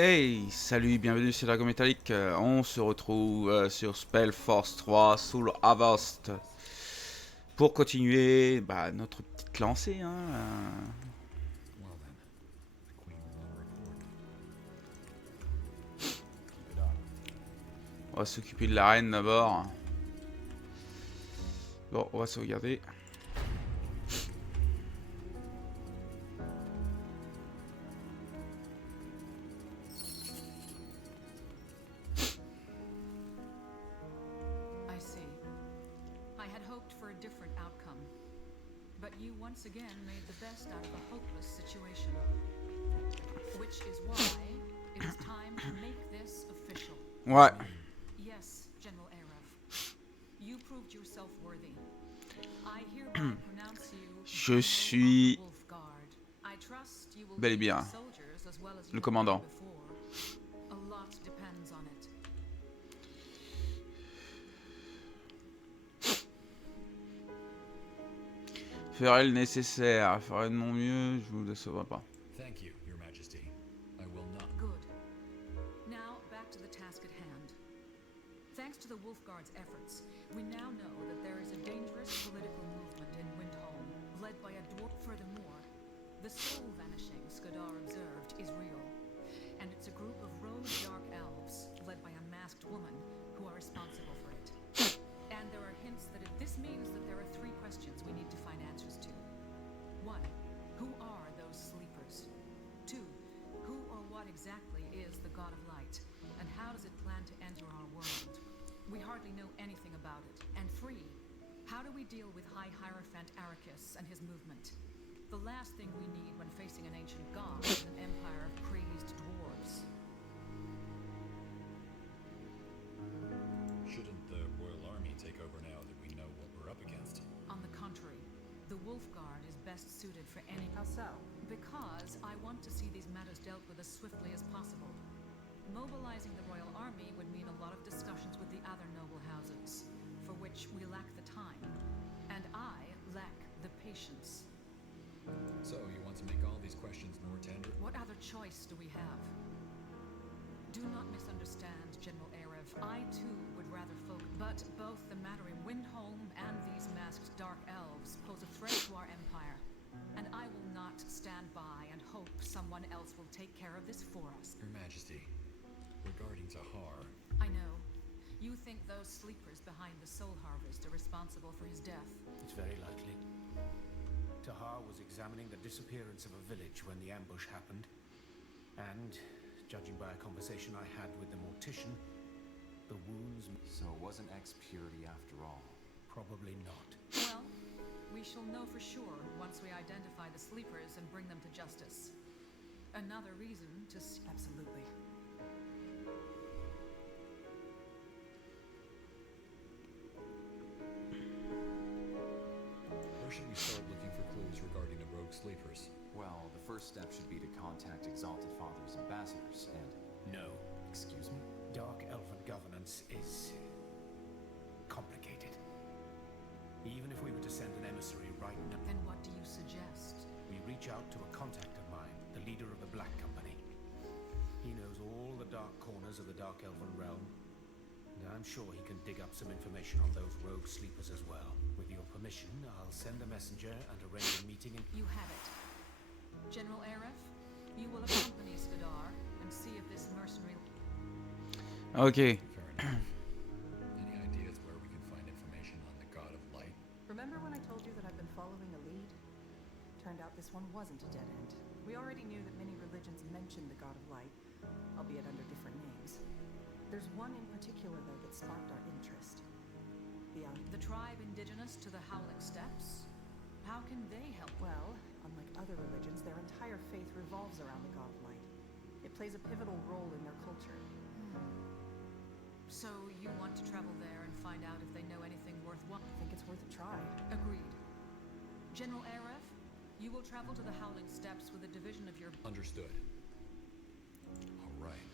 Hey, salut, bienvenue sur Dragon Métallique. On se retrouve sur SpellForce 3 sous le Avast pour continuer notre petite lancée. On va s'occuper de la reine d'abord. Bon, on va sauvegarder. I see. I had hoped for a different outcome. But you once again made the best out of a hopeless situation. Which is why it is time to make this official. Ouais. Yes, General Arev. You proved yourself worthy. I hereby pronounce you Je suis Wolf Guard. I trust you will bel et be bien soldiers as well as you le have commandant. been before. A lot depends on it. Ferai le nécessaire, ferai de mon mieux, je vous décevrai pas. Thank you, Your Majesty. I will not. Good. Now, back to the task at hand. Thanks to the Wolfguard's efforts, we now know that there is a dangerous political movement in Windholm, led by a dwarf. Furthermore, the soul vanishing Skadar observed is real, and it's a group of rogue dark elves, led by a masked woman, who are responsible for it. And there are hints that this means that there are three questions we need to find answers to. 1. Who are those sleepers? 2. Who or what exactly is the God of Light, and how does it plan to enter our world? We hardly know anything about it. And 3. How do we deal with High Hierophant Arrakis and his movement? The last thing we need when facing an ancient god is an empire of crazed dwarves. Shouldn't the Royal Army take over now that we know what we're up against? On the contrary, the Wolfguard is best suited for any... How so? Because I want to see these matters dealt with as swiftly as possible. Mobilizing the Royal Army would mean a lot of discussions with the other noble houses, for which we lack the time. And I lack the patience. So, you want to make all these questions more tender? What other choice do we have? Do not misunderstand, General Arev. I too would rather focus, but both the matter in Windholm and these masked dark elves pose a threat to our empire. And I will not stand by and hope someone else will take care of this for us. Your Majesty, regarding Tahar, I know. You think those sleepers behind the Soul Harvest are responsible for his death. It's very likely. Tahar was examining the disappearance of a village when the ambush happened. And, judging by a conversation I had with the mortician, the wounds... So it wasn't X-Purity after all. Probably not. Well, we shall know for sure once we identify the sleepers and bring them to justice. Another reason to... Absolutely. where should we start looking for clues regarding the rogue sleepers? Well, the first step should be to contact Exalted Father's ambassadors and... No. Excuse me? Dark Elven governance is... complicated. Even if we were to send an emissary right now... Then what do you suggest? We reach out to a contact of mine, the leader of the Black Company. He knows all the dark corners of the Dark Elven realm, and I'm sure he can dig up some information on those rogue sleepers as well. With your permission, I'll send a messenger and arrange a meeting in... You have it. General Arev, you will accompany Skadar and see if this mercenary... Ok. Fair enough. Any ideas where we can find information on the God of Light? Remember when I told you that I've been following a lead? Turned out this one wasn't a dead end. We already knew that many religions mentioned the God of Light, albeit under different names. There's one in particular, though, that sparked our interest. The tribe indigenous to the Howling Steppes? How can they help? Well, unlike other religions, their entire faith revolves around the God of Light. It plays a pivotal role in their culture. So you want to travel there and find out if they know anything worthwhile? I think it's worth a try. Agreed. General Arev, you will travel to the Howling Steppes with a division of your... Understood. All right.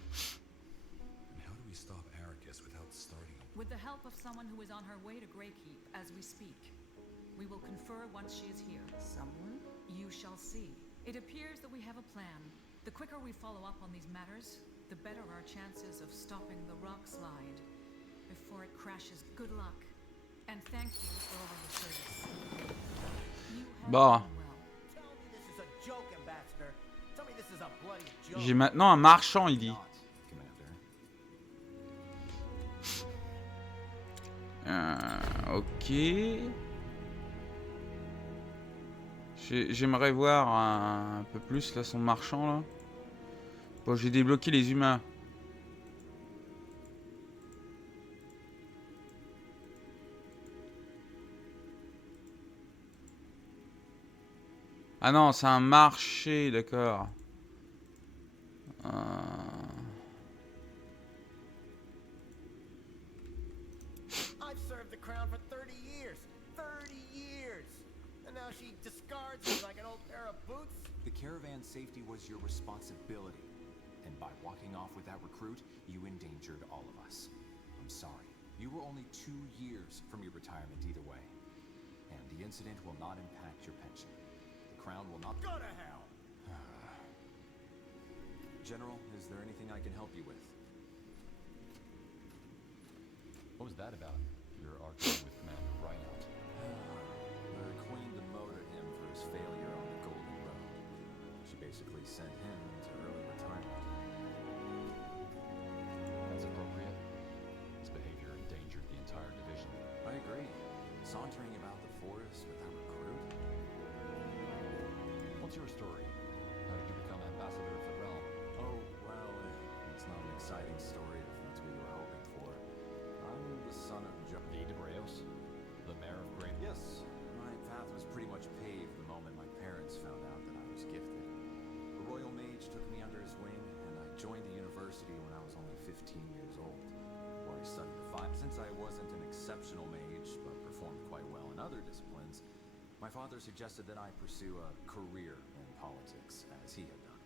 And how do we stop Arrakis without starting? With the help of someone who is on her way to Greykeep as we speak. We will confer once she is here. Someone? You shall see. It appears that we have a plan. The quicker we follow up on these matters, the better our chances of stopping the rock slide before it crashes. Good luck, and thank you for all your service. You have Bon. done well. Tell me this is a joke, Ambassador. Tell me this is a bloody joke. J'ai maintenant un marchand, il dit. Not, Commander. Ok. J'aimerais voir un peu plus là son marchand là. Bon, j'ai débloqué les humains. Ah non, c'est un marché, d'accord. I've served the crown for 30 years. 30 years. And now she discards me like an old pair of boots. The caravan safety was your responsibility. And by walking off with that recruit, you endangered all of us. I'm sorry. You were only 2 years from your retirement either way. And the incident will not impact your pension. The crown will not... Go to hell. General, is there anything I can help you with? What was that about? You're arguing with Commander Reinhardt. The Queen demoted him for his failure on the Golden Road. She basically sent him to early retirement. That's appropriate. His behavior endangered the entire division. I agree. Sauntering about the forest with that recruit? What's your story? How did you become ambassador of the realm? Oh, well, it's not an exciting story of things we were hoping for. I'm the son of The de Breos? The mayor of Great... Yes, my path was pretty much paved the moment my parents found out that I was gifted. The royal mage took me under his wing, and I joined the university when I was only 15 years old, where I studied the five. Since I wasn't an exceptional mage, but performed quite well in other disciplines, my father suggested that I pursue a career in politics, as he had done.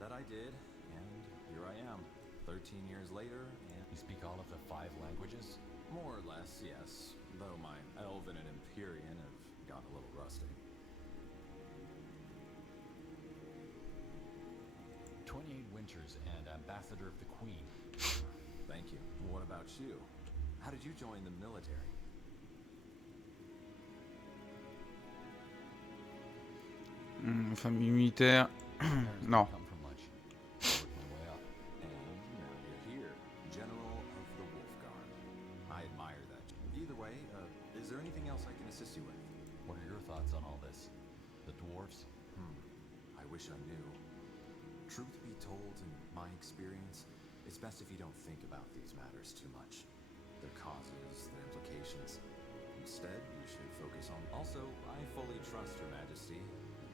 That I did, and here I am, 13 years later, and... You speak all of the 5 languages? More or less, yes, though my Elven and Empyrean have gotten a little rusty. 28 winters and ambassador of the Queen. Thank you. What about you? How did you join the military? Famille militaire. Parents Non. didn't come from much. I worked my way up. And now you're here, General of the Wolf Guard. I admire that. Either way, is there anything else I can assist you with? What are your thoughts on all this? The dwarves? I wish I knew. Truth be told, in my experience, it's best if you don't think about these matters too much. Their causes, their implications. Instead, you should focus on... Also, I fully trust Her Majesty,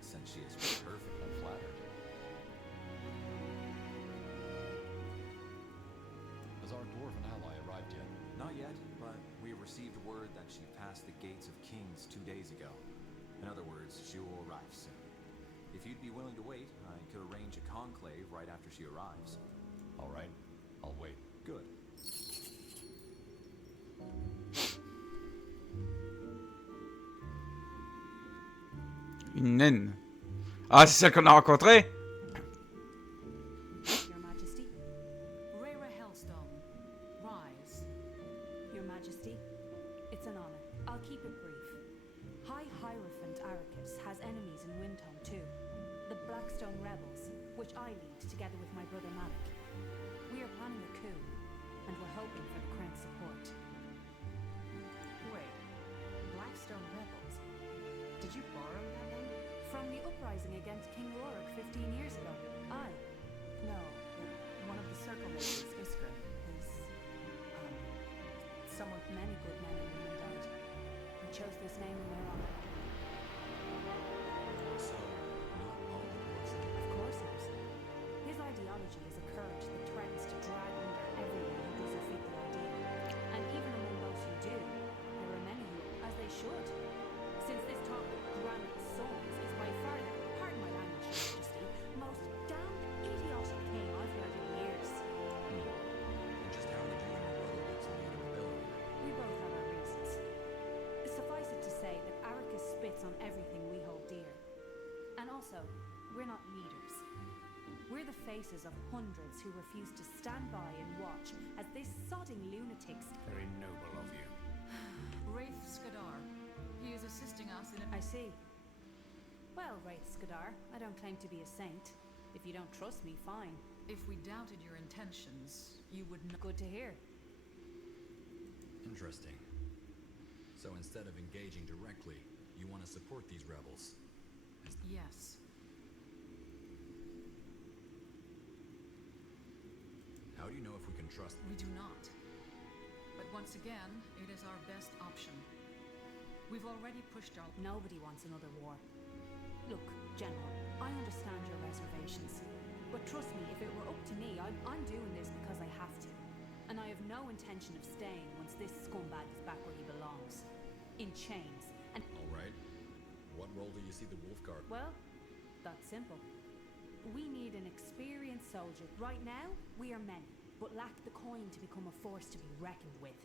since she is perfect. I'm flattered. Has our dwarven ally arrived yet? Not yet, but we received word that she passed the gates of Kings 2 days ago. In other words, she will arrive soon. If you'd be willing to wait, I could arrange a conclave right after she arrives. All right, I'll wait. Good. Une naine. Ah, c'est celle qu'on a rencontrée? Your Majesty. Rhea Hellstone, rise. Your Majesty. It's an honor. I'll keep it brief. High Hierophant Arrakis has enemies in Windhome too. The Blackstone rebels, which I lead together with my brother Malik. We are planning a coup, and we're hoping for the Crown's support. Wait, Blackstone Rebels? Did you borrow that name? From the uprising against King Rorik 15 years ago. I. No, one of the Circle Mages, Iskra, is, someone... Many good men and women died. We chose this name in their honor. So, not all the dwarves have... Of course not. His ideology is a courage that threatens to drag under everyone who doesn't fit the ideal. And even among those who do, there are many who, as they should. Since this talk of granite sons is by far the, pardon my language, Your Majesty, most damned idiotic thing I've heard in years. And just how did you and your brother get to be in the ability? We both have our reasons. Suffice it to say that Arrakis spits on everything we hold dear. And also, we're not leaders. We're the faces of hundreds who refuse to stand by and watch as this sodding lunatic. Very noble of you. Wraith Skadar. He is assisting us in a... I see. Well, Wraith Skadar, I don't claim to be a saint. If you don't trust me, fine. If we doubted your intentions, you would not... Good to hear. Interesting. So instead of engaging directly, you want to support these rebels? Yes. How do you know if we can trust them? We do not. But once again, it is our best option. We've already pushed our... Nobody wants another war. Look, General, I understand your reservations. But trust me, if it were up to me, I'm doing this because I have to. And I have no intention of staying once this scumbag is back where he belongs. In chains. And... Alright. What role do you see the Wolf Guard? Well, that's simple. We need an experienced soldier. Right now, we are many, but lack the coin to become a force to be reckoned with.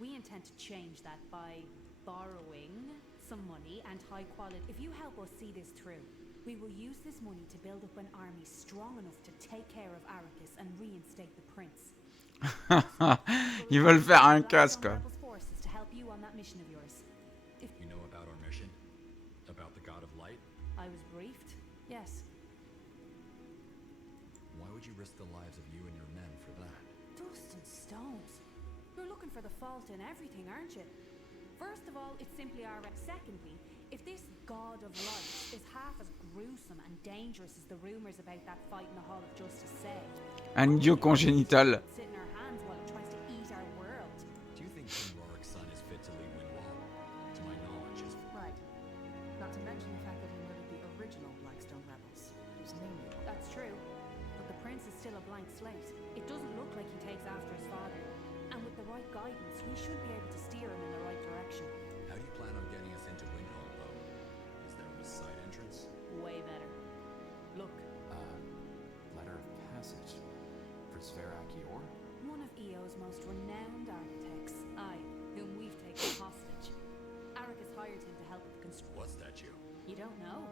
We intend to change that by borrowing some money and high quality. If you help us see this through, we will use this money to build up an army strong enough to take care of Arrakis and reinstate the prince. Ils veulent faire un casse, quoi. Forces to help you on that mission of yours. If you know about our mission? About the God of Light? I was briefed. Yes. Why would you risk the lives of you and your men for that? Dust and stones. You're looking for the fault in everything, aren't you? First of all, it's simply our... Secondly, if this God of Light is half as gruesome and dangerous as the rumors about that fight in the Hall of Justice say... Un idiot congénital. ...sit in our hands while it tries to eat our world. Do you think King Rorik's son is fit to lead Windwall? To my knowledge, is... Right. Not to mention the fact that he murdered the original Blackstone rebels, whose name you... That's true. But the prince is still a blank slate. It doesn't look like he takes after his father. And with the right guidance, we should be able to steer him in the right direction. How do you plan on getting us into Windhall, though? Is there a side entrance? Way better. Look, Letter of passage for Sverak Yor? one of EO's most renowned architects, whom we've taken hostage. Arrakis hired him to help with the construction. What statue? You don't know?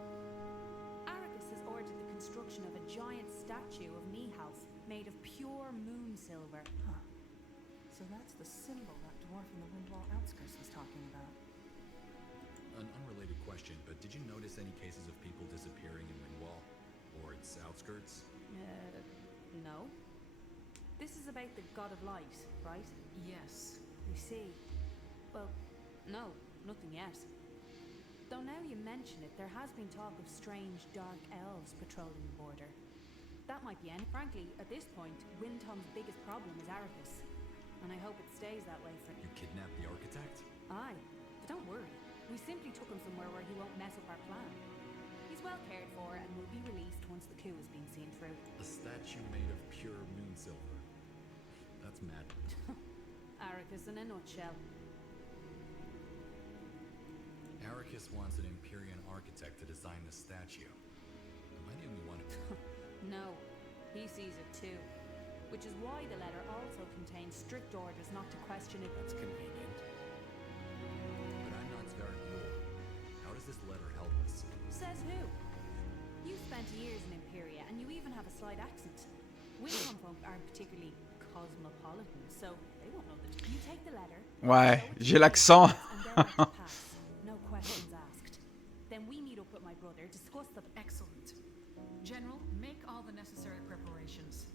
Arrakis has ordered the construction of a giant statue of Nihalf made of pure moon silver. Huh. So that's the symbol that dwarf in the Windwall outskirts was talking about. An unrelated question, but did you notice any cases of people disappearing in Windwall? Or its outskirts? No. This is about the God of Light, right? Yes. I see. Well, no, nothing yet. Though now you mention it, there has been talk of strange dark elves patrolling the border. That might be any. Frankly, at this point, Windhelm's biggest problem is Arrakis. And I hope it stays that way for... You kidnapped the architect? Aye, but don't worry. We simply took him somewhere where he won't mess up our plan. He's well cared for and will be released once the coup has been seen through. A statue made of pure moon silver. That's mad. Arrakis in a nutshell. Arrakis wants an Empyrean architect to design the statue. Am I the only one who... No, he sees it too. Which is why the letter also contains strict orders not to question it. That's convenient. But I'm not Sverak Yor. How does this letter help us? Says who? You spent years in Imperia, and you even have a slight accent. Windhelm folk aren't particularly cosmopolitan, so they won't know that. You take the letter. Ouais, j'ai l'accent. And then let it pass. No questions asked. Then we meet up with my brother, discuss the... Excellent. General, make all the necessary preparations.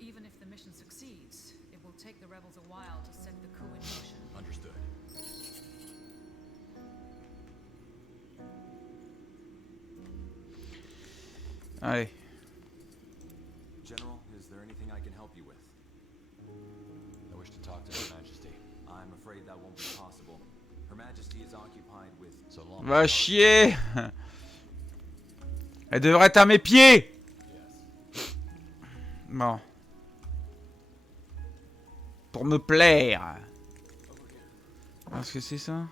Even if the mission succeeds, it will take the rebels a while to set the coup in motion. Understood. Allez. General, is there anything I can help you with? I wish to talk to Her Majesty. I'm afraid that won't be possible. Her Majesty is occupied with... So long. Va chier. Elle devrait être à mes pieds. Yes. Bon. Pour me plaire. Est-ce que c'est ça?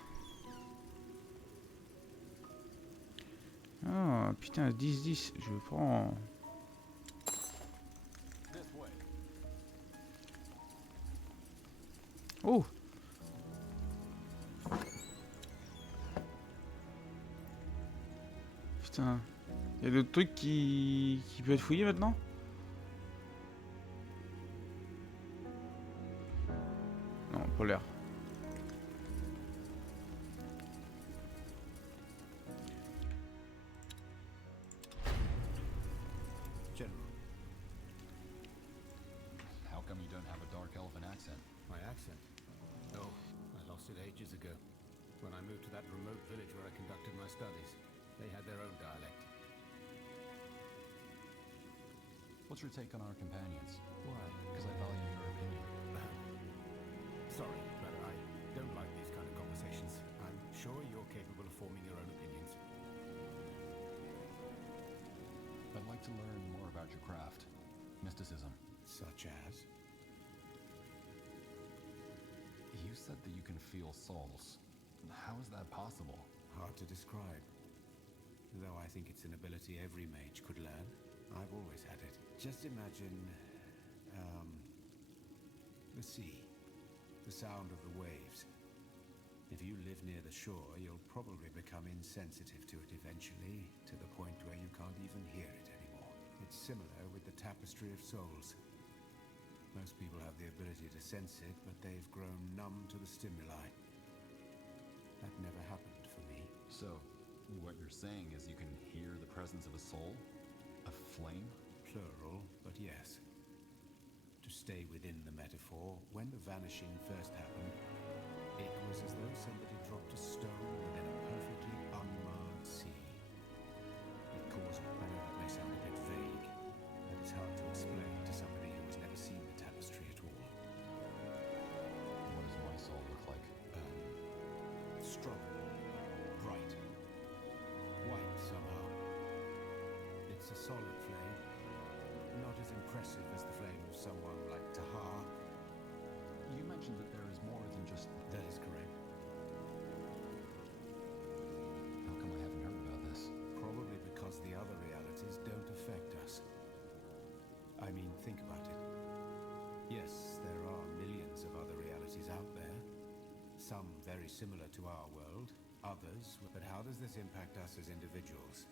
Oh putain, 10-10, je prends. Oh. Putain. Il y a d'autres trucs qui peuvent être fouillés maintenant? Non, pas l'air. General, How come you don't have a dark elven accent? my accent. Oh, I lost it ages ago. When I moved to that remote village where I conducted my studies, they had their own dialect. What's your take on our companions? Why? Because I value your opinion. Sorry, but I don't like these kind of conversations. I'm sure you're capable of forming your own opinions. I'd like to learn more about your craft. Mysticism. Such as? You said that you can feel souls. How is that possible? Hard to describe. Though I think it's an ability every mage could learn. I've always had it. Just imagine, the sea. The sound of the waves. If you live near the shore, you'll probably become insensitive to it eventually, to the point where you can't even hear it anymore. It's similar with the tapestry of souls. Most people have the ability to sense it, but they've grown numb to the stimuli. That never happened for me. So, what you're saying is you can hear the presence of a soul? A flame? Plural, but yes. To stay within the metaphor, when the vanishing first happened, it was as though somebody dropped a stone within a perfectly unmarred sea. It caused, I know that may sound a bit vague, but it's hard to explain to somebody who has never seen the tapestry at all. What does my soul look like? Strong, bright, white somehow. It's a solid flame, not as impressive as the flame of someone like Tahar. You mentioned that there is more than just... That is correct. How come I haven't heard about this? Probably because the other realities don't affect us. I mean, think about it. Yes, there are millions of other realities out there. Some very similar to our world, others, but how does this impact us as individuals?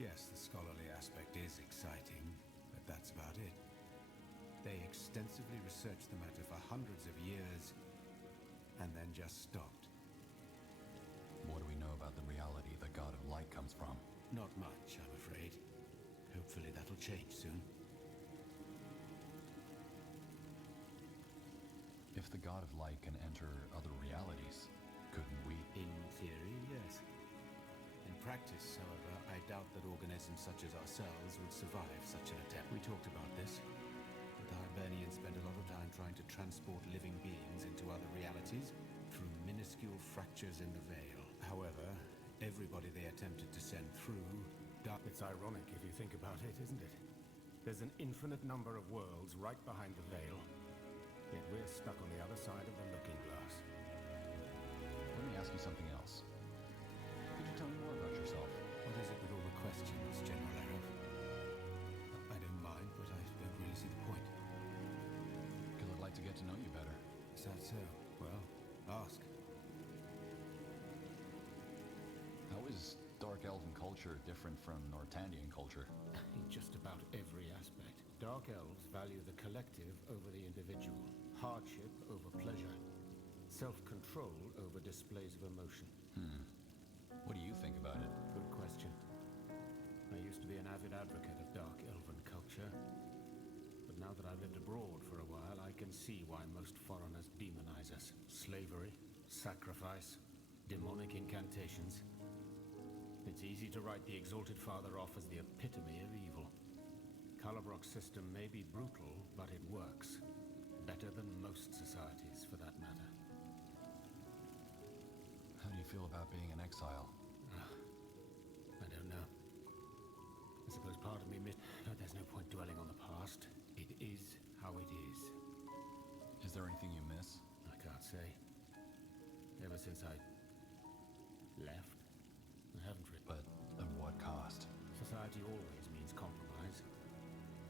Yes, the scholarly aspect is exciting, but that's about it. They extensively researched the matter for hundreds of years, and then just stopped. What do we know about the reality the God of Light comes from? Not much, I'm afraid. Hopefully that'll change soon. If the God of Light can enter other realities, couldn't we? In theory, yes. In practice, however, I doubt that organisms such as ourselves would survive such an attempt. We talked about this. The Hibernians spent a lot of time trying to transport living beings into other realities through minuscule fractures in the veil. However, everybody they attempted to send through died. It's ironic if you think about it, isn't it? There's an infinite number of worlds right behind the veil, yet we're stuck on the other side of the looking glass. Let me ask you something else. Could you tell me more about yourself? What is it with all the questions, General Arrow? I don't mind, but I don't really see the point. Because I'd like to get to know you better. Is that so? Well, ask. How is Dark Elven culture different from Nortandian culture? In just about every aspect. Dark Elves value the collective over the individual, hardship over pleasure, self-control over displays of emotion. What do you think about it? Good question. I used to be an avid advocate of Dark Elven culture, but now that I've lived abroad for a while, I can see why most foreigners demonize us. Slavery, sacrifice, demonic incantations. It's easy to write the Exalted Father off as the epitome of evil. Calabroc's system may be brutal, but it works. Better than most societies, for that matter. How do you feel about being an exile? I don't know. I suppose part of me but there's no point dwelling on the past. It is how it is. Is there anything you miss? I can't say. Ever since I left, I haven't really. But at what cost? Society always means compromise.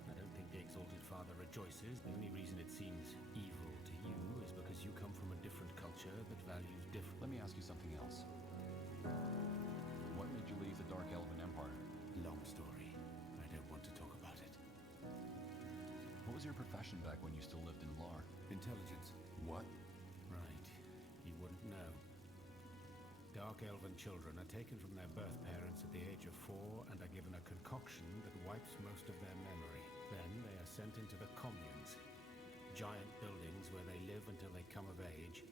I don't think the Exalted Father rejoices. The only reason it seems evil to you is because you come from a different culture that values different. Let me ask you something else. What made you leave the Dark Elven Empire? ration back when you still lived in Lar? Intelligence. What? Right. You wouldn't know. Dark Elven children are taken from their birth parents at the age of 4 and are given a concoction that wipes most of their memory. Then they are sent into the communes, giant buildings where they live until they come of age,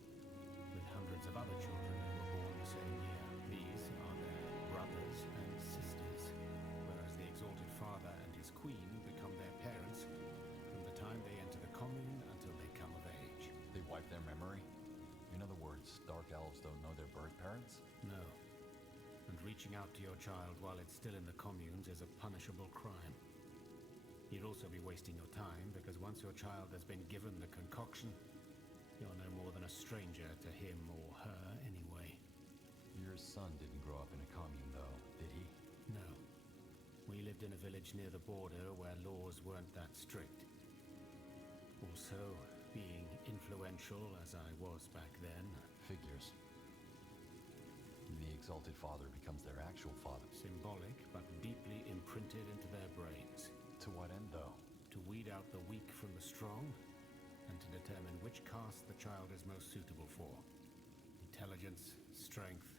with hundreds of other children who were born the same year. These are their brothers and sisters, whereas the Exalted Father and his queen become their parents from the time they enter the commune until they come of age. They wipe their memory? In other words, Dark Elves don't know their birth parents? No. And reaching out to your child while it's still in the communes is a punishable crime. You'd also be wasting your time, because once your child has been given the concoction, you're no more than a stranger to him or her anyway. Your son didn't grow up in a commune, though, did he? No. We lived in a village near the border where laws weren't that strict. Also, being influential as I was back then. Figures. The Exalted Father becomes their actual father. Symbolic, but deeply imprinted into their brains. To what end, though? To weed out the weak from the strong, and to determine which caste the child is most suitable for. Intelligence, strength,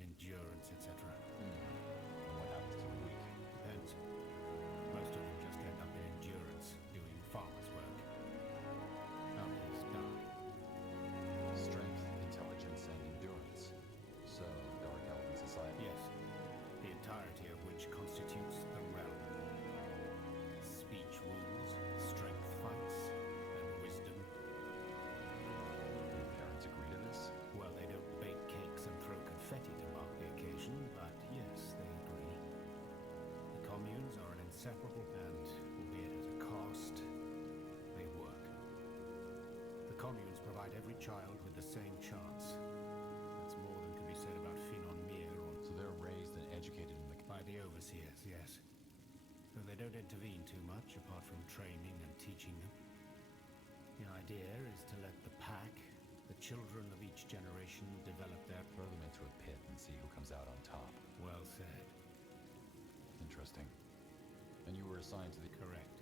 endurance, etc. What happens to the weak? Depends. Most of them just end up in endurance, doing farmer's work. Others die. Strength, intelligence, and endurance. So, Dark Elven society? Yes. The entirety of which constitutes the realm. Speech wounds, strength fights, and wisdom. Do your parents agree to this? Well, they don't bake cakes and throw confetti to mark the occasion, but yes, they agree. The communes are an inseparable and, albeit at a cost, they work. The communes provide every child with the same chance. That's more than can be said about Finon Mir or... So they're raised and educated in the... By the overseers, yes. Though they don't intervene too much, apart from training and teaching them. The idea is to let the pack, the children of each generation, develop their... Throw them into a pit and see who comes out on top. Well said. Interesting. And you were assigned to the... Correct.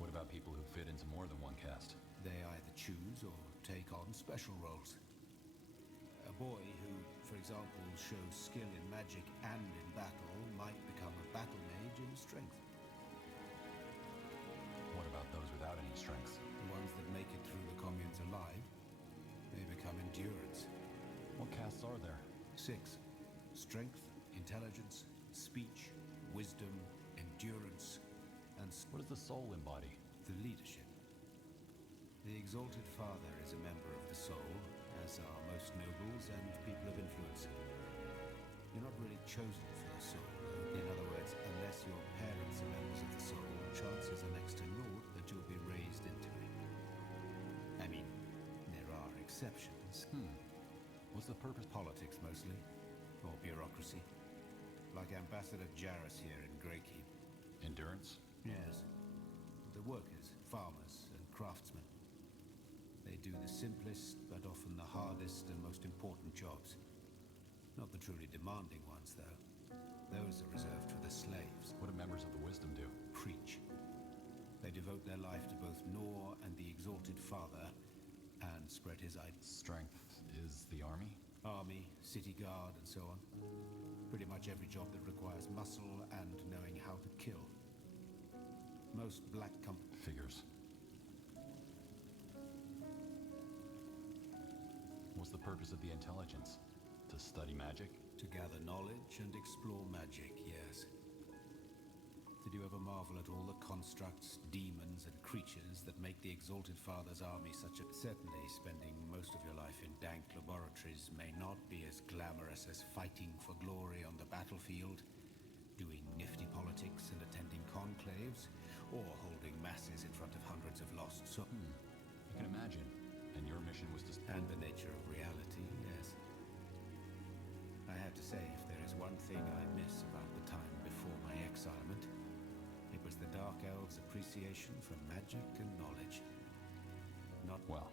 What about people who fit into more than one caste? They either choose or take on special roles. A boy who, for example, shows skill in magic and in battle might become a battle mage in strength. What about those without any strengths? The ones that make it through the communes alive, they become endurance. What castes are there? 6. Strength, intelligence, speech, wisdom, endurance, and What does the soul embody? the leadership. The Exalted Father is a member of the soul, as are most nobles and people of influence. You're not really chosen for the soul, though. In other words, unless your parents are members of the soul, chances are next to naught that you'll be raised into it. I mean, there are exceptions. What's the purpose? Politics, mostly. Or bureaucracy. Like Ambassador Jarrus here in Greykeep. Endurance? Yes. The workers, farmers, and craftsmen. They do the simplest, but often the hardest and most important jobs. Not the truly demanding ones, though. Those are reserved for the slaves. What do members of the Wisdom do? Preach. They devote their life to both Nor and the Exalted Father, and spread his ideas. Strength is the army? Army, city guard, and so on. Pretty much every job that requires muscle and knowing how to kill. Most black companies. Figures. What's the purpose of the intelligence? To study magic? To gather knowledge and explore magic, yes. Did you ever marvel at all the constructs, demons, and creatures that make the Exalted Father's army such a... Certainly, spending most of your life in dank laboratories may not be as glamorous as fighting for glory on the battlefield, doing nifty politics and attending conclaves, or holding masses in front of hundreds of lost souls. I can imagine. And your mission was to... And the nature of reality, yes. I have to say, if there is one thing I miss about the time before my exilement, it was the Dark Elves' appreciation for magic and knowledge. Not... Well,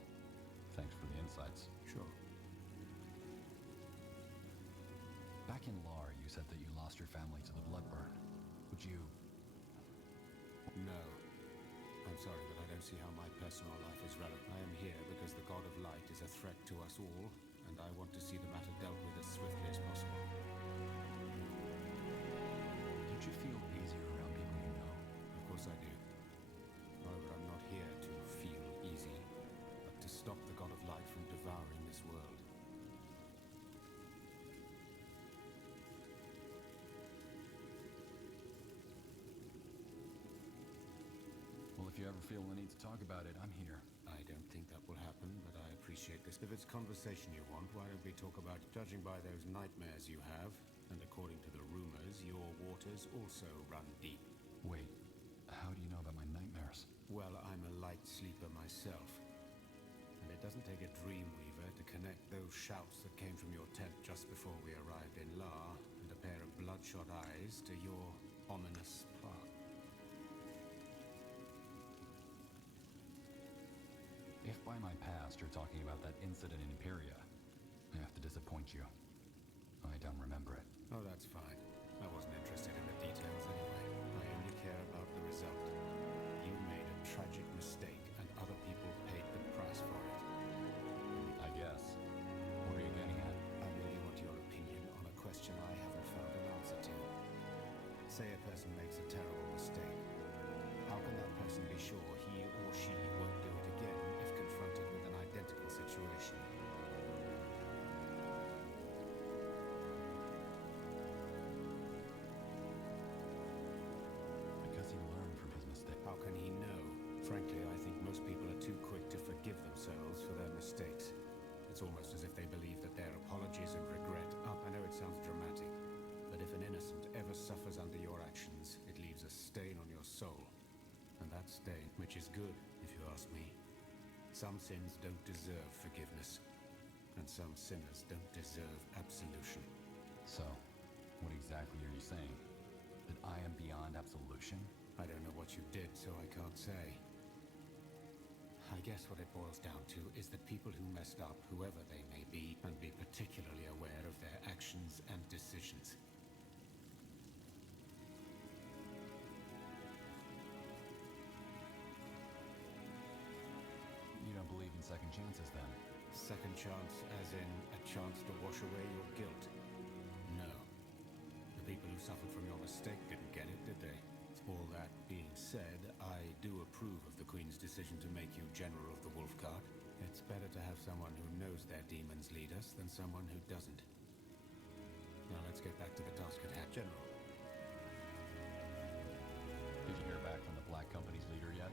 thanks for the insights. Sure. Back in Lar, you said that you lost your family to the Bloodburn. Would would you... No. I'm sorry, but I don't see how my personal life is relevant. I am here because the God of Light is a threat to us all, and I want to see the matter dealt with as swiftly as possible. Don't you feel easier around people you know? Of course I do. However, I'm not here to feel easy, but to stop the God of Light from devouring this world. Well, if you ever feel the need to talk about it, I'm here. I don't think that will happen, but I appreciate this. If it's conversation you want, why don't we talk about judging by those nightmares you have, and according to the rumors, your waters also run deep. Wait, how do you know about my nightmares? Well, I'm a light sleeper myself. And it doesn't take a dreamweaver to connect those shouts that came from your tent just before we arrived in La, and a pair of bloodshot eyes to your ominous path. If by my past you're talking about that incident in Imperia, I have to disappoint you. I don't remember it. Oh, that's fine. I wasn't interested in the details anyway. I only care about the result. You made a tragic mistake, and other people paid the price for it. I guess. What are you getting at? I really want your opinion on a question I haven't found an answer to. Say a person makes a terrible mistake. How can that person be sure he or she won't do it again if confronted with an identical situation? Because he learned from his mistake. How can he know? Frankly, I think most people are too quick to forgive themselves for their mistakes. It's almost as if they believe that their apologies and regret I know it sounds dramatic, but if an innocent ever suffers under your actions, it leaves a stain on your soul. And that stain, which is good, if you ask me. Some sins don't deserve forgiveness, and some sinners don't deserve absolution. So, what exactly are you saying? That I am beyond absolution? I don't know what you did, so I can't say. I guess what it boils down to is that people who messed up, whoever they may be, and be particularly aware of their actions and decisions. You don't believe in second chances, then? Second chance as in a chance to wash away your guilt? No. The people who suffered from your mistake didn't get it, did they? All that being said, I do approve of the Queen's decision to make you General of the Wolf Guard. It's better to have someone who knows their demons lead us than someone who doesn't. Now let's get back to the task at hand. General. Did you hear back from the Black Company's leader yet?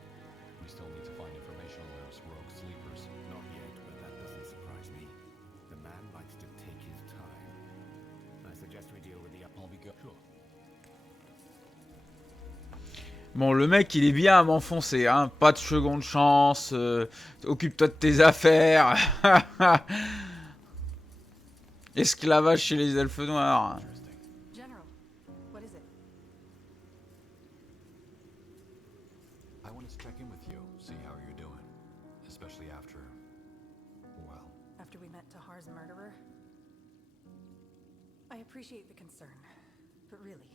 We still need to find information on those rogue sleepers. Not yet, but that doesn't surprise me. The man likes to take his time. I suggest we deal with the... I'll be good. Sure. Bon, le mec, il est bien à m'enfoncer, hein. Pas de seconde chance. Occupe-toi de tes affaires. Esclavage chez les elfes noirs. General, what is it? I wanted to check in with you, see how you're doing. Especially after... well... After we met Tahar's murderer? I appreciate the concern, but really,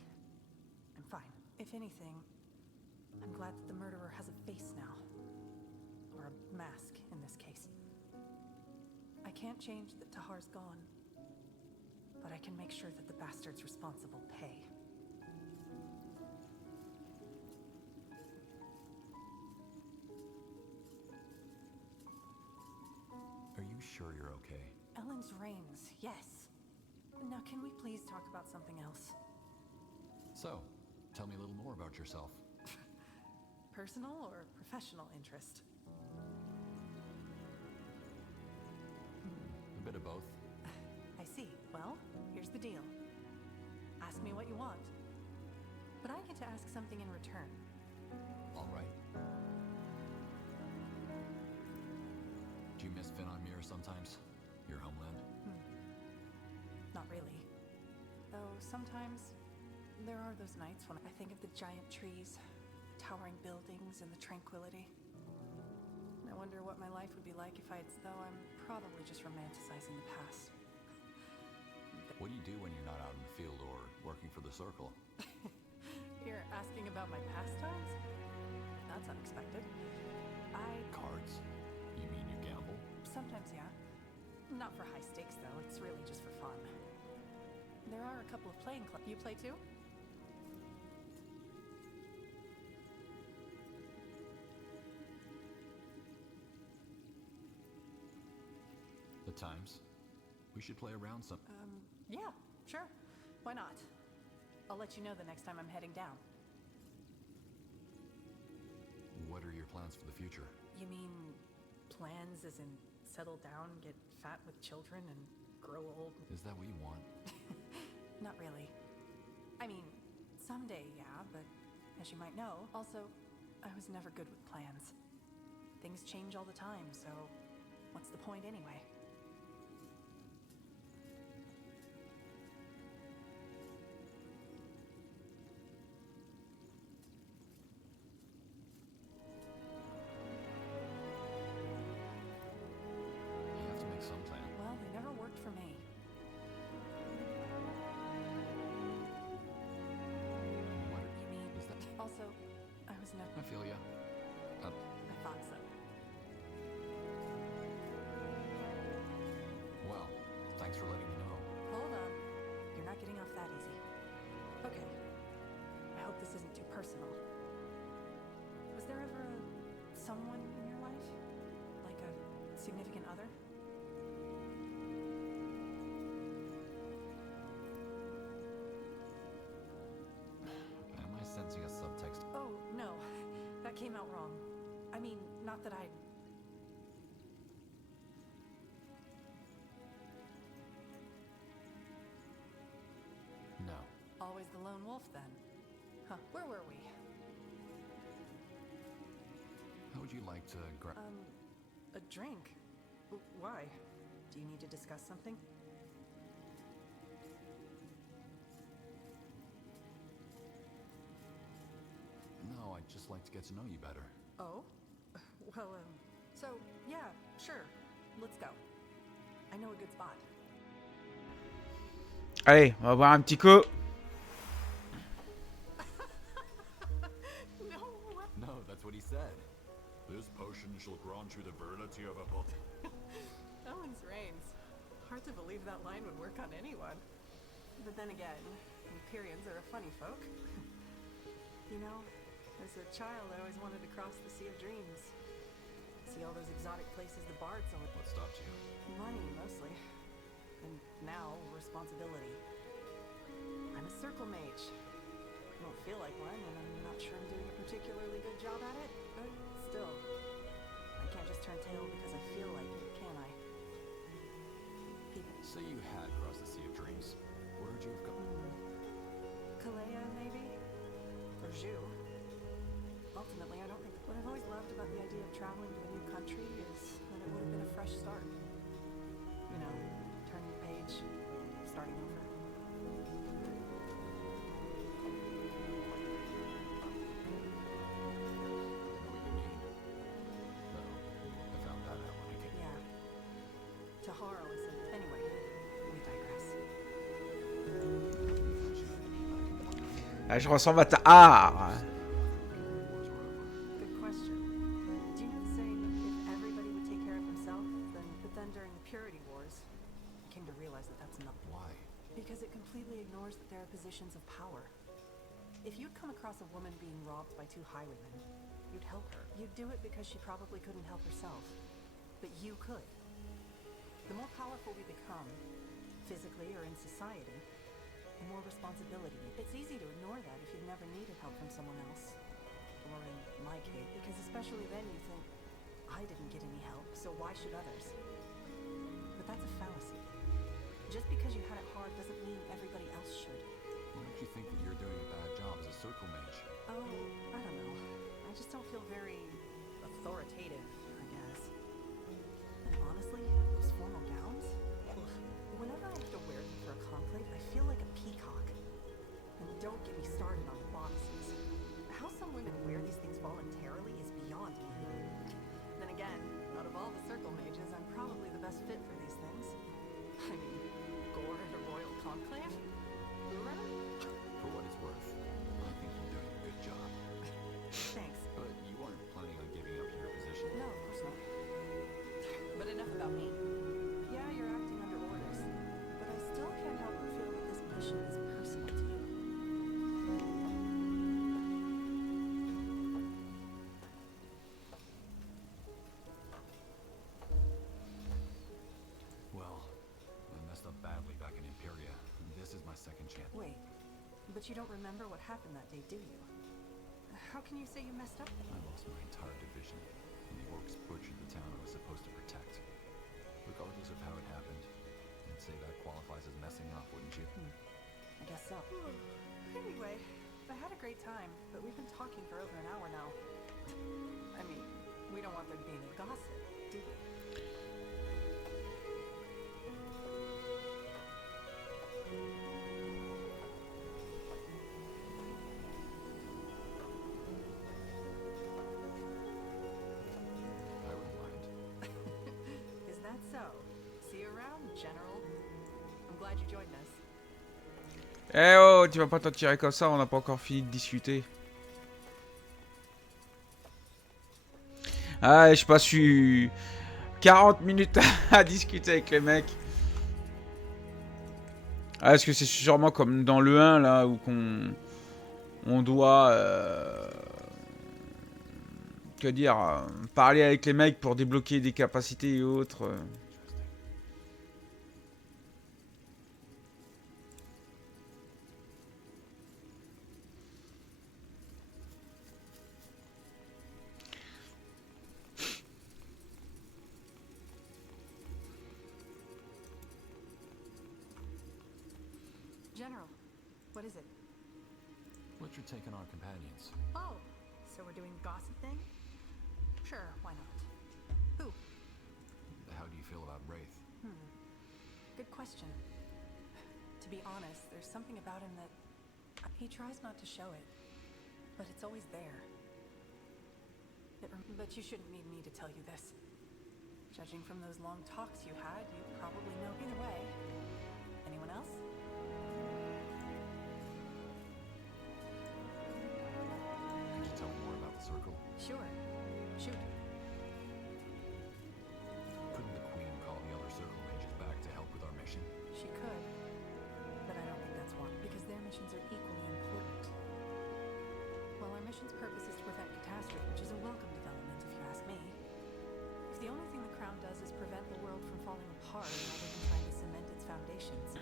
I'm fine. If anything, I'm glad that the murderer has a face now. Or a mask, in this case. I can't change that Tahar's gone, but I can make sure that the bastards responsible pay. Are you sure you're okay? Ellen's reigns, yes. Now can we please talk about something else? So, tell me a little more about yourself. Personal or professional interest? A bit of both. I see. Well, here's the deal. Ask me what you want, but I get to ask something in return. All right. Do you miss Finnonmere sometimes? Your homeland? Not really. Though sometimes there are those nights when I think of the giant trees, towering buildings, and the tranquility. I wonder what my life would be like if though I'm probably just romanticizing the past. What do you do when you're not out in the field or working for the Circle? You're here asking about my pastimes? That's unexpected. Cards? You mean you gamble? Sometimes, yeah. Not for high stakes, though. It's really just for fun. There are a couple of playing clubs. You play too? At times. We should play around some. Yeah, sure. Why not? I'll let you know the next time I'm heading down. What are your plans for the future? You mean plans as in settle down, get fat with children, and grow old? Is that what you want? Not really. I mean, someday, yeah, but as you might know, also, I was never good with plans. Things change all the time, so what's the point anyway? You have to make some plan. Well, they never worked for me. What You mean? is that? Also, I was never... I feel ya. I thought so. Well, thanks for letting me know. Hold on. You're not getting off that easy. Okay. I hope this isn't too personal. Was there ever someone in your life? Like a significant other? Am I sensing a subtext? Oh, no. That came out wrong. I mean, not that I... No. Always the lone wolf, then. Huh, where were we? How would you like to A drink? Why? Do you need to discuss something? No, I'd just like to get to know you better. Oh? Well, so, yeah, sure. Let's go. I know a good spot. Allez, on va boire un petit coup. No way! No, that's what he said. This potion shall grant you the virility of a body. Owen's reigns. Hard to believe that line would work on anyone. But then again, Empyreans are a funny folk. You know, as a child, I always wanted to cross the Sea of Dreams. See all those exotic places the bards always... What stopped you? Money, mostly. And now, responsibility. I'm a circle mage. I don't feel like one, and I'm not sure I'm doing a particularly good job at it, but still. I can't just turn tail because I feel like it, can I? People... Say you had crossed the Sea of Dreams. Where would you have gone? Kalea, maybe? Or Zhu. Ultimately, I don't think... What I've always loved about the idea of traveling to a new country is that it would have been a fresh start. You know, turning the page, starting over. Tahara listened. Anyway, we digress. Ah, je ressemble à ta... Ah Good question. Do you know the saying, if everybody would take care of himself, then... But then during the Purity Wars, I came to realize that that's not... Why? Because it completely ignores that there are positions of power. If you'd come across a woman being robbed by two highwaymen, you'd help her. You'd do it because she probably couldn't help herself. But you could. The more powerful we become, physically or in society, the more responsibility. It's easy to ignore that if you've never needed help from someone else. Or in my case, because especially then you think, I didn't get any help, so why should others? But that's a fallacy. Just because you had it hard doesn't mean everybody else should. Why don't you think that you're doing a bad job as a circle mage? Oh, I don't know. I just don't feel very authoritative, I guess. And honestly, those formal gowns? Ugh. Whenever I have to wear them for a conclave, I feel like a peacock. And don't get me started on bodices. How some women wear these things voluntarily is beyond me. Then again, out of all the circle mages, I'm probably the best fit for these things. I mean, Gore at a royal conclave? Hoorah? For what it's worth, I think you're doing But you don't remember what happened that day, do you? How can you say you messed up then? I lost my entire division, and the orcs butchered the town I was supposed to protect. Regardless of how it happened, I'd say that qualifies as messing up, wouldn't you? I guess so. Anyway, I had a great time, but we've been talking for over an hour now. I mean, we don't want there to be any gossip, do we? I wouldn't mind. Is that so? See you around, General. I'm glad you joined us. Eh oh, tu vas pas t'en tirer comme ça, on n'a pas encore fini de discuter. Ah, je passe 40 minutes à discuter avec les mecs. Ah, est-ce que c'est sûrement comme dans le 1 là où on doit que dire, parler avec les mecs pour débloquer des capacités et autres. General, what is it? What's your take on our companions? Oh, so we're doing the gossip thing? Sure, why not? Who? How do you feel about Wraith? Good question. To be honest, there's something about him that... He tries not to show it, but it's always there. But you shouldn't need me to tell you this. Judging from those long talks you had, you probably know either way. Anyone else? Could you tell me more about the Circle? Sure. Shoot. Couldn't the Queen call the other Circle mages back to help with our mission? She could. But I don't think that's why. Because their missions are equally important. Well, our mission's purpose is to prevent catastrophe, which is a welcome development, if you ask me. If the only thing the Crown does is prevent the world from falling apart rather than trying to cement its foundations,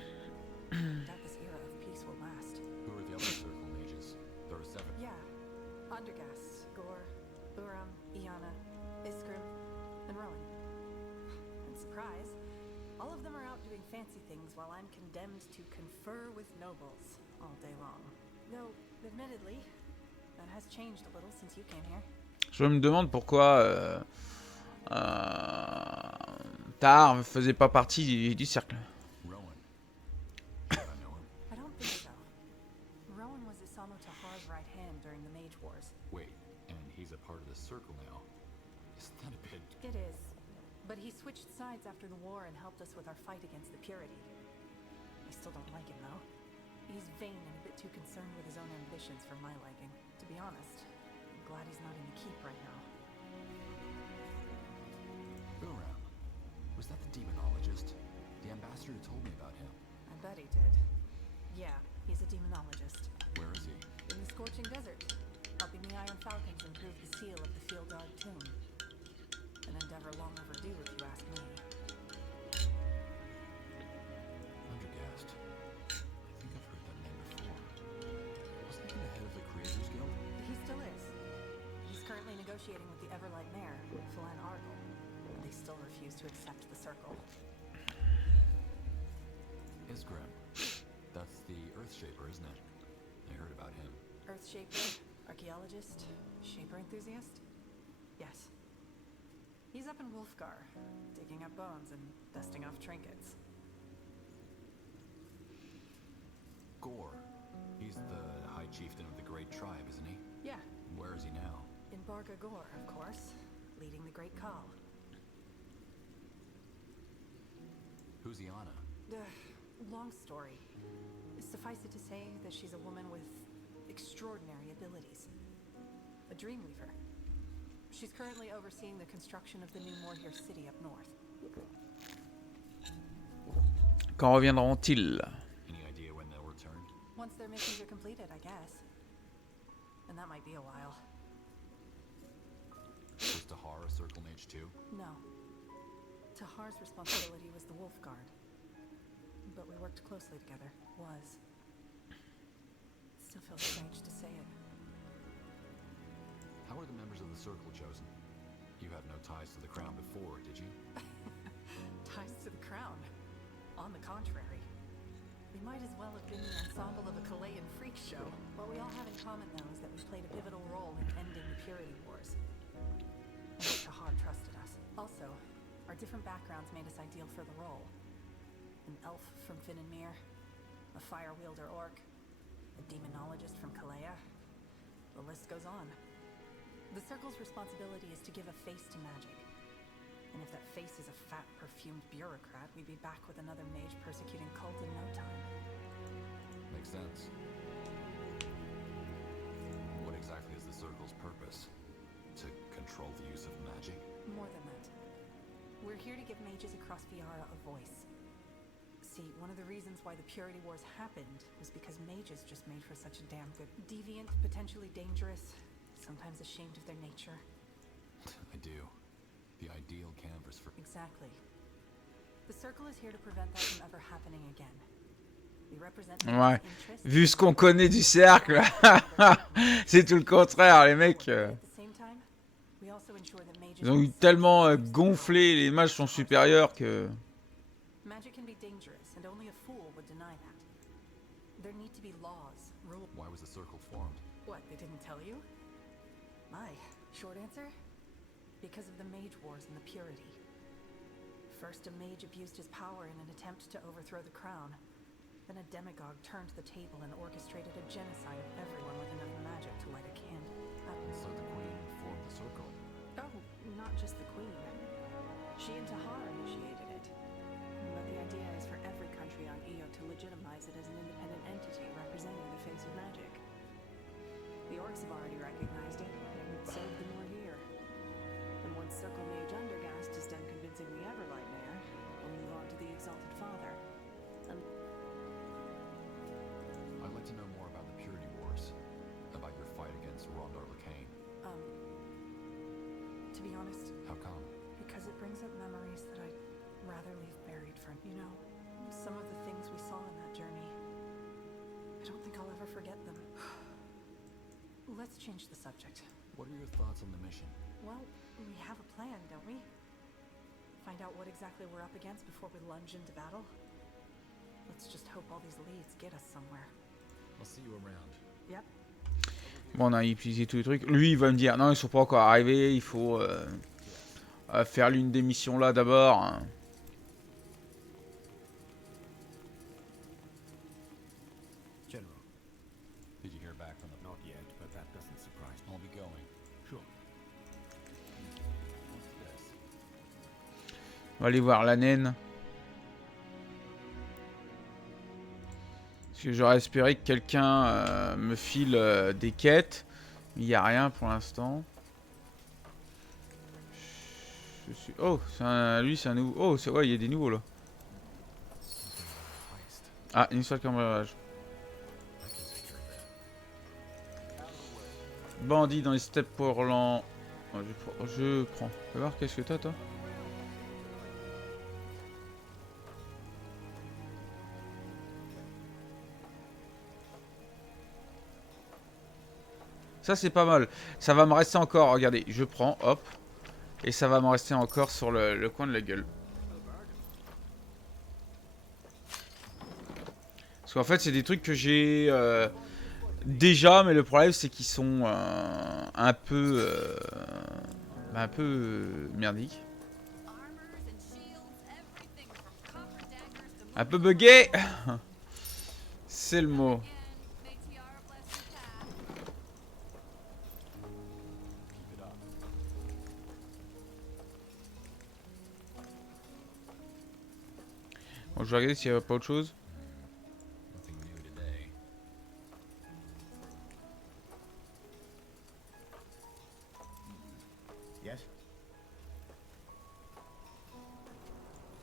I doubt this era of peace will last. Who are the other Circle mages? There are 7. Yeah. Undergast, Gore, Uram, Iana, Iskrim, and Rowan. And surprise, all of them are out doing fancy things while I'm condemned to confer with nobles all day long. Though, admittedly, that has changed a little since you came here. Je me demande pourquoi Tar faisait pas partie du cercle. Rowan. Do I know him? I don't think so. Rowan was Isamo Tahar's right hand during the Mage Wars. Wait, and he's a part of the Circle now. Isn't that a bit... It is. But he switched sides after the war and helped us with our fight against the Purity. I still don't like him, though. He's vain and a bit too concerned with his own ambitions for my liking. To be honest, I'm glad he's not in the keep right now. Uram. Was that the demonologist? The ambassador told me about him. I bet he did. Yeah, he's a demonologist. Where is he? In the Scorching Desert, helping the Iron Falcons improve the seal of the Field Guard tomb. An endeavor long overdue, if you ask me. Undergast. I think I've heard that name before. Wasn't he the head of the Creators Guild? He still is. He's currently negotiating with the Everlight Mayor, Philan Argyle. They still refuse to accept the Circle. Isgrim. That's the Earthshaper, isn't it? I heard about him. Earthshaper, archaeologist, shaper enthusiast? Yes. He's up in Wolfgar, digging up bones and dusting off trinkets. Gore. He's the High Chieftain of the Great Tribe, isn't he? Yeah, Where is he now? in Barga Gore, of course, leading the Great Call. Who's Iana? Long story. Suffice it to say that she's a woman with extraordinary abilities. A Dreamweaver. She's currently overseeing the construction of the new Morhir city up north. Quand reviendront-ils? Any idea when they'll return? Once their missions are completed, I guess. And that might be a while. Was Tahar a Circle Mage too? No. Tahar's responsibility was the Wolf Guard. But we worked closely together. Was. Still feels strange to say it. How were the members of the Circle chosen? You had no ties to the Crown before, did you? Ties to the crown. On the contrary. We might as well have been the ensemble of a Chilean freak show. What we all have in common, though, is that we played a pivotal role in ending the Purity Wars. And Tahar trusted us. Also, our different backgrounds made us ideal for the role. An elf from Fin and Mir, a fire wielder orc, a demonologist from Kalea. The list goes on. The Circle's responsibility is to give a face to magic. And if that face is a fat, perfumed bureaucrat, we'd be back with another mage-persecuting cult in no time. Makes sense. What exactly is the Circle's purpose? To control the use of magic? More than that. We're here to give mages across Viara a voice. See, one of the reasons why the Purity Wars happened was because mages just made for such a damn good... Deviant, potentially dangerous, sometimes ashamed of their nature. I do. The ideal canvas for... Exactly. The Circle is here to prevent that from ever happening again. We represent Ouais. interests. Vu ce qu'on connaît du cercle, c'est tout le contraire, les mecs. At the same time, we also ensure that mages Ils ont eu tellement gonflé, les mages sont supérieurs que... Magic can be dangerous, and only a fool would deny that. There need to be laws, rules. Why was the Circle formed? What, they didn't tell you? My short answer? Because of the Mage Wars and the Purity. First, a mage abused his power in an attempt to overthrow the crown. Then a demagogue turned the table and orchestrated a genocide of everyone with enough magic to light a candle. So the Queen formed the Circle. Oh, not just the Queen. She and Tahar initiated it. But the idea is for every country on Io to legitimize it as an independent entity representing the face of magic. The orcs have already recognized it, and so have the more here. And once Circle Mage Undergast is done convincing the Everlight Mayor, we'll move on to the Exalted Father. I'd like to know more about the Purity Wars. About your fight against Rondar Lacane. To be honest, How come? because it brings up memories that I'd rather leave buried for, you know, some of the things we saw on that journey. I don't think I'll ever forget them. Let's change the subject. What are your thoughts on the mission? Well, we have a plan, don't we? Find out what exactly we're up against before we lunge into battle. Let's just hope all these leads get us somewhere. I'll see you around. Yep. Bon, on a épuisé tous les trucs. Lui, il va me dire, non, ils sont pas encore arrivés, il faut faire l'une des missions là d'abord. General, Did you hear back from them? not yet, but that doesn't surprise me. I'll be going. Sure. What's this? On va aller voir la naine. Parce que j'aurais espéré que quelqu'un me file des quêtes. Il n'y a rien pour l'instant. Oh, lui c'est un nouveau. Oh, c'est ouais, il y a des nouveaux là. Ah, une histoire de cambriolage. Bandit dans les steppes Portland. Oh, je prends. Fais voir qu'est-ce que t'as toi. Ça c'est pas mal. Ça va me rester encore. Regardez, je prends, hop. Et ça va me rester encore sur le coin de la gueule. Parce qu'en fait c'est des trucs que j'ai déjà. Mais le problème c'est qu'ils sont un peu merdiques. Un peu buggé. C'est le mot. Bon, je vais regarder s'il n'y a pas autre chose. Nothing new today. Yes?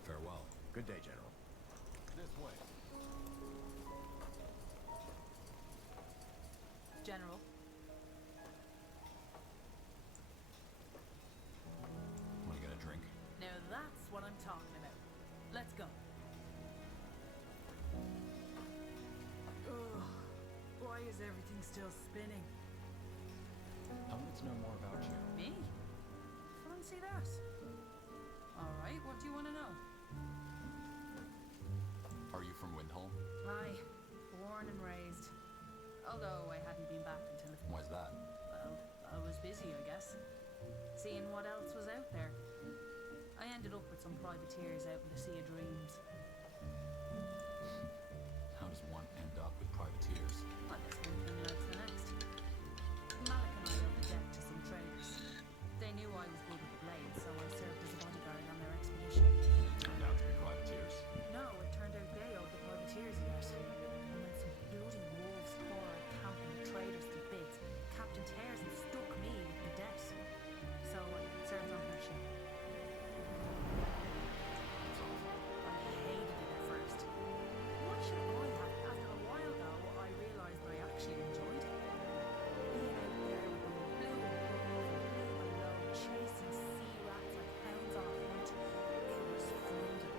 Farewell. Good day, General. This way. General. Want to get a drink? Now that's what I'm talking about. Let's go. Why is everything wheels spinning. I wanted to know more about you. Me? Fancy that. Alright, what do you want to know? Are you from Windholm? Aye, born and raised. Although I hadn't been back until... Why's that? Well, I was busy, I guess. Seeing what else was out there. I ended up with some privateers out in the Sea of Dreams. How does one end up with privateers? I guess one thing leads to the next. Malik and I opened deck to some traders. They knew I was good with the blade, so I served as a bodyguard on their expedition. Turned out to be privateers. No, it turned out they owed the privateers a debt. And when some bloody wolves tore our camp and the traders to bits, Captain Tears and stuck me with the debt. So I served on her ship. That's awful. I hated it at first. Why should I have? After a while, though, I realised I actually enjoyed it. Being out there with the blue above and blue below, chasing sea rats like hounds on a hunt, it was freedom.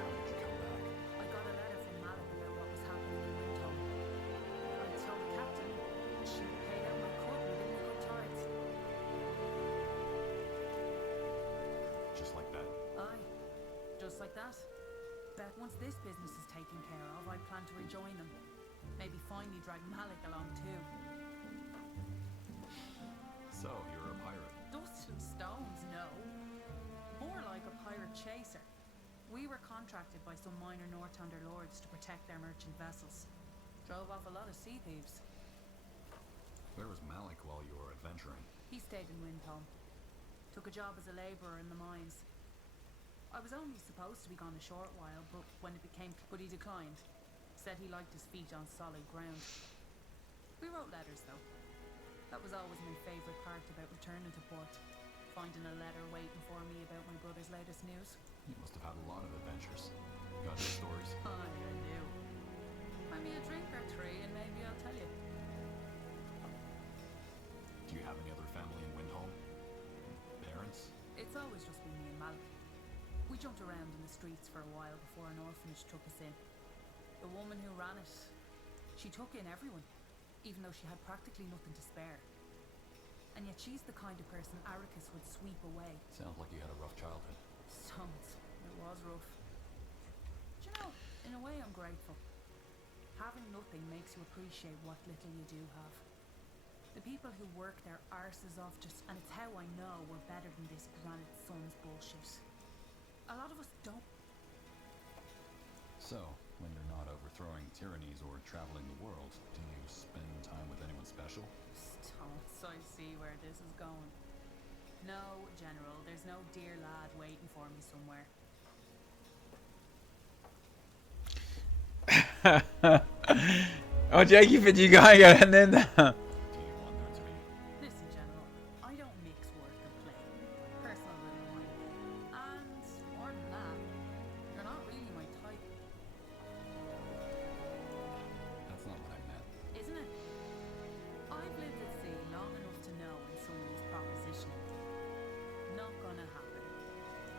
How did you come back? I got a letter from Malik about what was happening in Windholm. I told the captain, and she paid out my cut and gave me good tides. Just like that? Aye, just like that. Bet once this business is taken care of, I plan to rejoin them. Maybe finally drag Malik along too. So, you're a pirate. Dust and stones, no. More like a pirate chaser. We were contracted by some minor Northunder lords to protect their merchant vessels. Drove off a lot of sea thieves. Where was Malik while you were adventuring? He stayed in Windholm. Took a job as a labourer in the mines. I was only supposed to be gone a short while, but he declined. Said he liked his feet on solid ground. We wrote letters though. That was always my favourite part about returning to port. Finding a letter waiting for me about my brother's latest news. You must have had a lot of adventures. Got any stories? I knew. Buy me a drink or three and maybe I'll tell you. Do you have any other family in Windholm? Parents? It's always just been me and Malik. We jumped around in the streets for a while before an orphanage took us in. The woman who ran it, she took in everyone, even though she had practically nothing to spare. And yet she's the kind of person Arrakis would sweep away. Sounds like you had a rough childhood. Stones, it was rough. But you know, in a way I'm grateful. Having nothing makes you appreciate what little you do have. The people who work their arses off and it's how I know we're better than this Granite Sun's bullshit. A lot of us don't. So, when you're not overthrowing tyrannies or traveling the world, do you spend time with anyone special? Stones, I see where this is going. No, General, there's no dear lad waiting for me somewhere. On dirait qu'il fait du gringue à la naine. Do you want there to be? Listen, General, I don't mix work and play. Personal little mine. And more than that, you're not really my type, That's not what I meant. isn't it? I've lived at sea long enough to know when someone is propositioning. Not gonna happen.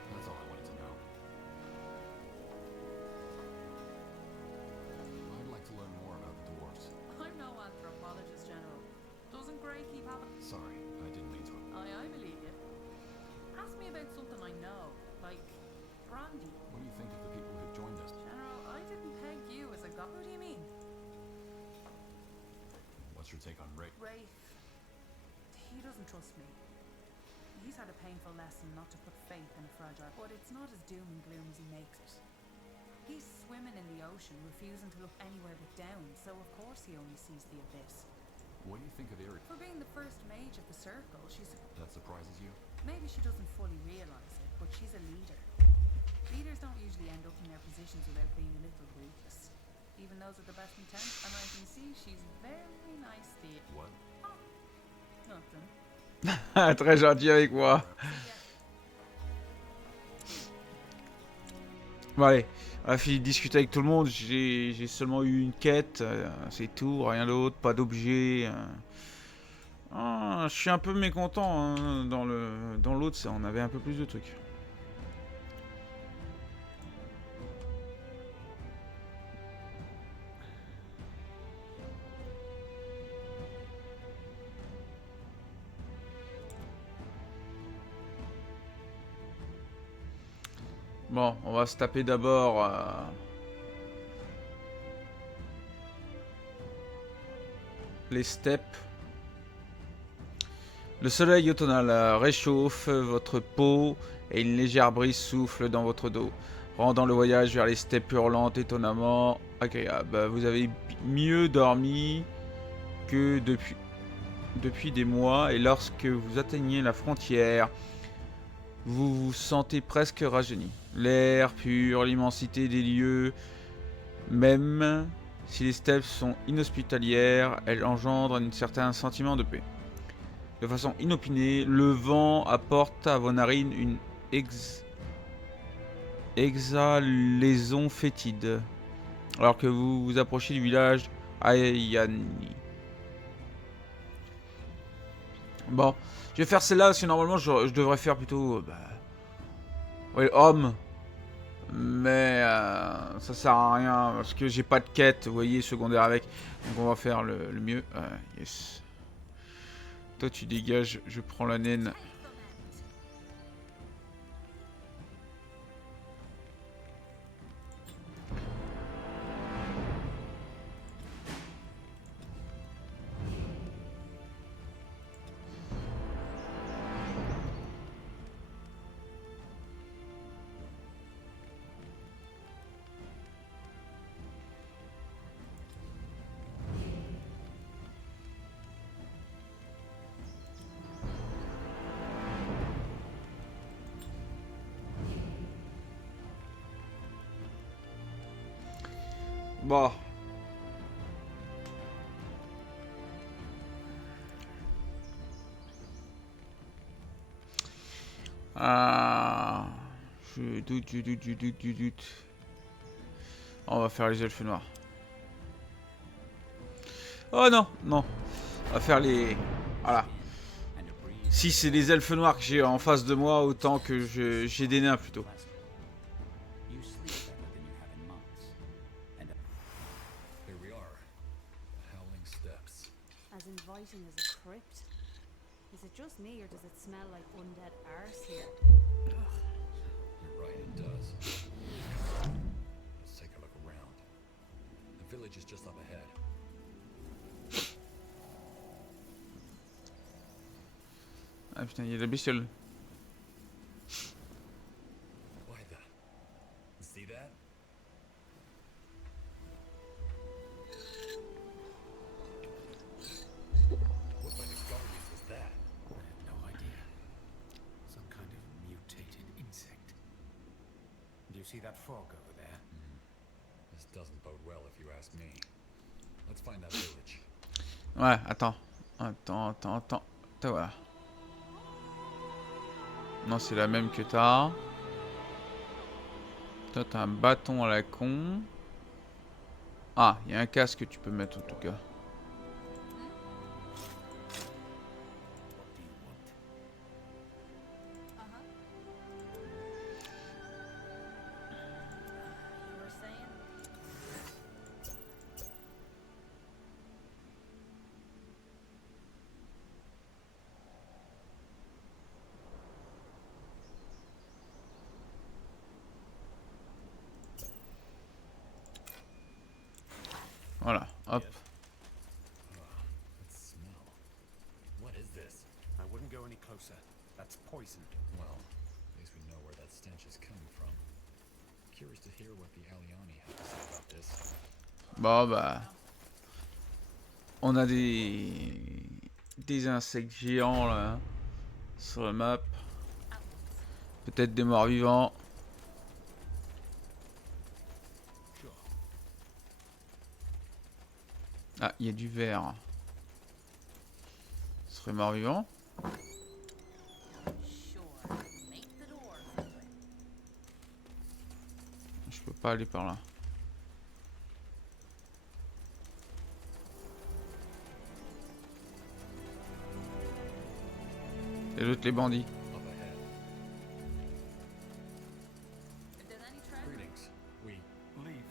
That's all I wanted to know. I'd like to learn more about the dwarves. I'm no anthropologist, General. Doesn't Grey keep having... Sorry, I didn't mean to. I believe you. Ask me about something I know, like brandy. What do you think of the people who've joined us? General, I didn't peg you as a god. What do you mean? What's your take on Rick? Wraith. He doesn't trust me. He's had a painful lesson not to put faith in a fragile, but it's not as doom and gloom as he makes it. He's swimming in the ocean, refusing to look anywhere but down, so of course he only sees the abyss. What do you think of Erie? For being the first mage of the circle, she's... That surprises you? Maybe she doesn't fully realise it, but she's a leader. Leaders don't usually end up in their positions without being a little ruthless. Even those with the best intent, and I can see she's very nice to you. What? Oh, nothing. Très gentil avec moi. Bon allez, on a fini de discuter avec tout le monde. J'ai seulement eu une quête, c'est tout, rien d'autre, pas d'objet. Je suis un peu mécontent, hein, dans l'autre, on avait un peu plus de trucs. Bon, on va se taper d'abord les steppes. Le soleil automnal réchauffe votre peau et une légère brise souffle dans votre dos, rendant le voyage vers les steppes hurlantes étonnamment agréable. Vous avez mieux dormi que depuis des mois, et lorsque vous atteignez la frontière, vous vous sentez presque rajeuni. L'air pur, l'immensité des lieux, même si les steppes sont inhospitalières, elles engendrent un certain sentiment de paix. De façon inopinée, le vent apporte à vos narines une exhalaison fétide, alors que vous vous approchez du village Ayani. Bon, je vais faire celle-là, parce que normalement je devrais faire plutôt ouais, homme. Mais ça sert à rien, parce que j'ai pas de quête, vous voyez, secondaire avec. Donc on va faire le mieux. Yes. Toi tu dégages, je prends la naine. Bon. Je doute. On va faire les elfes noirs. Oh non, non. On va faire les... Voilà. Si c'est les elfes noirs que j'ai en face de moi, autant que j'ai des nains plutôt. As inviting as a crypt. Is it just me or does it smell like undead arse here? You're right, it does. Let's take a look around. The village is just up ahead. Ah putain, il y a de la bestiole. Why the... See that? What kind of garbage was that? I have no idea. Some kind of mutated insect. Do you see that fog over there? This doesn't bode well if you ask me. Let's find that village. Ouais, attends. Attends, voilà. Non, c'est la même que t'as. Toi, t'as un bâton à la con. Ah, il y a un casque que tu peux mettre en tout cas. Voilà, hop. That smell. What is this? I wouldn't go any closer. That's poison. Well, at least we know where that stench is coming from. Curious to hear what the Aliani have to say about this. Bon bah... On a des insectes géants là, sur la map. Peut-être des morts vivants. Ah, il y a du verre. Ce serait mort vivant. Je peux pas aller par là. Et l'autre les bandits. Up ahead. Greetings. We... Leave.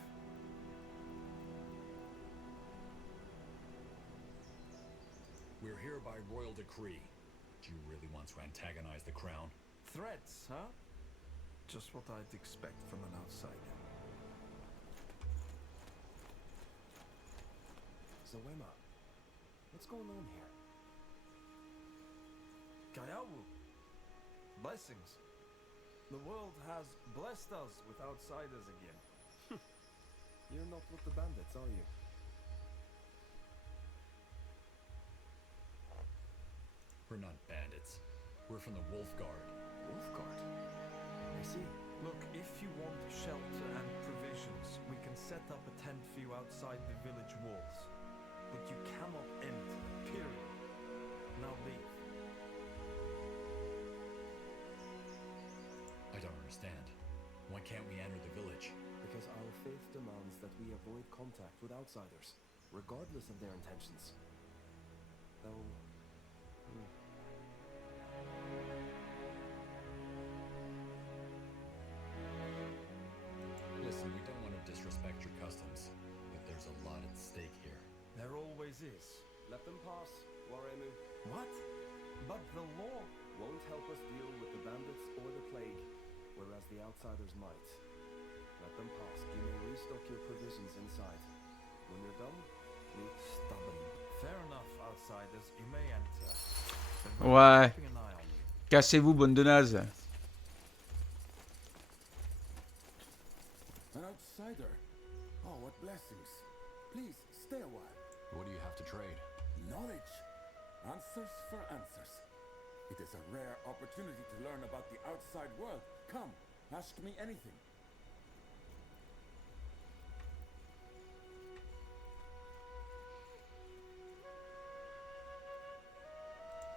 We're here by royal decree. Do you really want to antagonize the crown? Threats, huh? Just what I'd expect from an outsider. Zoema, what's going on here? Kayawu. Blessings. The world has blessed us with outsiders again. You're not with the bandits, are you? We're not bandits. We're from the Wolf Guard. Wolfguard? I see. Look, if you want shelter and provisions, we can set up a tent for you outside the village walls. But you cannot enter, period. Now leave. I don't understand. Why can't we enter the village? Because our faith demands that we avoid contact with outsiders, regardless of their intentions. Though... Listen, we don't want to disrespect your customs, but there's a lot at stake here. There always is. Let them pass, Waremu. What? But the law Won't help us deal with the bandits or the plague, whereas the outsiders might. Let them pass. You may restock your provisions inside. When you're done, leave. stubborn. Fair enough, outsiders. You may enter. But Ouais. keeping an eye on you. Cassez-vous, bande de nazes. An outsider? Oh, what blessings. Please, stay a while. What do you have to trade? Knowledge. Answers for answers. It is a rare opportunity to learn about the outside world. Come, ask me anything.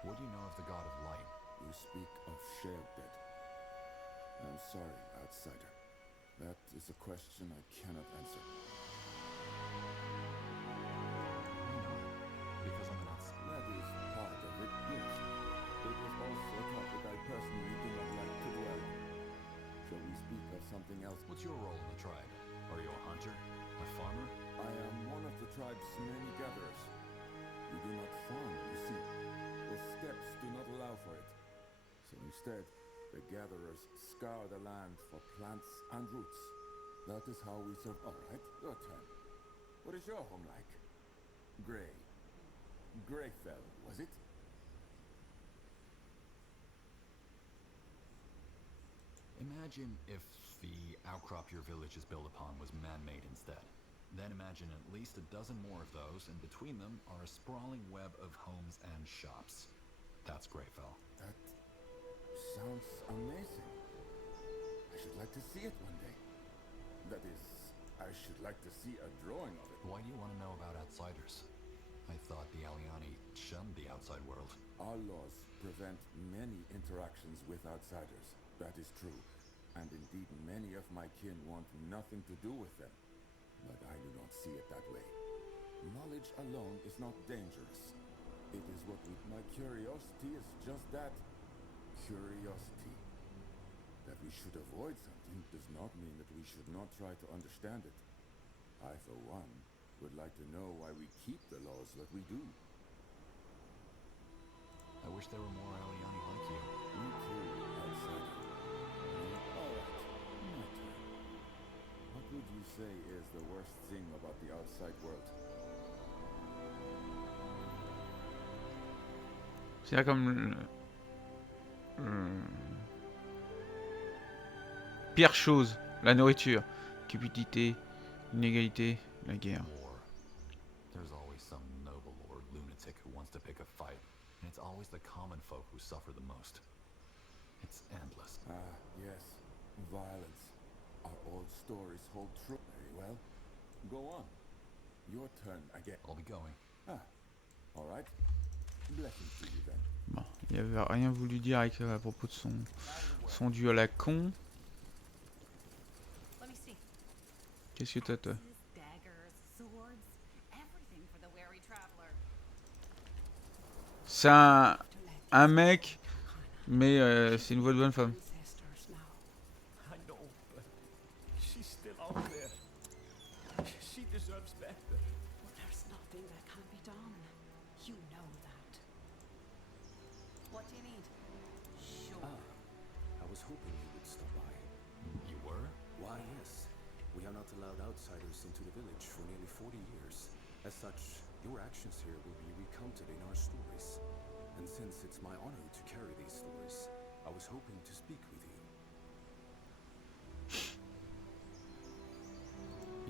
What do you know of the God of Light? You speak of shared dead. I'm sorry, outsider. That is a question I cannot answer. Why not? Because I'm an outsider. That is part of it, yes. It is also a topic I personally do not like to dwell on. Shall we speak of something else? What's your role in the tribe? Are you a hunter? A farmer? I am one of the tribe's many gatherers. We do not farm, you see. The steppes do not allow for it. So instead, the gatherers scour the land for plants and roots. That is how we survive. All right, your turn. What is your home like? Grey. Greyfell, was it? Imagine if the outcrop your village is built upon was man-made instead. Then imagine at least a dozen more of those, and between them are a sprawling web of homes and shops. That's Greyfell. That sounds amazing. I should like to see it one day. That is, I should like to see a drawing of it. Why do you want to know about outsiders? I thought the Aliani shunned the outside world. Our laws prevent many interactions with outsiders. That is true. And indeed, many of my kin want nothing to do with them. But I do not see it that way. Knowledge alone is not dangerous. It is what my curiosity is just that. Curiosity. That we should avoid something does not mean that we should not try to understand it. I, for one, would like to know why we keep the laws that we do. I wish there were more Aliani like you. Me too, outsider. Alright, my turn. What would you say is the worst thing about the outside world? C'est là comme... Pire chose, la nourriture. Cupidité, inégalité, la guerre. War. There's always some noble or lunatic who wants to pick a fight, and it's always the common folk who suffer the most. It's endless. Ah, yes. Violence. Our old stories hold true. Very well. Go on. Your turn again. I'll be going. Ah, alright. Blessings to you then. Bon, il avait rien voulu dire avec, à propos de son dieu à la con. Let me see. Qu'est-ce que t'as, toi? Daggers, swords, everything for the weary traveler. C'est un mec, mais c'est une voix de bonne femme. Ancestors now. I know, but she's still out there. She deserves better. There's nothing that can't be done. You know that. What do you need? Sure. I was hoping you would stop by. Ah, yes. We have not allowed outsiders into the village for nearly 40 years. As such, your actions here will be recounted in our stories. And since it's my honor to carry these stories, I was hoping to speak with you.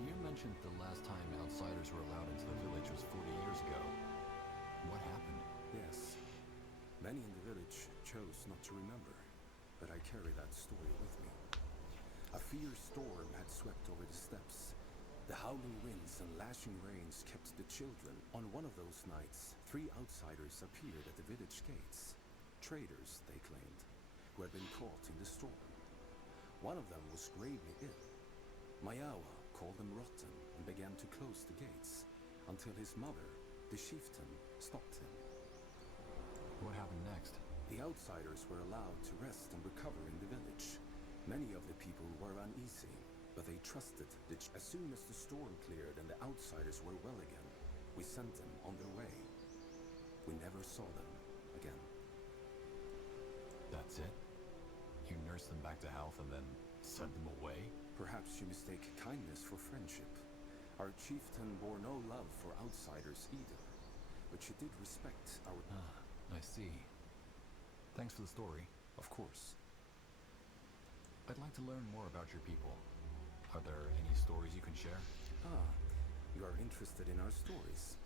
You mentioned the last time outsiders were allowed into the village was 40 years ago. What happened? Yes. Many in the village chose not to remember, but I carry that story with me. A fierce storm had swept over the steppes. The howling winds and lashing rains kept the children. On one of those nights, 3 outsiders appeared at the village gates. Traders, they claimed, who had been caught in the storm. One of them was gravely ill. Mayawa called them rotten and began to close the gates, until his mother, the chieftain, stopped him. What happened next? The outsiders were allowed to rest and recover in the village. Many of the people were uneasy, but they trusted that as soon as the storm cleared and the outsiders were well again, we sent them on their way. We never saw them again. That's it? You nursed them back to health and then sent them away? Perhaps you mistake kindness for friendship. Our chieftain bore no love for outsiders either, but she did respect our... I see. Thanks for the story. Of course. I'd like to learn more about your people. Are there any stories you can share? Ah, you are interested in our stories.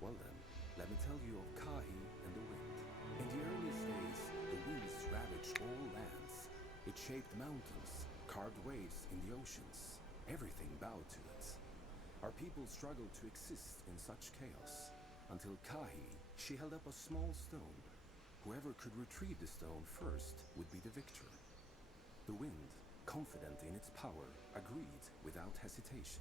Well then, let me tell you of Kahi and the wind. In the earliest days, the winds ravaged all lands. It shaped mountains, carved waves in the oceans. Everything bowed to it. Our people struggled to exist in such chaos, until Kahi, she held up a small stone. Whoever could retrieve the stone first would be the victor. The wind, confident in its power, agreed without hesitation.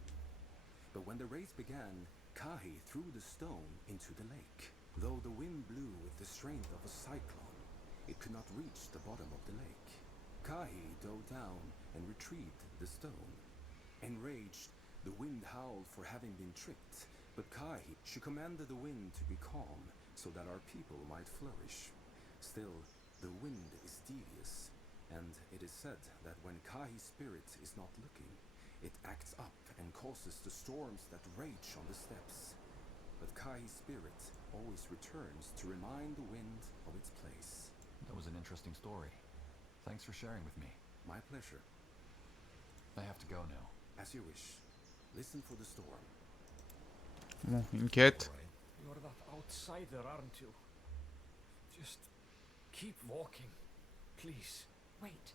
But when the race began, Kahi threw the stone into the lake. Though the wind blew with the strength of a cyclone, it could not reach the bottom of the lake. Kahi dove down and retrieved the stone. Enraged, the wind howled for having been tricked, but Kahi, she commanded the wind to be calm so that our people might flourish. Still, the wind is devious, and it is said that when Kahi's spirit is not looking, it acts up and causes the storms that rage on the steppes. But Kahi's spirit always returns to remind the wind of its place. That was an interesting story. Thanks for sharing with me. My pleasure. I have to go now. As you wish. Listen for the storm. Bon, une quête. All right. You're that outsider, aren't you? Just keep walking, please. Wait,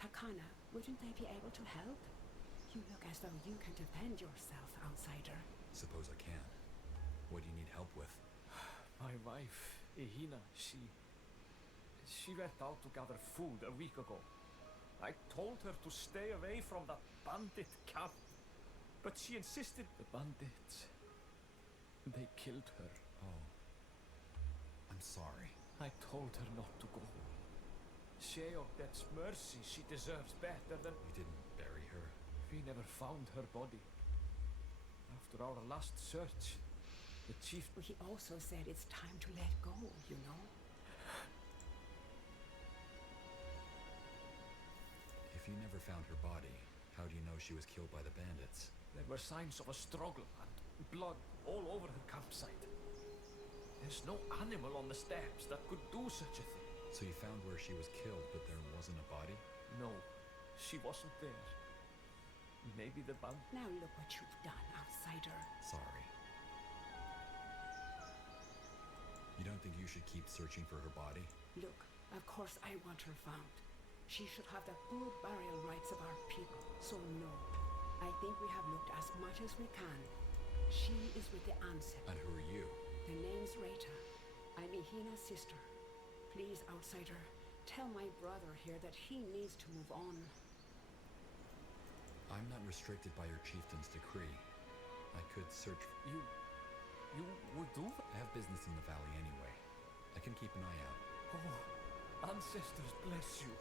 Takana, wouldn't they be able to help? You look as though you can defend yourself, outsider. Suppose I can. What do you need help with? My wife, Ehina, she went out to gather food a week ago. I told her to stay away from that bandit camp, but she insisted. The bandits, they killed her. Oh. I'm sorry. I told her not to go. Sheo gets mercy. She deserves better than... You didn't bury her? We never found her body. After our last search, the chief... He also said it's time to let go, you know? If you never found her body, how do you know she was killed by the bandits? There were signs of a struggle and blood all over her campsite. There's no animal on the steppes that could do such a thing. So you found where she was killed, but there wasn't a body? No, she wasn't there. Maybe the band... Now look what you've done, outsider. Sorry. You don't think you should keep searching for her body? Look, of course I want her found. She should have the full burial rights of our people. So no, I think we have looked as much as we can. She is with the ancestor. And who are you? The name's Rita. I'm Ehina's sister. Please, outsider, tell my brother here that he needs to move on. I'm not restricted by your chieftain's decree. I could search... You would do that? I have business in the valley anyway. I can keep an eye out. Oh, ancestors bless you.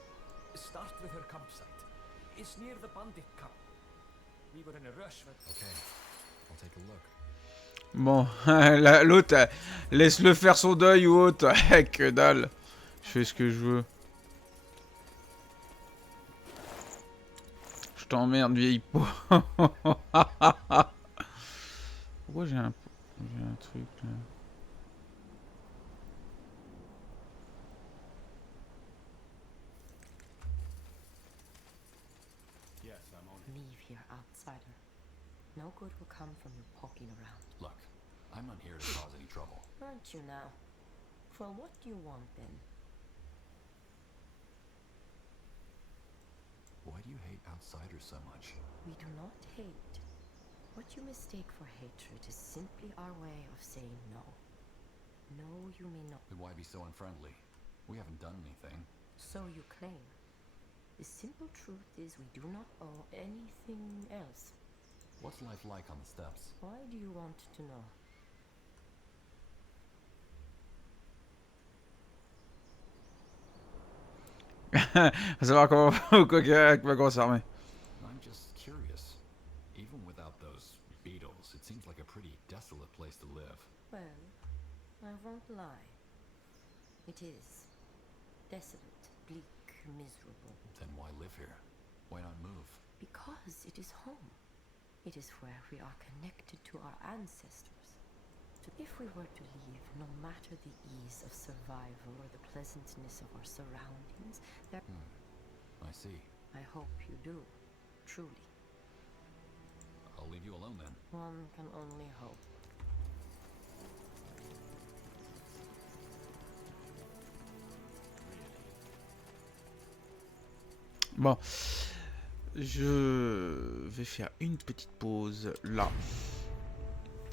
Start with her campsite. It's near the bandit camp. We were in a rush when... Okay, I'll take a look. Bon, l'autre, laisse-le faire son deuil ou autre. Que dalle. Je fais ce que je veux. Je t'emmerde, vieille peau. Pourquoi j'ai un truc là? Yes, I'm on it. Leave here, outsider. No good will come from your poking around. Look, I'm not here to cause any trouble. Aren't you now? Well, what do you want then? Why do you hate outsiders so much? We do not hate. What you mistake for hatred is simply our way of saying no. No, you may not. Then why be so unfriendly? We haven't done anything. So you claim. The simple truth is we do not owe anything else. What's life like on the steppes? Why do you want to know? Faut savoir comment, quoi qu'il y a avec ma grosse armée. I'm just curious. Even without those beetles, it seems like a pretty desolate place to live. Well, I won't lie. It is. Desolate, bleak, miserable. Then why live here? Why not move? Because it is home. It is where we are connected to our ancestors. If we were to leave, no matter the ease of survival or the pleasantness of our surroundings, there... I see. I hope you do. Truly. I'll leave you alone then. One can only hope. Bon, je vais faire une petite pause là.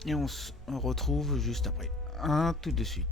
Et on se retrouve juste après. Tout de suite.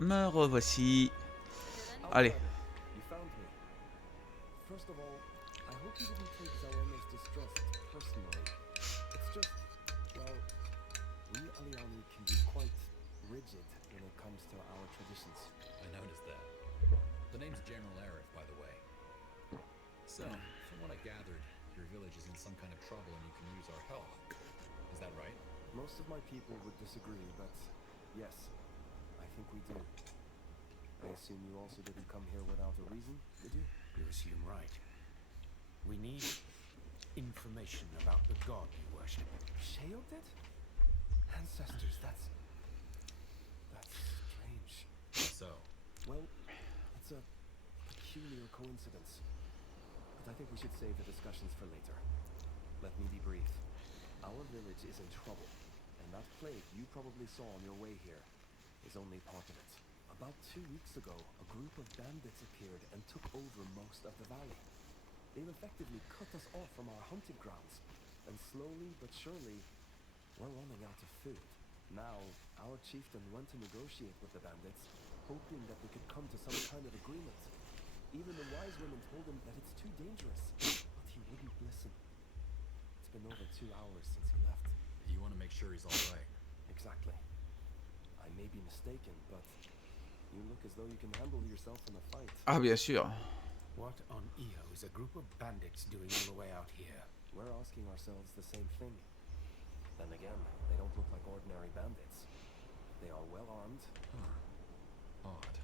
Me revoici. Allez. You found me. First of all, I hope you didn't take Zawena's distress personally. It's just, well, we Aliani can be quite rigid when it comes to our traditions. I noticed that. The name's General Arif, by the way. So, from what I gathered, your village is in some kind of trouble and you can use our help. Is that right? Most of my people would disagree, but yes, I think we do. I assume you also didn't come here without a reason, did you? You assume right. We need information about the god you worship. Sheo did? Ancestors, that's strange. So, Well, it's a peculiar coincidence. But I think we should save the discussions for later. Let me be brief. Our village is in trouble, and that plague you probably saw on your way here is only part of it. About 2 weeks ago, a group of bandits appeared and took over most of the valley. They've effectively cut us off from our hunting grounds, and slowly but surely, we're running out of food. Now, our chieftain went to negotiate with the bandits, hoping that we could come to some kind of agreement. Even the wise women told him that it's too dangerous, but he wouldn't listen. It's been over 2 hours since he left. you want to make sure he's alright. Exactly. I may be mistaken, but you look as though you can handle yourself in a fight. Ah, bien sûr. What on Io is a group of bandits doing all the way out here? We're asking ourselves the same thing. Then again, they don't look like ordinary bandits. They are well armed. Odd.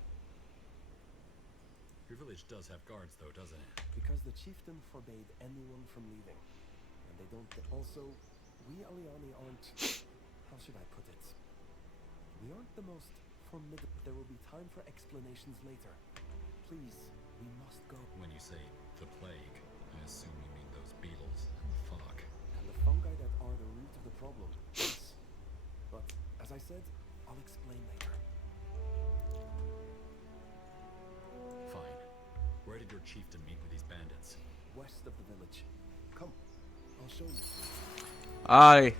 Your village does have guards though, doesn't it? Because the chieftain forbade anyone from leaving. And they don't also, we Aliani aren't, how should I put it? We aren't the most formidable. There will be time for explanations later. Please, we must go. When you say the plague, I assume you mean those beetles and the fog. And the fungi that are the root of the problem. Yes. But, as I said, I'll explain later. Fine. Where did your chieftain meet with these bandits? West of the village. Come, I'll show you. Allez.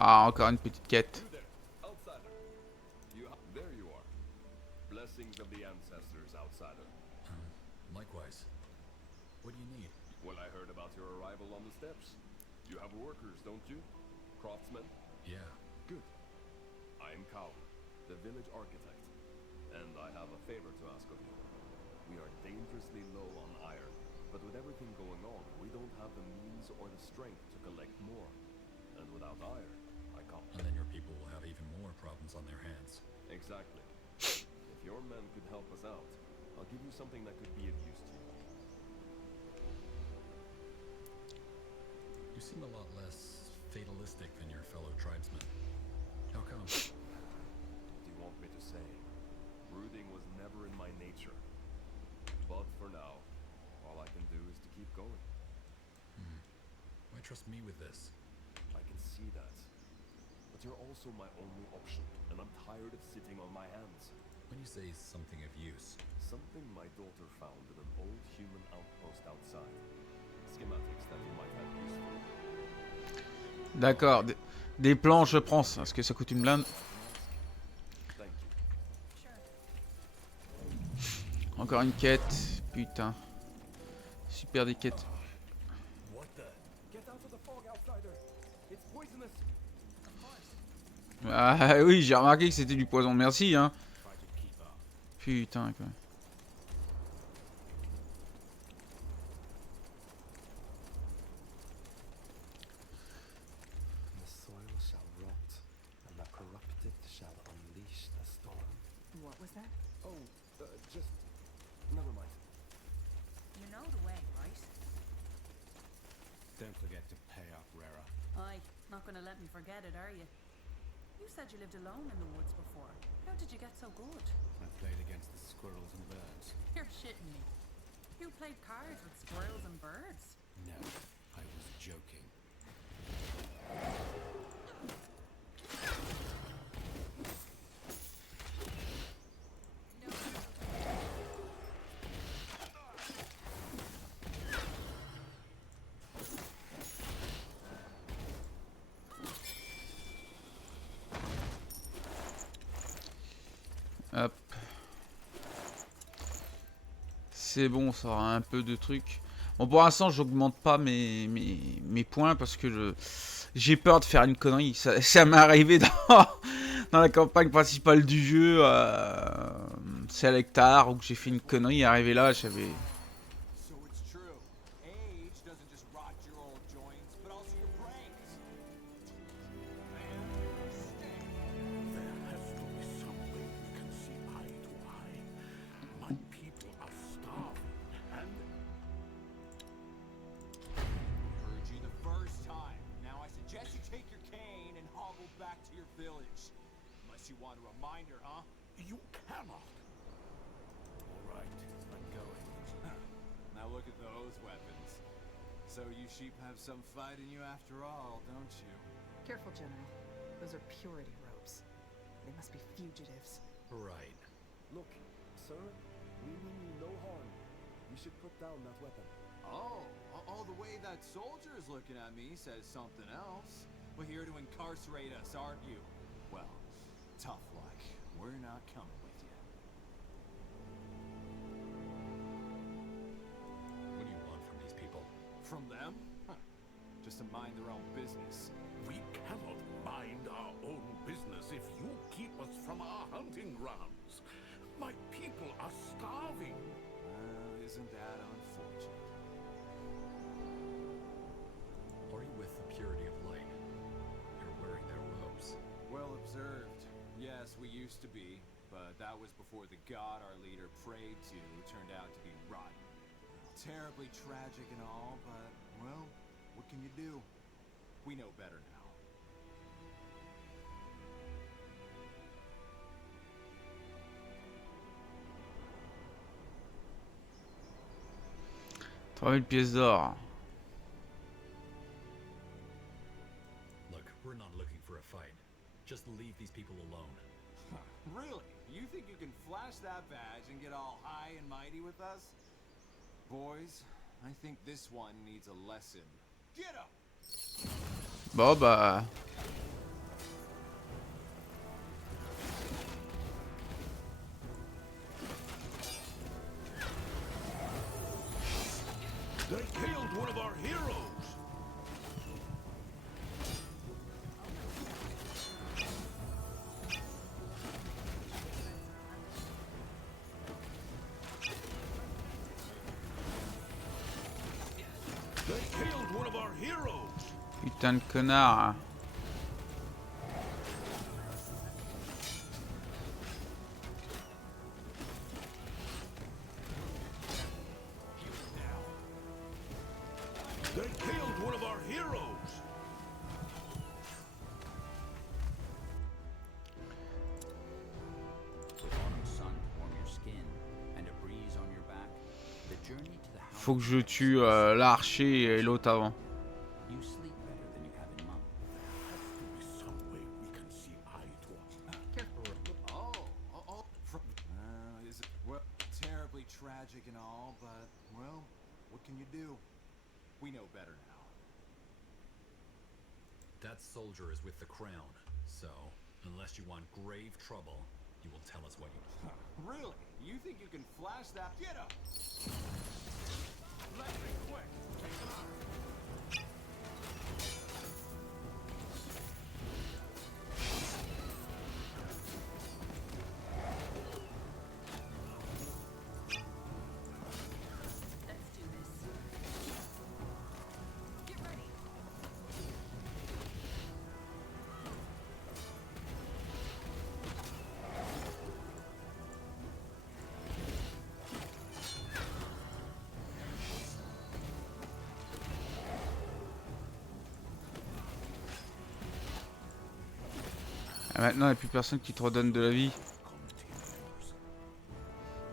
Ah, encore une petite quête. Outsider. There you are. Blessings of the ancestors, outsider. Likewise. What do you need? Well, I heard about your arrival on the steps. You have workers, don't you? Craftsmen? Yeah. Good. I'm Kao, the village architect, and I have a favor to ask of you. We are dangerously low on iron, but with everything going on, we don't have the means or the strength to collect more. And without iron, I can't. And then your people will have even more problems on their hands. Exactly. If your men could help us out, I'll give you something that could be of use to you. You seem a lot less fatalistic than your fellow tribesmen. How come? What do you want me to say? Brooding was never in my nature. But for now, all I can do is to keep going. Why trust me with this? I can see that. But you're also my only option, and I'm tired of sitting on my hands. When you say something of use, Something my daughter found in an old human outpost outside. Schematics that you might have use for. D'accord. Des plans, je prends ça. Parce que ça coûte une blinde. Thank you. Encore une quête. Putain. Super des quêtes. What the? Get out of the fog, outsider. It's poisonous. Ah oui, j'ai remarqué que c'était du poison. Merci, hein. Putain, quoi. The soil shall rot, and the corrupted shall unleash the storm. What was that? Oh, just... never mind. You know the way, right? Don't forget to pay up, Rera. Aye, not gonna let me forget it, are you? You said you lived alone in the woods before. How did you get so good? I played against the squirrels and birds. You're shitting me. You played cards with squirrels and birds? No, I was joking. Hop. C'est bon, ça aura un peu de trucs. Bon, pour l'instant, j'augmente pas mes points parce que j'ai peur de faire une connerie. Ça m'est arrivé dans la campagne principale du jeu. C'est à l'hectare où j'ai fait une connerie. Arrivé là, j'avais... So it's true. Age doesn't just rot your old joints, but also your brains. There has to be some way we can see eye to eye. My people are starving, and Heard you the first time. Now I suggest you take your cane and hobble back to your village. Unless you want a reminder, huh? you cannot. All right, I'm going. Now look at those weapons. So you sheep have some fight in you after all, don't you? Careful, General. Those are purity robes. They must be fugitives. Right. Look, sir, we mean you no harm. You should put down that weapon. Oh, the way that soldier is looking at me says something else. We're here to incarcerate us, aren't you? Well, tough luck. We're not coming with you. What do you want from these people? From them? Huh. Just to mind their own business. We cannot mind our own business if you keep us from our hunting grounds. My people are starving. Well, isn't that unfortunate? Are you with the Purity of Light? You're wearing their robes. Well observed. Yes, we used to be, but that was before the god our leader prayed to turned out to be rotten. Terribly tragic and all, but, well, what can you do? We know better now. Une pièce d'or. Look, we're not looking for a fight. Just leave these people alone. Really? You think you can flash that badge and get all high and mighty with us? Boys, I think this one needs a lesson. Get up! Bon bah... They killed one of our heroes. They killed one of our heroes. Putain de connard. They killed one of our heroes. With autumn sun to warm your skin and a breeze on your back, the journey to the house. Faut que je tue l'archer et l'autre avant. You sleep better than you have in months. There has to be some way we can see eye to eye. Is it, well, terribly tragic and all, but, well, what can you do? We know better now. That soldier is with the crown, so unless you want grave trouble, you will tell us what you do. Really? You think you can flash that? Get up! Let me quick! Take him out! Let's do this. Get ready. Ah, maintenant, il n'y a plus personne qui te redonne de la vie.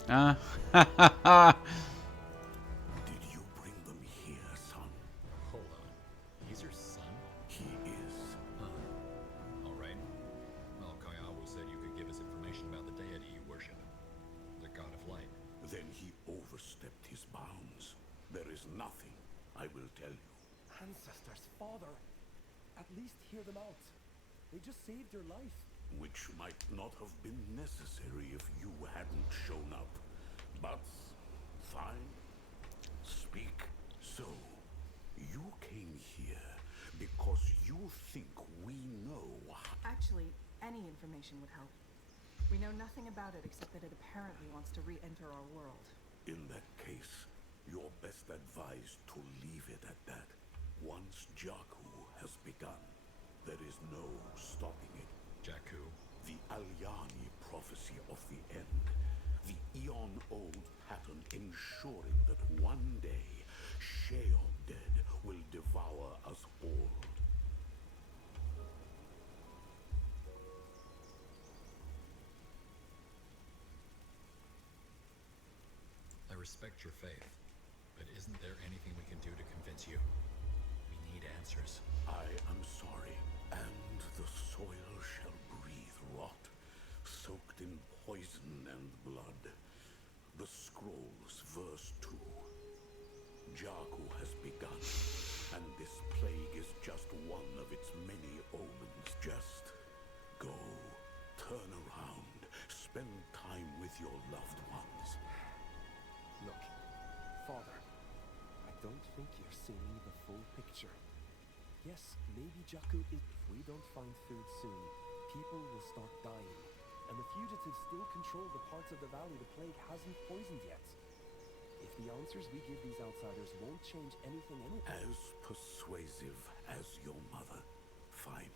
Hein? Did you bring them here, son? Hold on. He's your son? He is. All right. Well, Kayawu said you could give us information about the deity you worship. The god of light. Then he overstepped his bounds. There is nothing I will tell you. Ancestors, father. At least hear them out. They just saved your life. Which might not have been necessary if But fine. Speak. So, you came here because you think we know. Actually, any information would help. We know nothing about it except that it apparently wants to re-enter our world. In that case, you're best advised to leave it at that. Once Jakku has begun, there is no stopping it. Jakku? The Alyani prophecy of the end. The eon-old pattern ensuring that one day, Sheol-Dead will devour us all. I respect your faith, but isn't there anything we can do to convince you? We need answers. I am sorry, and the soil shall breathe rot, soaked in poison and blood. The Scrolls, verse 2. Jakku has begun, and this plague is just one of its many omens. Just go, turn around, spend time with your loved ones. Look, Father, I don't think you're seeing the full picture. Yes, maybe Jakku is... If we don't find food soon, people will start dying. And the fugitives still control the parts of the valley the plague hasn't poisoned yet. If the answers we give these outsiders won't change anything anyway... As persuasive as your mother. Fine.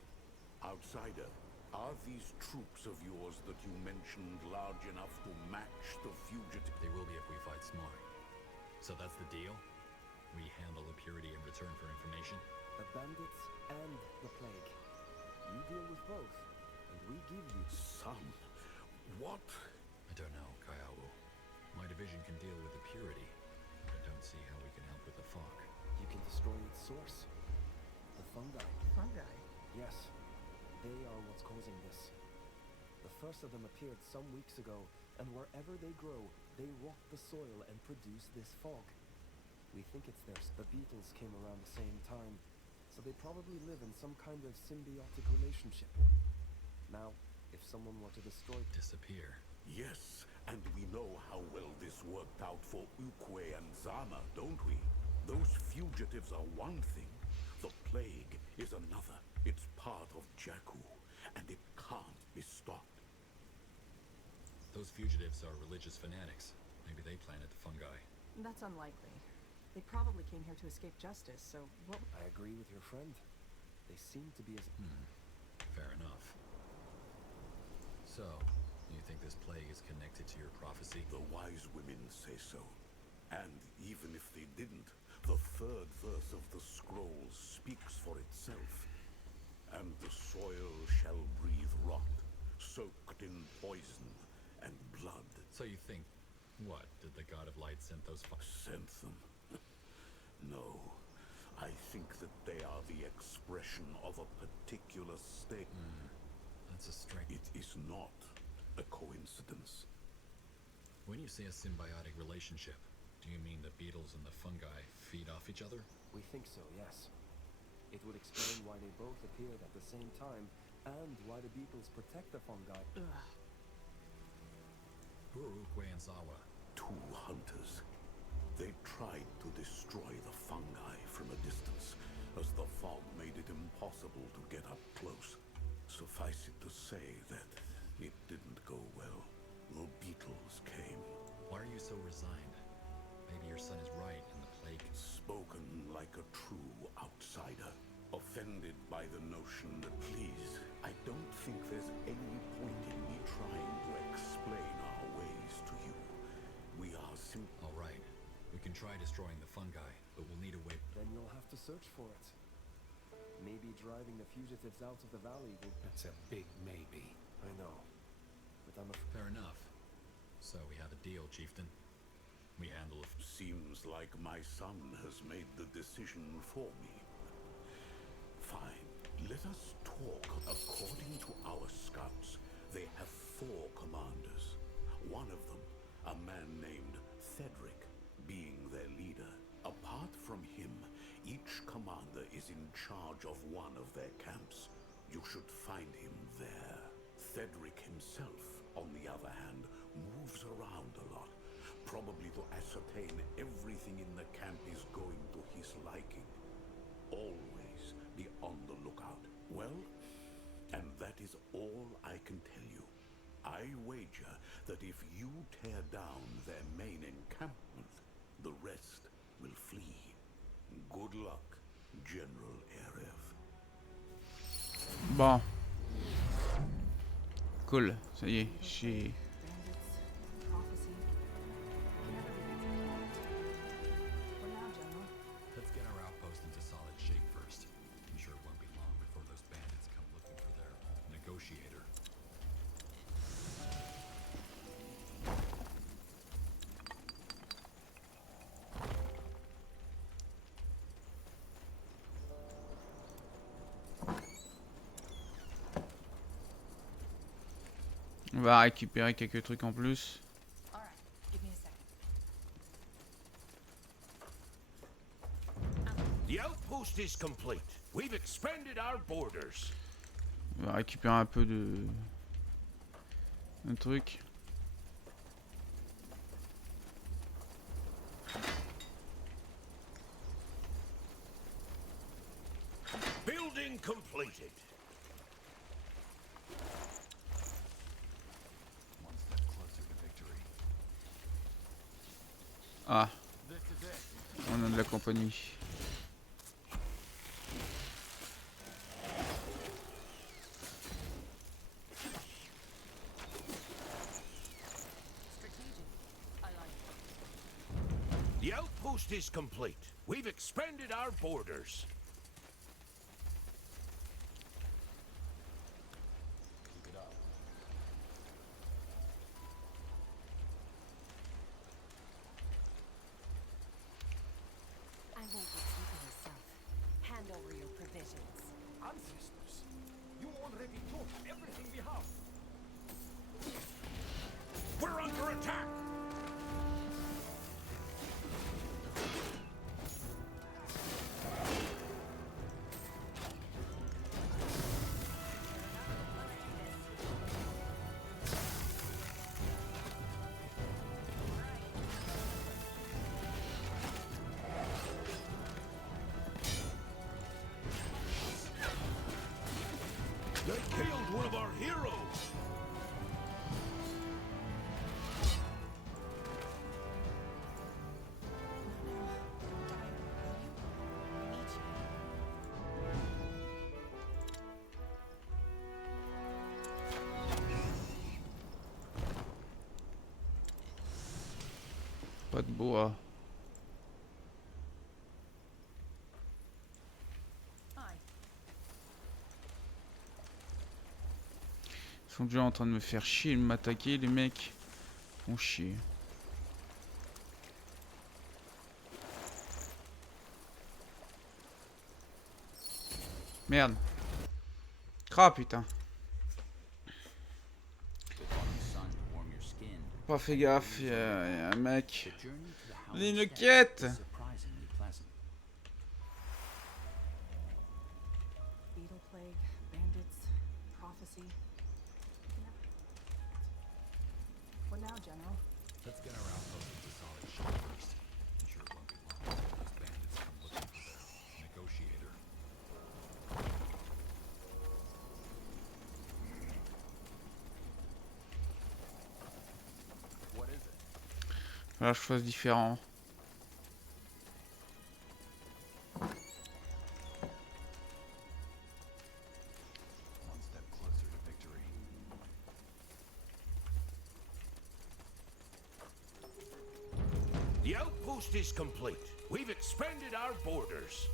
Outsider, are these troops of yours that you mentioned large enough to match the fugitive? They will be if we fight smart. So that's the deal? We handle the purity in return for information? The bandits and the plague. You deal with both, and we give you... Son, what? I don't know, Kaiawu. My division can deal with the purity, but I don't see how we can help with the fog. You can destroy its source. The fungi. Fungi? Yes. They are what's causing this. The first of them appeared some weeks ago, and wherever they grow, they rot the soil and produce this fog. We think it's theirs. The beetles came around the same time, so they probably live in some kind of symbiotic relationship. Now, if someone were to destroy... Disappear. Yes, and we know how well this worked out for Ukwe and Zana, don't we? Those fugitives are one thing. The plague is another. It's part of Jakku, and it can't be stopped. Those fugitives are religious fanatics. Maybe they planted the fungi. That's unlikely. They probably came here to escape justice, so what... I agree with your friend. They seem to be as... Fair enough. So, you think this plague is connected to your prophecy? The wise women say so. And even if they didn't, the third verse of the scrolls speaks for itself. And the soil shall breathe rot, soaked in poison and blood. So you think, what, did the God of Light send those Sent them? No. I think that they are the expression of a particular state. That's a strange... It is not a coincidence. When you say a symbiotic relationship, do you mean the beetles and the fungi feed off each other? We think so, yes. It would explain why they both appeared at the same time, and why the beetles protect the fungi. Who are Ukwe and Zawa? Two hunters. They tried to destroy the fungi from a distance, as the fog made it impossible to get up close. Suffice it to say that it didn't go well. The beetles came. Why are you so resigned? Maybe your son is right and the plague... Spoken like a true outsider. Offended by the notion that, please, I don't think there's any point in me trying to explain our ways to you. We are All right. We can try destroying the fungi, but we'll need a way... Then you'll have to search for it. Maybe driving the fugitives out of the valley will... That's a big maybe. I know. But I'm Fair enough. So we have a deal, Chieftain. We handle it. Seems like my son has made the decision for me. Fine. Let us talk. According to our scouts, they have 4 commanders. One of them, a man named Thedric, being their leader. Apart from him, each commander is in charge of one of their camps. You should find him there. Thedric himself, on the other hand, moves around a lot. Probably ascertain everything in the camp is going to his liking. Always be on the lookout. Well, and that is all I can tell you. I wager that if you tear down their main encampment, the rest will flee. Good luck, General Erev. Bon. Cool, ça y est, j'ai... Let's get our outpost into solid shape first. I'm sure it won't be long before those bandits come looking for their negotiator. On va récupérer quelques trucs en plus. The outpost is complete. We've expanded our borders. On va récupérer un peu de trucs. Building completed. One step closer to victory. Ah, on a de la compagnie. The outpost is complete. We've expanded our borders. Keep it up. I won't be keeping myself. Hand over your provisions. Ancestors, you already took everything we have. We're under attack. They killed one of our heroes! Pas de bois. Ils sont déjà en train de me faire chier, de m'attaquer, les mecs. Ils font chier. Merde. Ah putain. Pas fait gaffe, y a un mec. Une quête. Beetle plague, bandits, prophecy. What now, General? Let's get our outpost into solid shape first. I'm sure it won't be long before those bandits come looking for their negotiator. What is it? Là, je fasse différent. One step closer to victory. The outpost is complete. We've expanded our borders.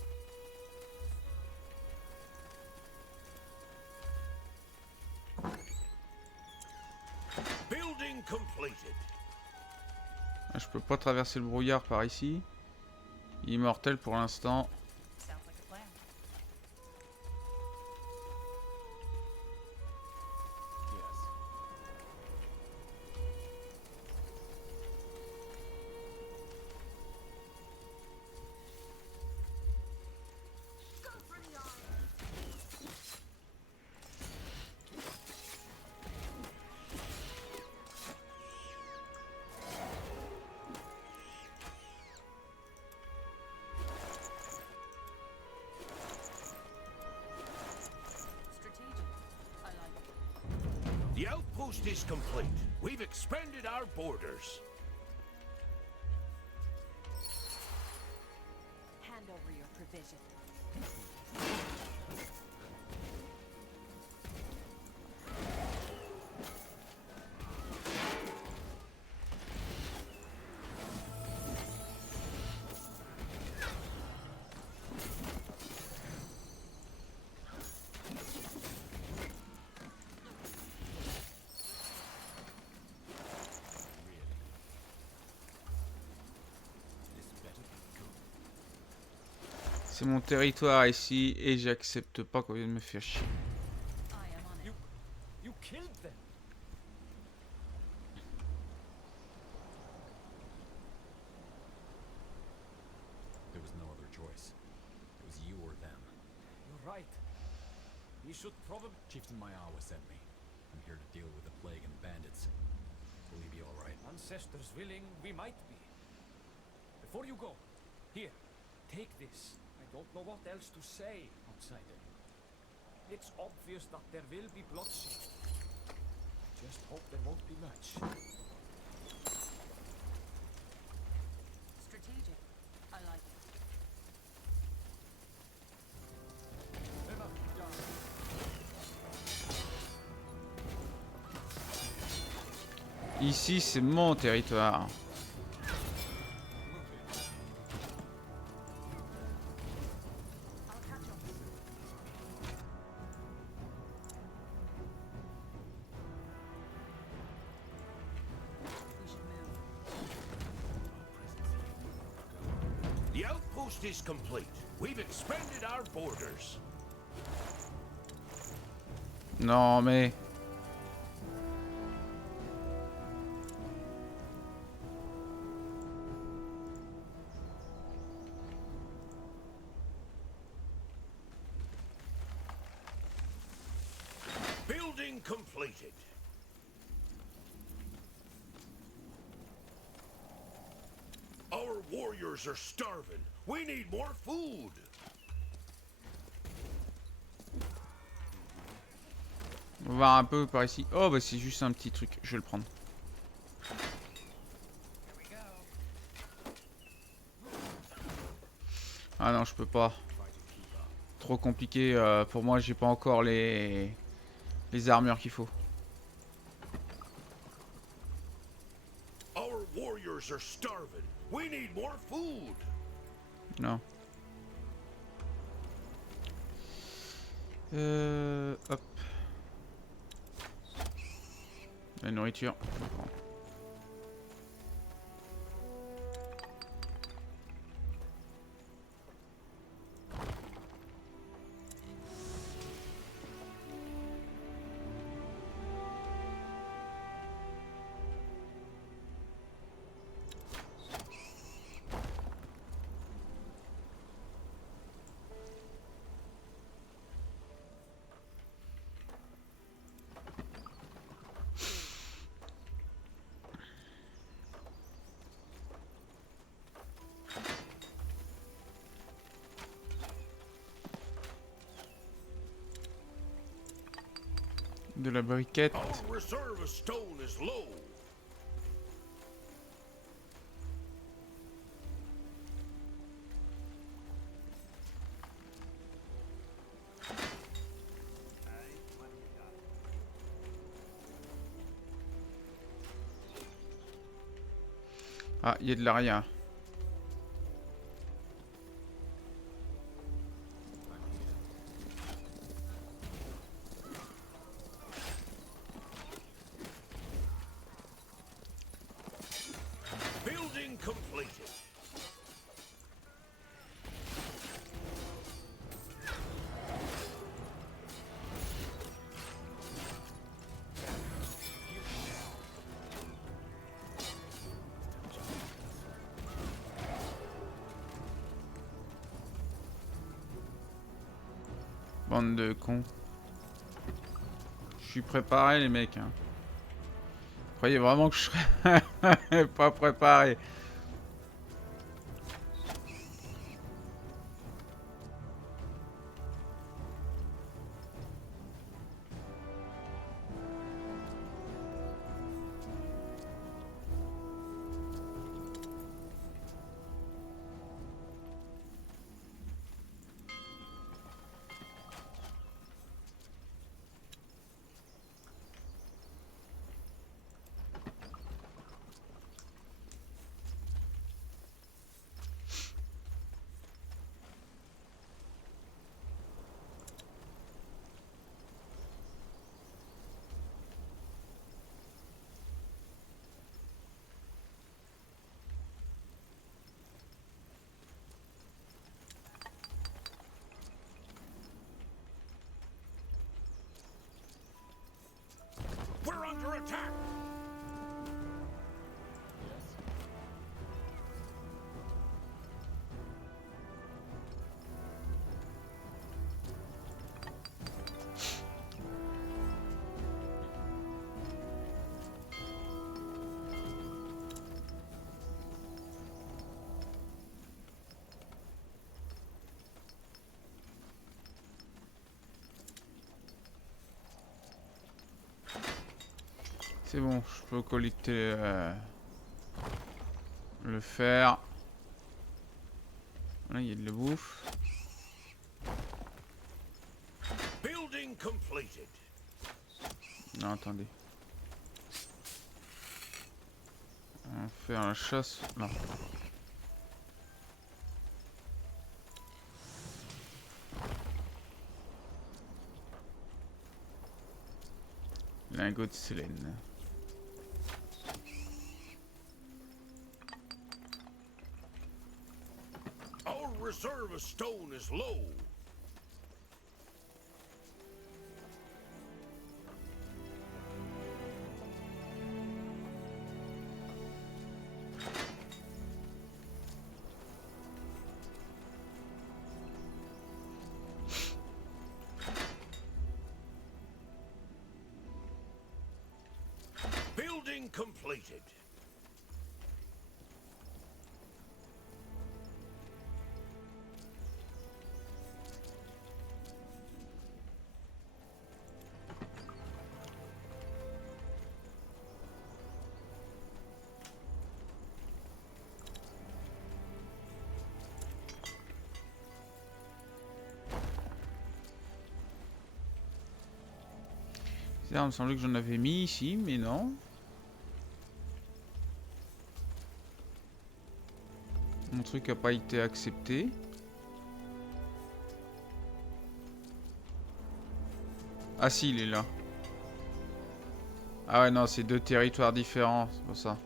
Building completed. Ah, je peux pas traverser le brouillard par ici. Immortel pour l'instant. Sounds like a plan. Yes. outpost is complete. We've expanded our borders. Hand over your provision. C'est mon territoire ici et j'accepte pas qu'on vienne me faire chier. You killed them. There was no other choice. It was you or them. You're right. We should probably... Chieftain Mayawa sent me. I'm here to deal with the plague and bandits. Will he be all right? Ancestors willing, we might be. Before you go, here, take this. I don't know what else to say, outsider. It's obvious that there will be bloodshed. Just hope there won't be much. Strategic. I like it. Ici, c'est mon territoire. The outpost is complete. We've expanded our borders. Non, mais... Building completed. Our warriors are starving. We need more food. On va voir un peu par ici. Oh, bah c'est juste un petit truc. Je vais le prendre. Ah non, je peux pas. Trop compliqué. Pour moi, j'ai pas encore les armures qu'il faut. Our warriors are starving. We need more food. Non. Hop. La nourriture. De la briquette. Our reserve of stone is low. Ah, il y a de l'aria. Building completed. Bande de cons. Je suis préparé les mecs. Hein. Croyez vraiment que je serais pas préparé. C'est bon, je peux collecter le fer. Là, il y a de la bouffe. Building completed. Non, attendez. On va faire la chasse. Non. Lingot de sélène. Our reserve of stone is low. Building completed. Ça, il me semblait que j'en avais mis ici, mais non. Mon truc a pas été accepté. Ah si, il est là. Ah ouais, non, c'est deux territoires différents, c'est pour ça.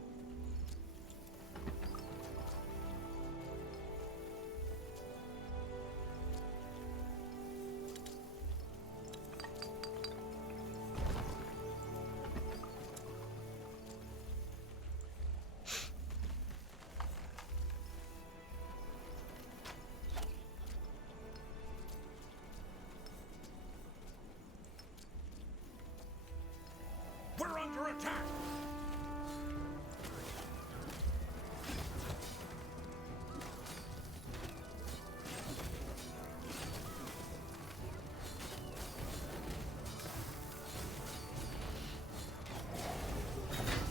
We're under attack.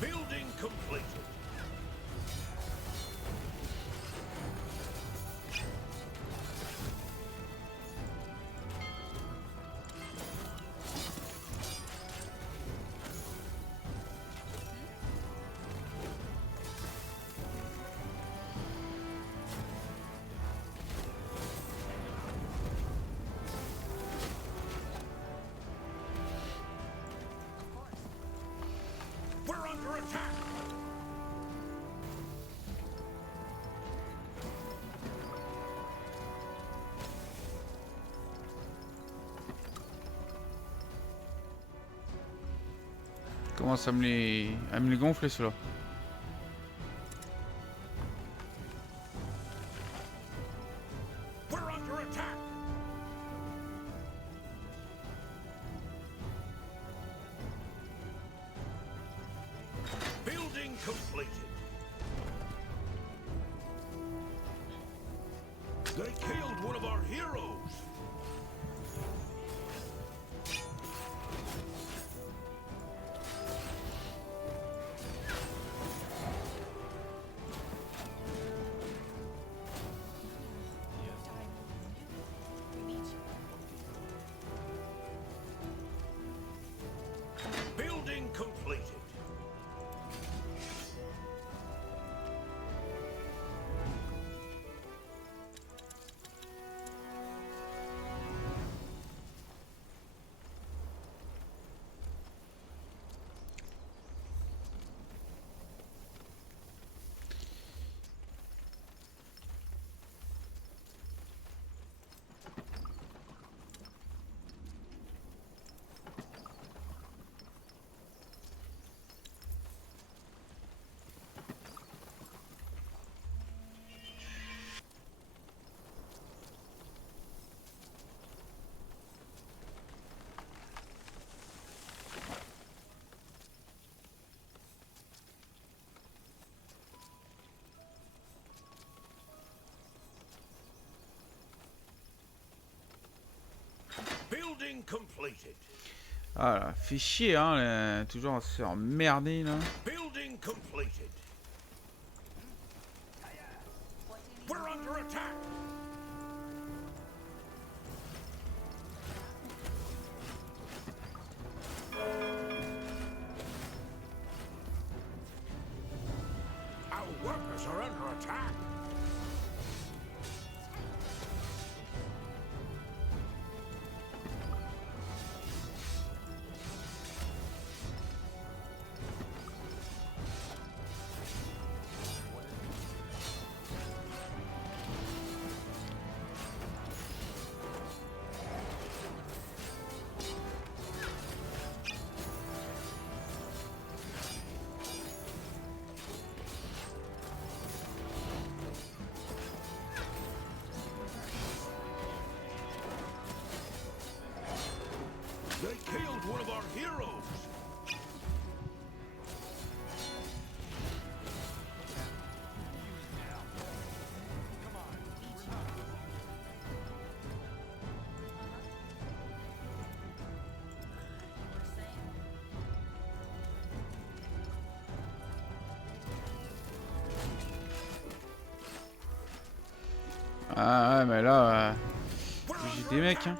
Building completed. We're under attack. Commence à me les gonfler ceux-là. We're under attack. Building completed. They killed one of our heroes. Building completed. Building completed. Ah là, fait chier, hein, toujours à se faire emmerder, là. Building completed. We're under attack. Our workers are under attack. They killed one of our heroes! Ah ouais, mais là, j'ai des mecs, hein.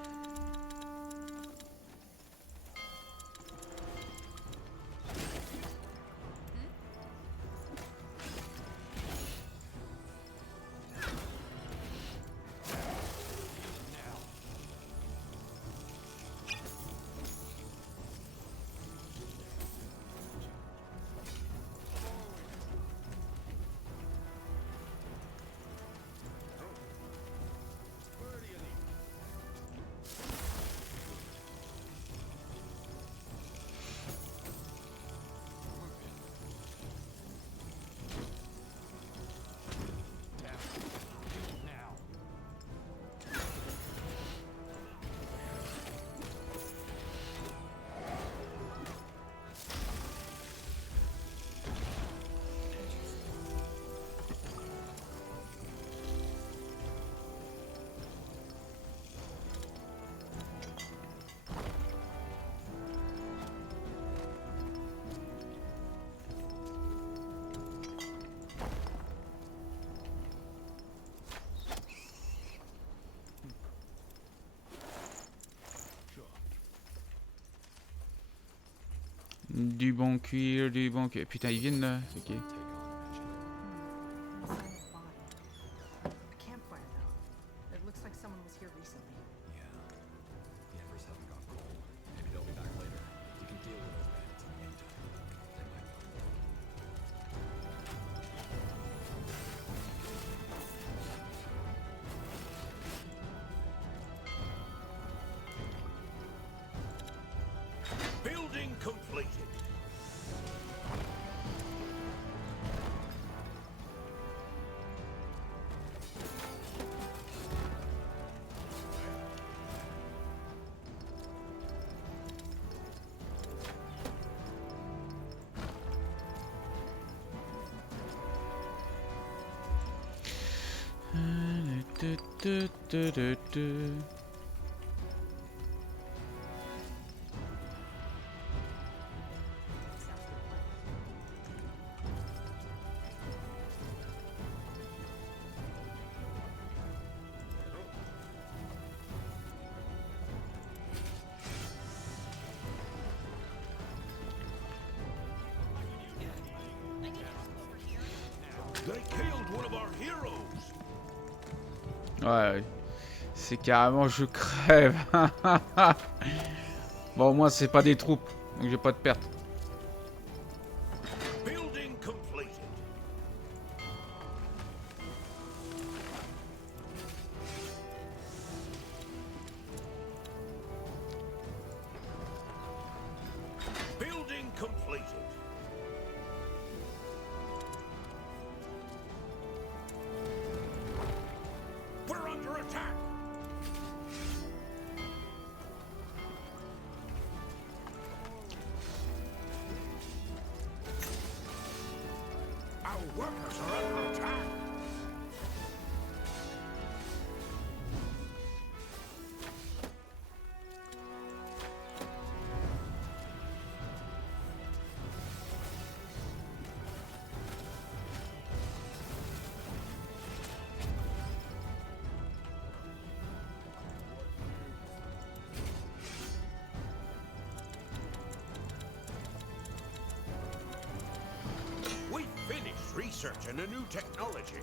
Du bon cuir, du bon cuir. Putain, ils viennent là. Ok. Building completed. They killed one of our heroes. Ouais, c'est carrément je crève. Bon, au moins c'est pas des troupes, donc j'ai pas de perte. Building completed. Building completed. We're under attack. Our workers are under attack. research and a new technology.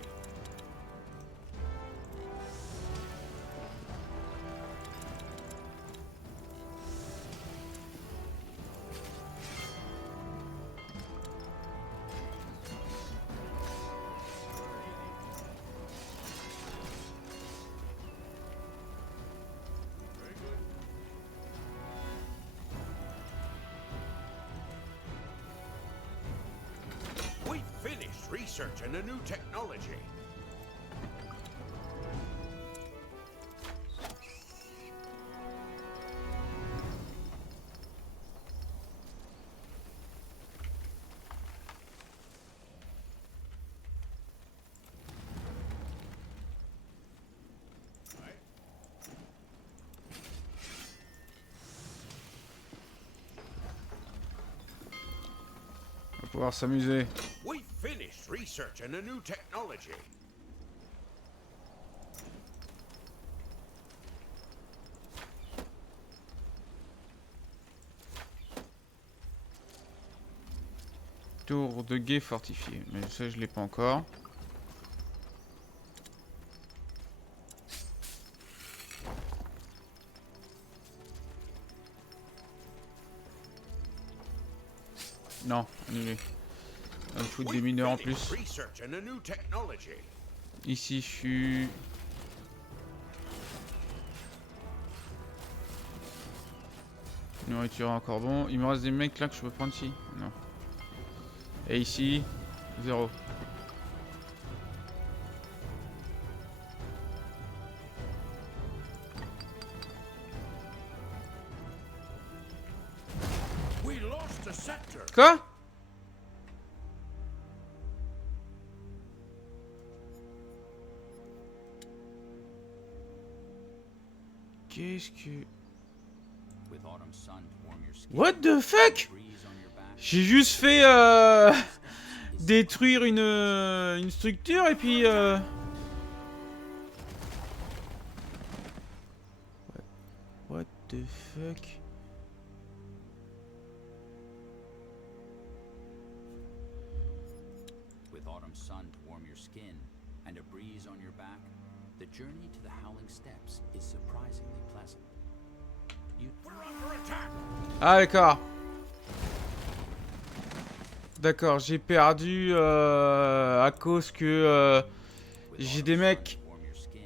We finished research and a new technology. On va pouvoir s'amuser. We finished research and a new technology. Tour de guet fortifié. Mais ça, je l'ai pas encore. Non, annulé. On va me foutre des mineurs en plus. Research and a new technology. Ici, je suis... Nourriture encore bon. Il me reste des mecs là que je peux prendre ici. Non. Et ici, 0. We lost a sector. Quoi? Qu'est-ce que... With autumn sun to warm your skin. What the fuck? J'ai juste fait détruire une structure et puis What the fuck? With autumn sun to warm your skin and a breeze on your back, the journey to the Howling Steppes is surprisingly pleasant. We're under attack. Ah d'accord. D'accord, j'ai perdu à cause que j'ai des mecs,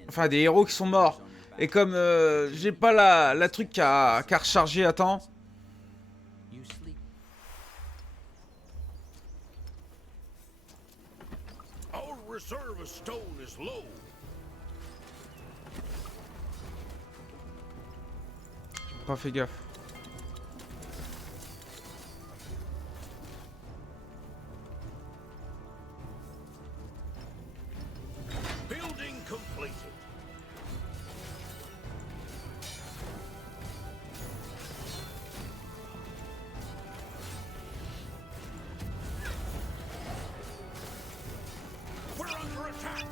enfin des héros qui sont morts. Et comme j'ai pas la truc qui a rechargé à temps. Our reserve of stone is low. J'ai pas fait gaffe. Building completed. We're under attack.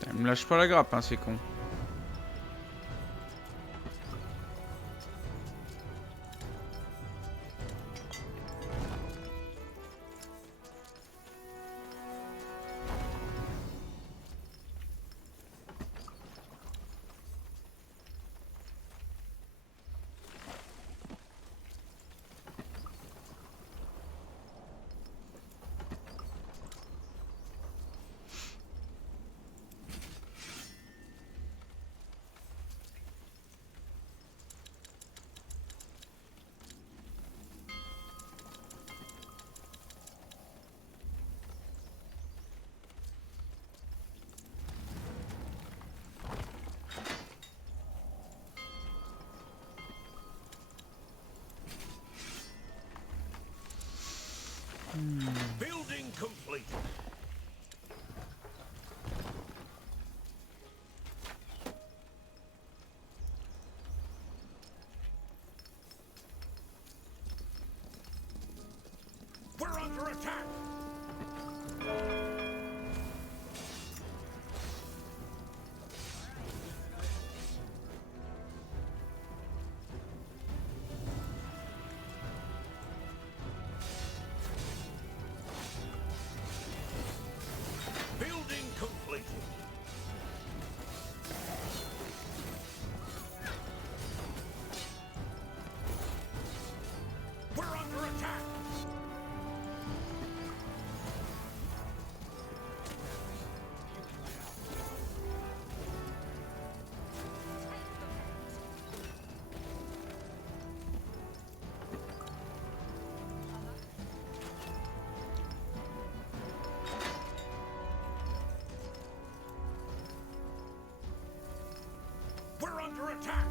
Putain, il me lâche pas la grappe, hein, c'est con. Building complete. We're under attack. Building complete. We're under attack. We're under attack.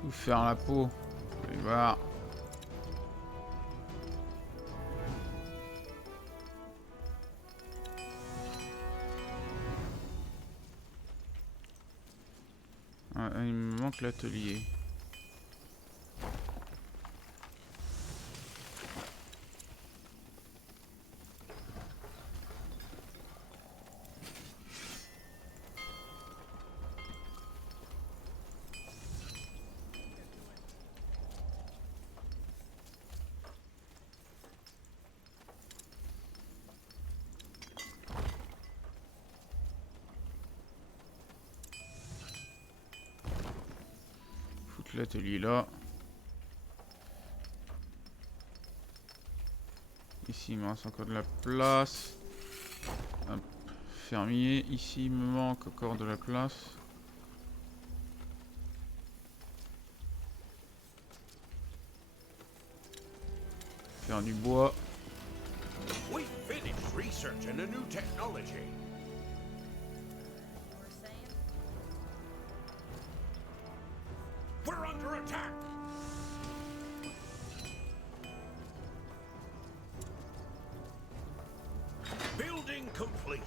Tout faire la peau. Je vais voir. Ah, il me manque l'atelier. L'atelier là. Ici il me reste encore de la place. Hop. Fermier. Ici il me manque encore de la place. Faire du bois. We finished researching a new technology. We're under attack. Building completed.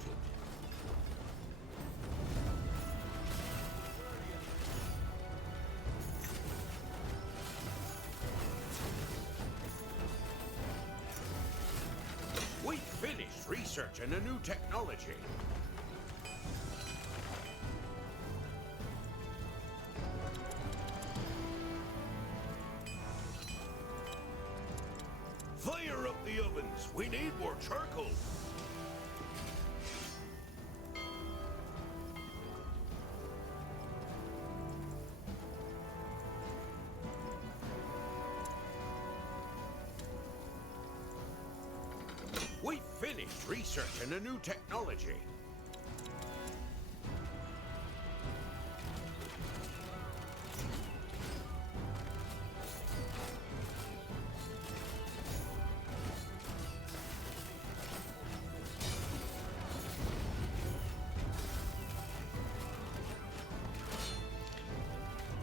We finished researching a new technology. Fire up the ovens. We need more charcoal. We finished researching a new technology.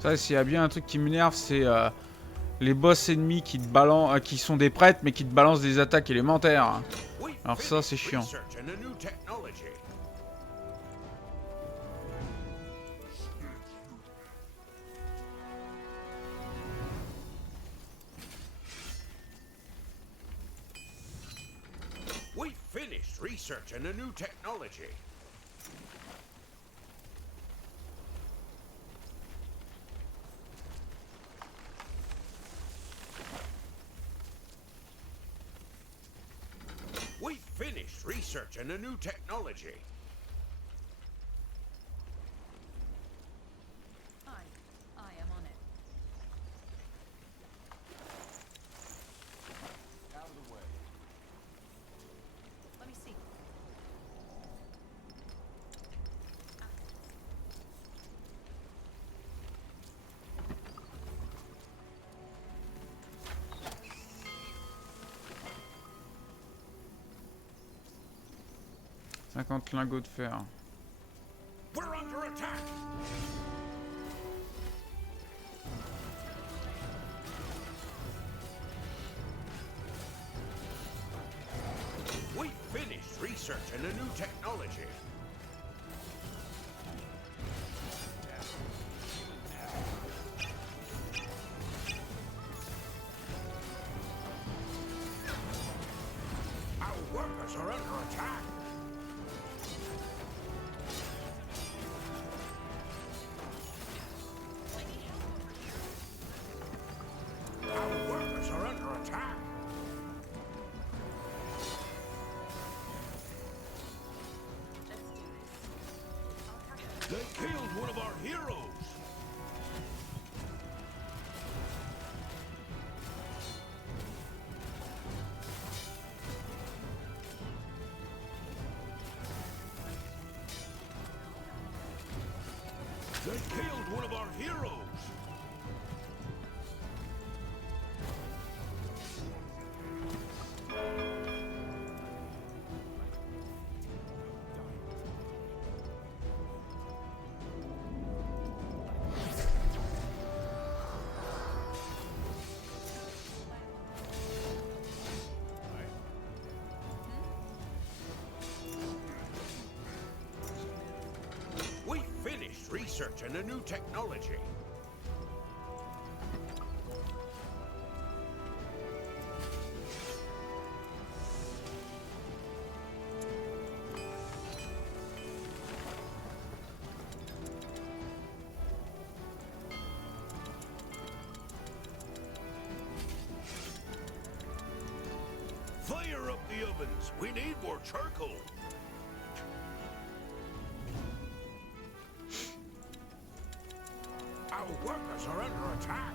Ça, s'il y a bien un truc qui m'énerve, c'est les boss ennemis qui te balancent, qui sont des prêtres, mais qui te balancent des attaques élémentaires. Alors ça, c'est chiant. We finished researching a new technology. We finished researching a new technology. I am on it. Out of the way. Let me see. Ah. 50 lingots de fer. We're under attack. We finished researching a new technology. Our workers are under attack. Our workers are under attack. They killed one of our heroes. They killed one of our heroes. We finished researching a new technology. Fire up the ovens. We need more charcoal. Our workers are under attack.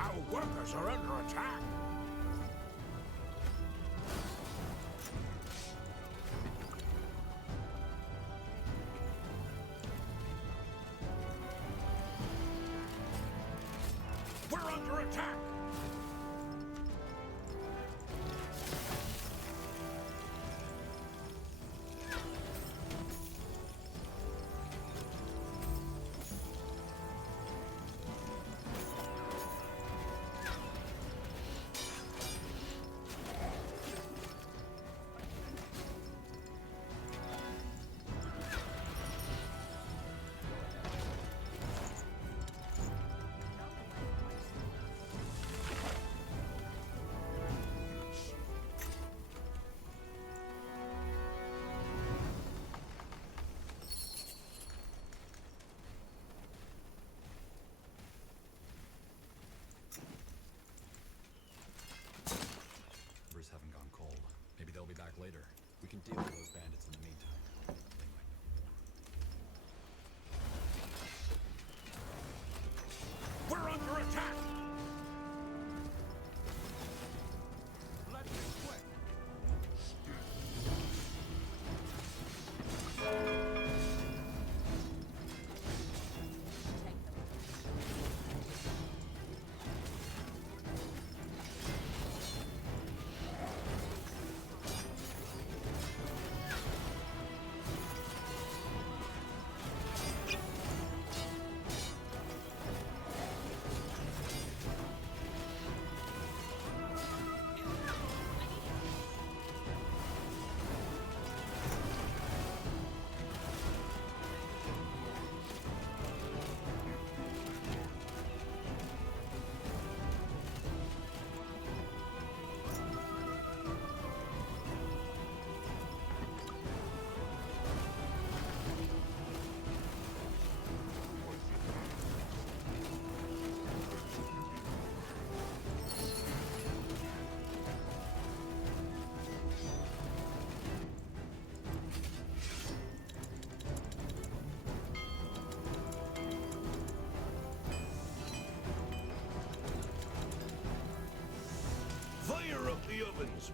Our workers are under attack. We're under attack.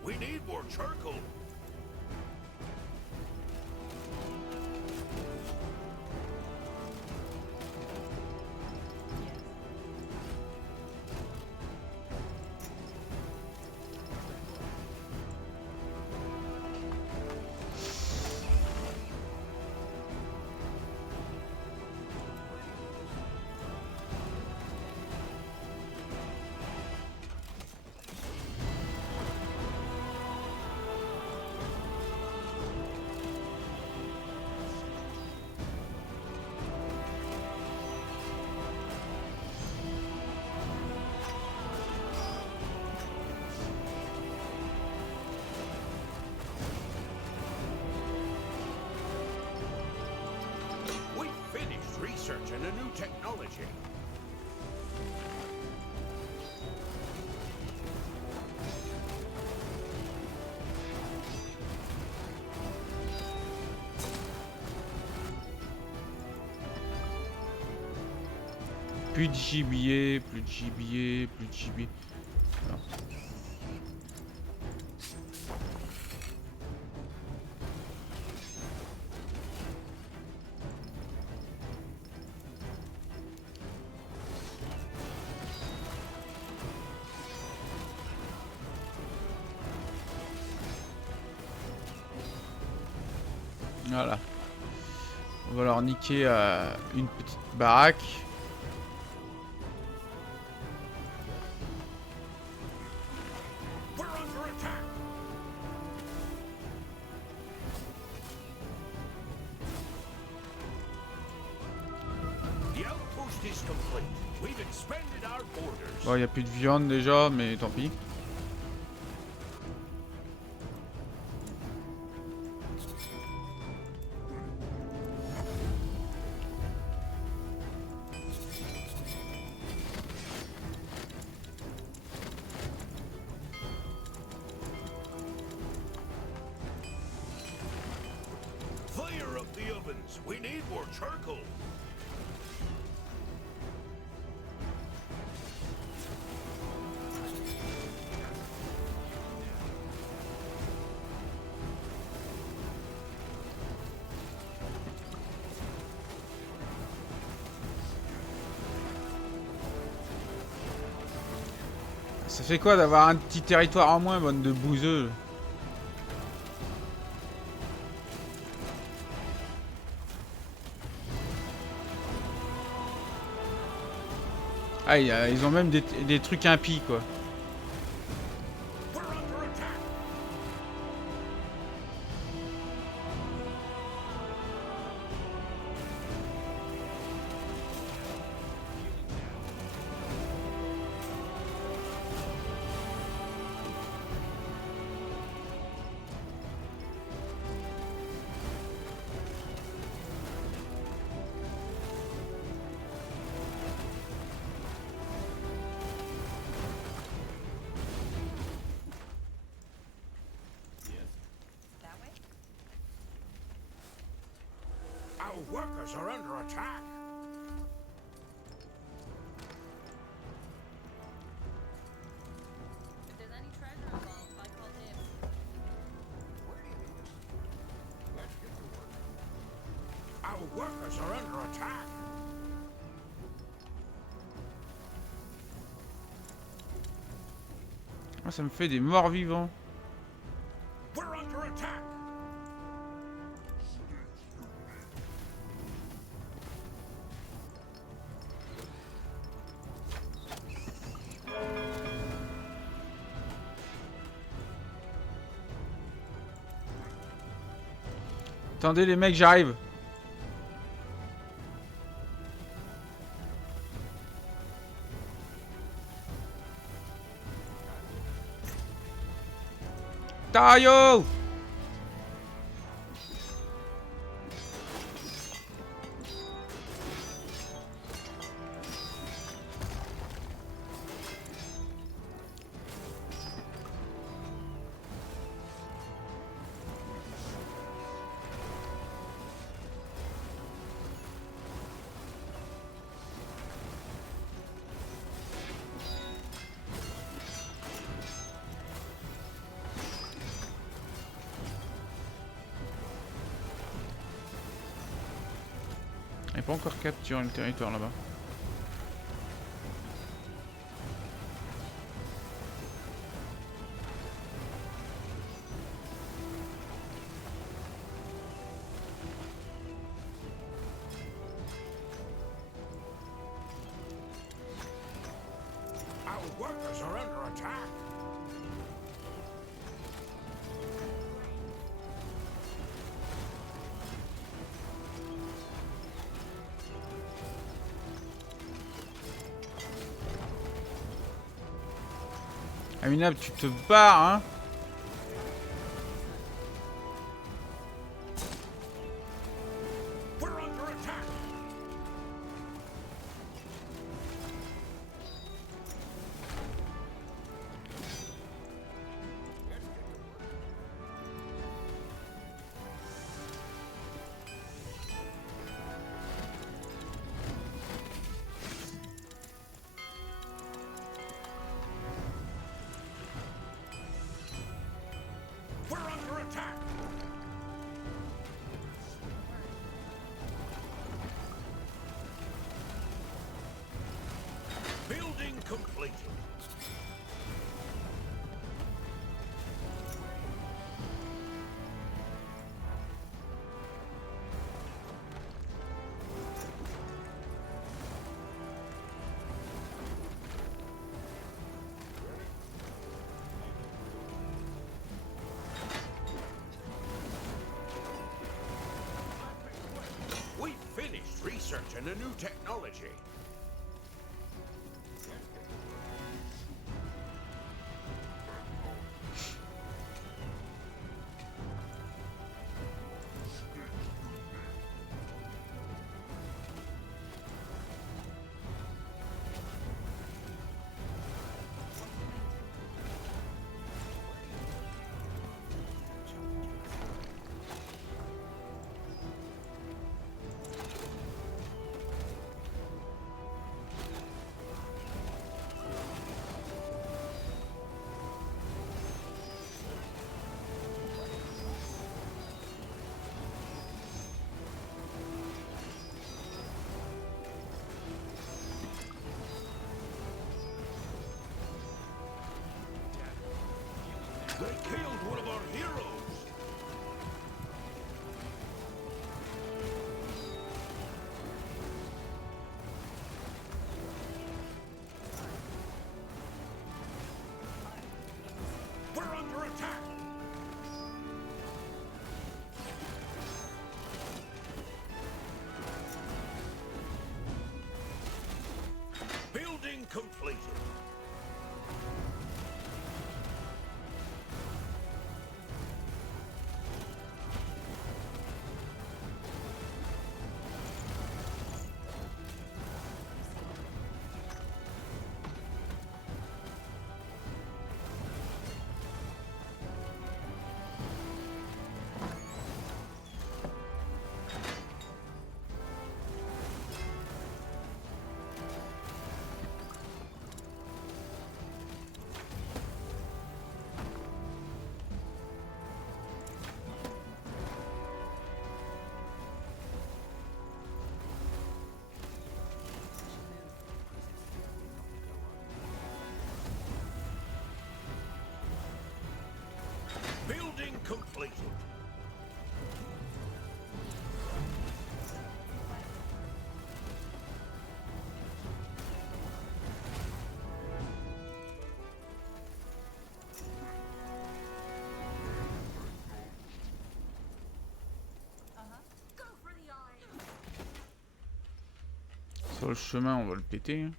We need more charcoal. We finished researching a new technology. Plus de gibier, plus de gibier, plus de gibier. Alors. Voilà. On va leur niquer une petite baraque. We're under attack. The outpost is complete. We've expanded our borders. Bon, il n'y a plus de viande déjà, mais tant pis. Fire up the ovens. We need more charcoal. Ça fait quoi d'avoir un petit territoire en moins, bande de bouseux? Ah, ils ont même des trucs impies, quoi. We're under attack. Our workers are under attack. If there's any treasure involved, I call dibs. Let's get to work. Our workers are under attack. Ah, ça me fait des morts vivants. We're under attack. Attendez les mecs, j'arrive. Tayo! On n'est pas encore capturé le territoire là-bas. Our workers are under attack. Aminab, tu te barres, hein? We're under attack. We're under attack. Building completed. We finished researching a new technology. They killed one of our heroes! We're under attack! Building completed. Building completed. Sur le chemin, on va le péter. Hein.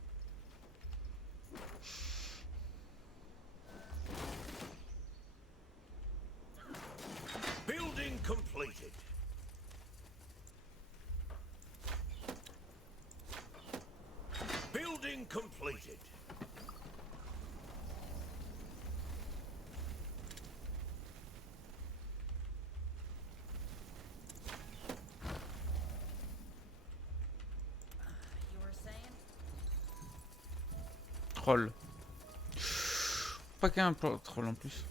Building completed. Building completed. Troll. Pas qu'un troll en plus.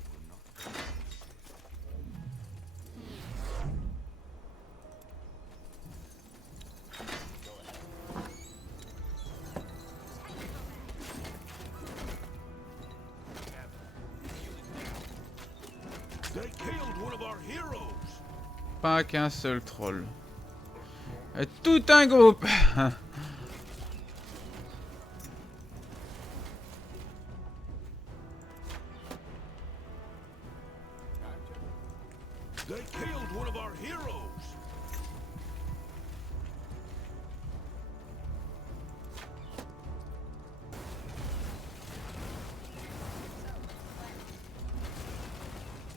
Pas qu'un seul troll. Tout un groupe. They killed one of our heroes!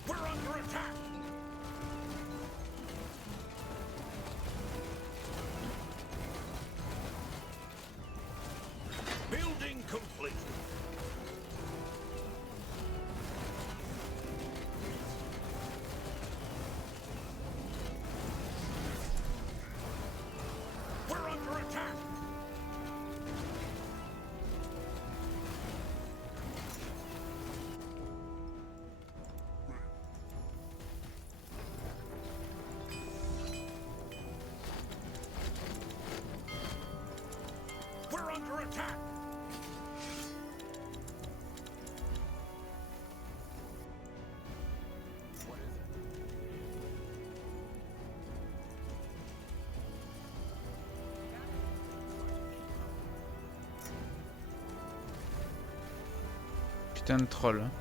We're under attack! Building complete. We're under attack. We're under attack. What is it? Putain de troll. Hein.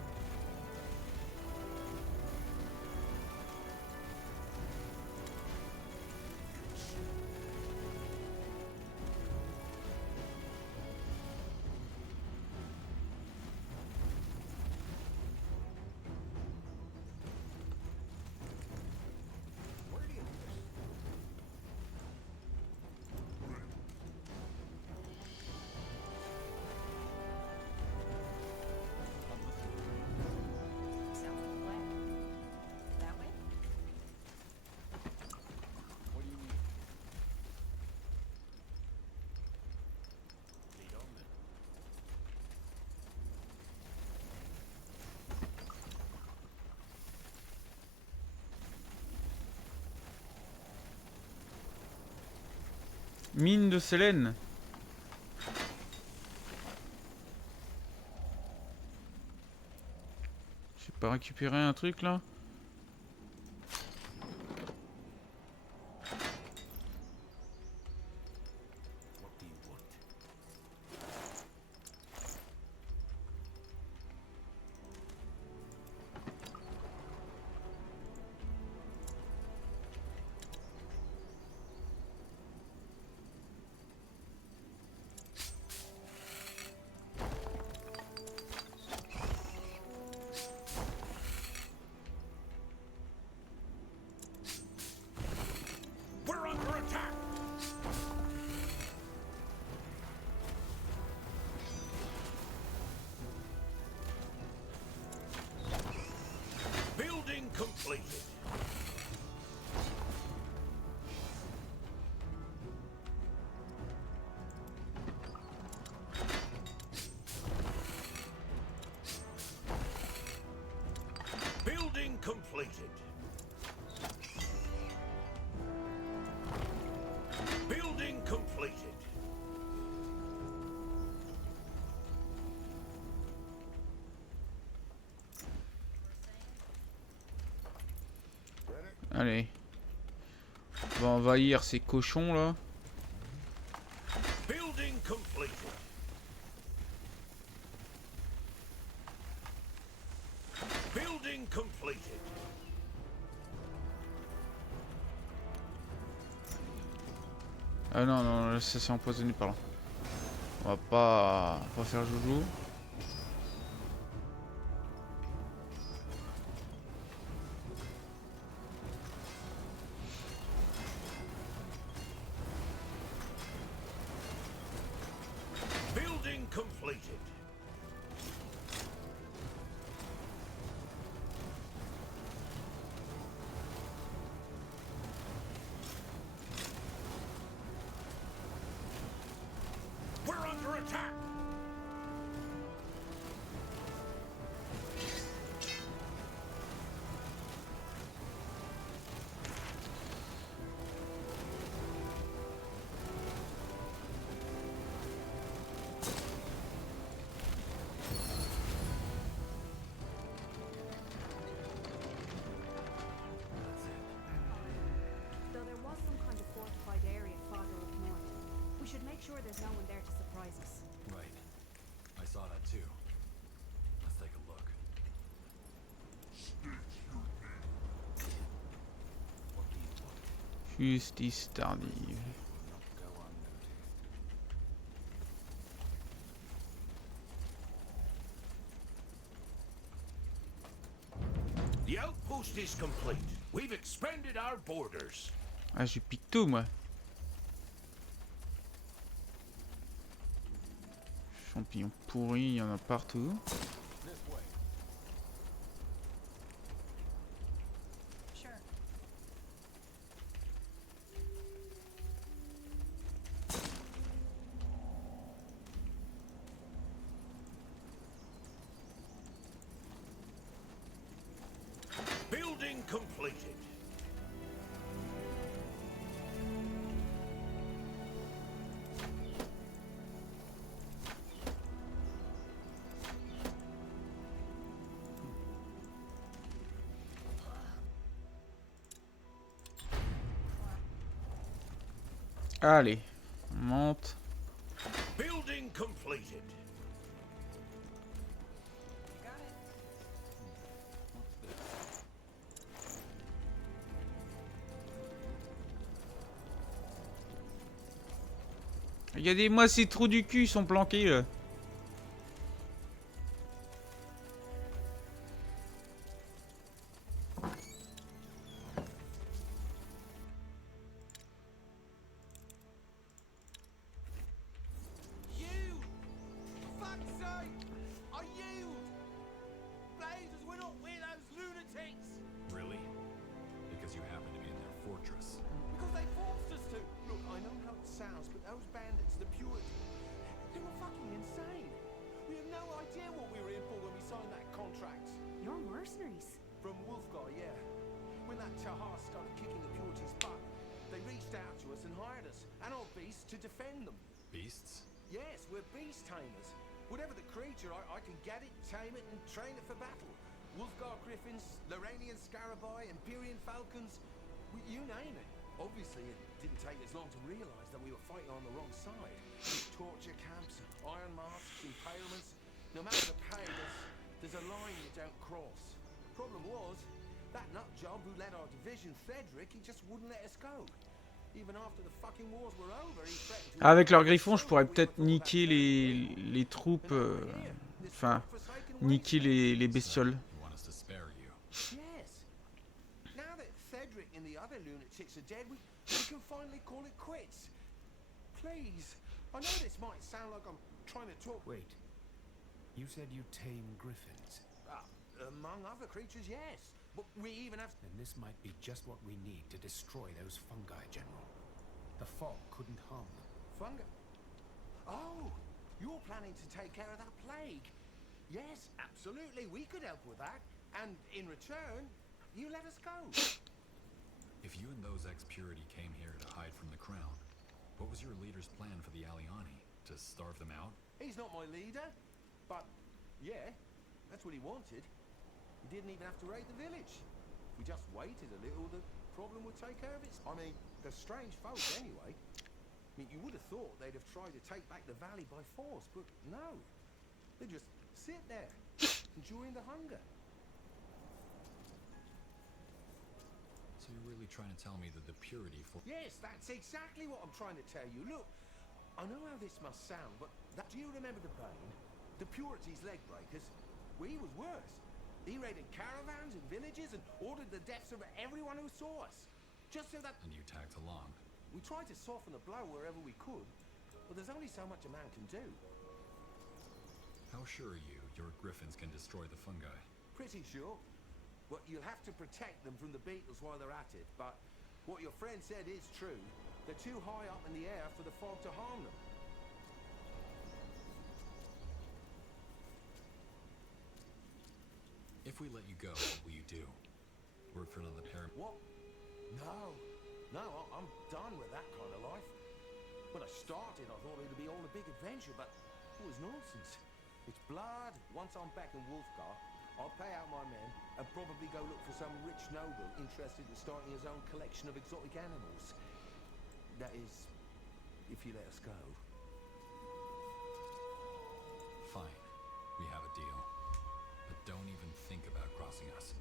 Mine de Sélène. J'ai pas récupéré un truc là? We're under attack. Building completed. Building completed. Building completed. Allez. On va envahir ces cochons là. Building completed. Building completed. Ah non, non, ça s'est empoisonné par là. On va pas faire joujou. Building completed. We're under attack. should make sure there's no one there to surprise us. Right. I saw that too. Let's take a look. Justice tardive. The outpost is complete. We've expanded our borders. Ah, je pique tout, moi. Champignons pourris, il y en a partout. Sure. Building completed. Allez, on monte. Building completed. Regardez-moi ces trous du cul, ils sont planqués là. Really? Because you happen to be in their fortress. Because they forced us to. Look, I know how it sounds, but those bandits, the Puritan, they were fucking insane. We had no idea what we were in for when we signed that contract. You're mercenaries. From Wolfgar, yeah. When that Tahar started kicking the Puritans' butt, they reached out to us and hired us and our beasts to defend them. Beasts? Yes, we're beast tamers. Whatever the creature, I can get it, tame it, and train it for battle. Wolfgar griffins, Loranian scarabai, Empyrean falcons, you name it. Obviously, it didn't take us long to realize that we were fighting on the wrong side. Torture camps, iron masks, impalements. No matter the pay, there's a line you don't cross. Problem was, that nut job who led our division, Frederick, he just wouldn't let us go. Even after the fucking wars were over, he threatened to... Avec leur griffon, je pourrais peut-être niquer les troupes. Enfin, niquer les bestioles. Yes. Now that Cedric and the other lunatics are dead, we can finally call it quits. Please. I know this might sound like I'm trying to talk... Wait. You said you tame griffins. Among other creatures, yes. But we even have... Then this might be just what we need to destroy those fungi, General. The fog couldn't harm them. Fungi? Oh! You're planning to take care of that plague? Yes, absolutely. We could help with that. And in return, you let us go. If you and those ex-Purity came here to hide from the crown, what was your leader's plan for the Aliani? To starve them out? He's not my leader. But, yeah, that's what he wanted. He didn't even have to raid the village. If we just waited a little, the problem would take care of itself. I mean, they're strange folk anyway. I mean, you would have thought they'd have tried to take back the valley by force, but no. They just sit there, enjoying the hunger. So you're really trying to tell me that the Purity for... Yes, that's exactly what I'm trying to tell you. Look, I know how this must sound, but do you remember the Bane? The Purity's leg breakers? Well, he was worse. He raided caravans and villages and ordered the deaths of everyone who saw us. Just so that... And you tagged along. We tried to soften the blow wherever we could, but there's only so much a man can do. How sure are you your griffins can destroy the fungi? Pretty sure. Well, you'll have to protect them from the beetles while they're at it, but what your friend said is true. They're too high up in the air for the fog to harm them. If we let you go, what will you do? Work for another pair? What? No. No, I'm done with that kind of life. When I started, I thought it'd be all a big adventure, but it was nonsense. It's blood. Once I'm back in Wolfgar, I'll pay out my men and probably go look for some rich noble interested in starting his own collection of exotic animals. That is, if you let us go. Fine. We have a deal. But don't even think about crossing us.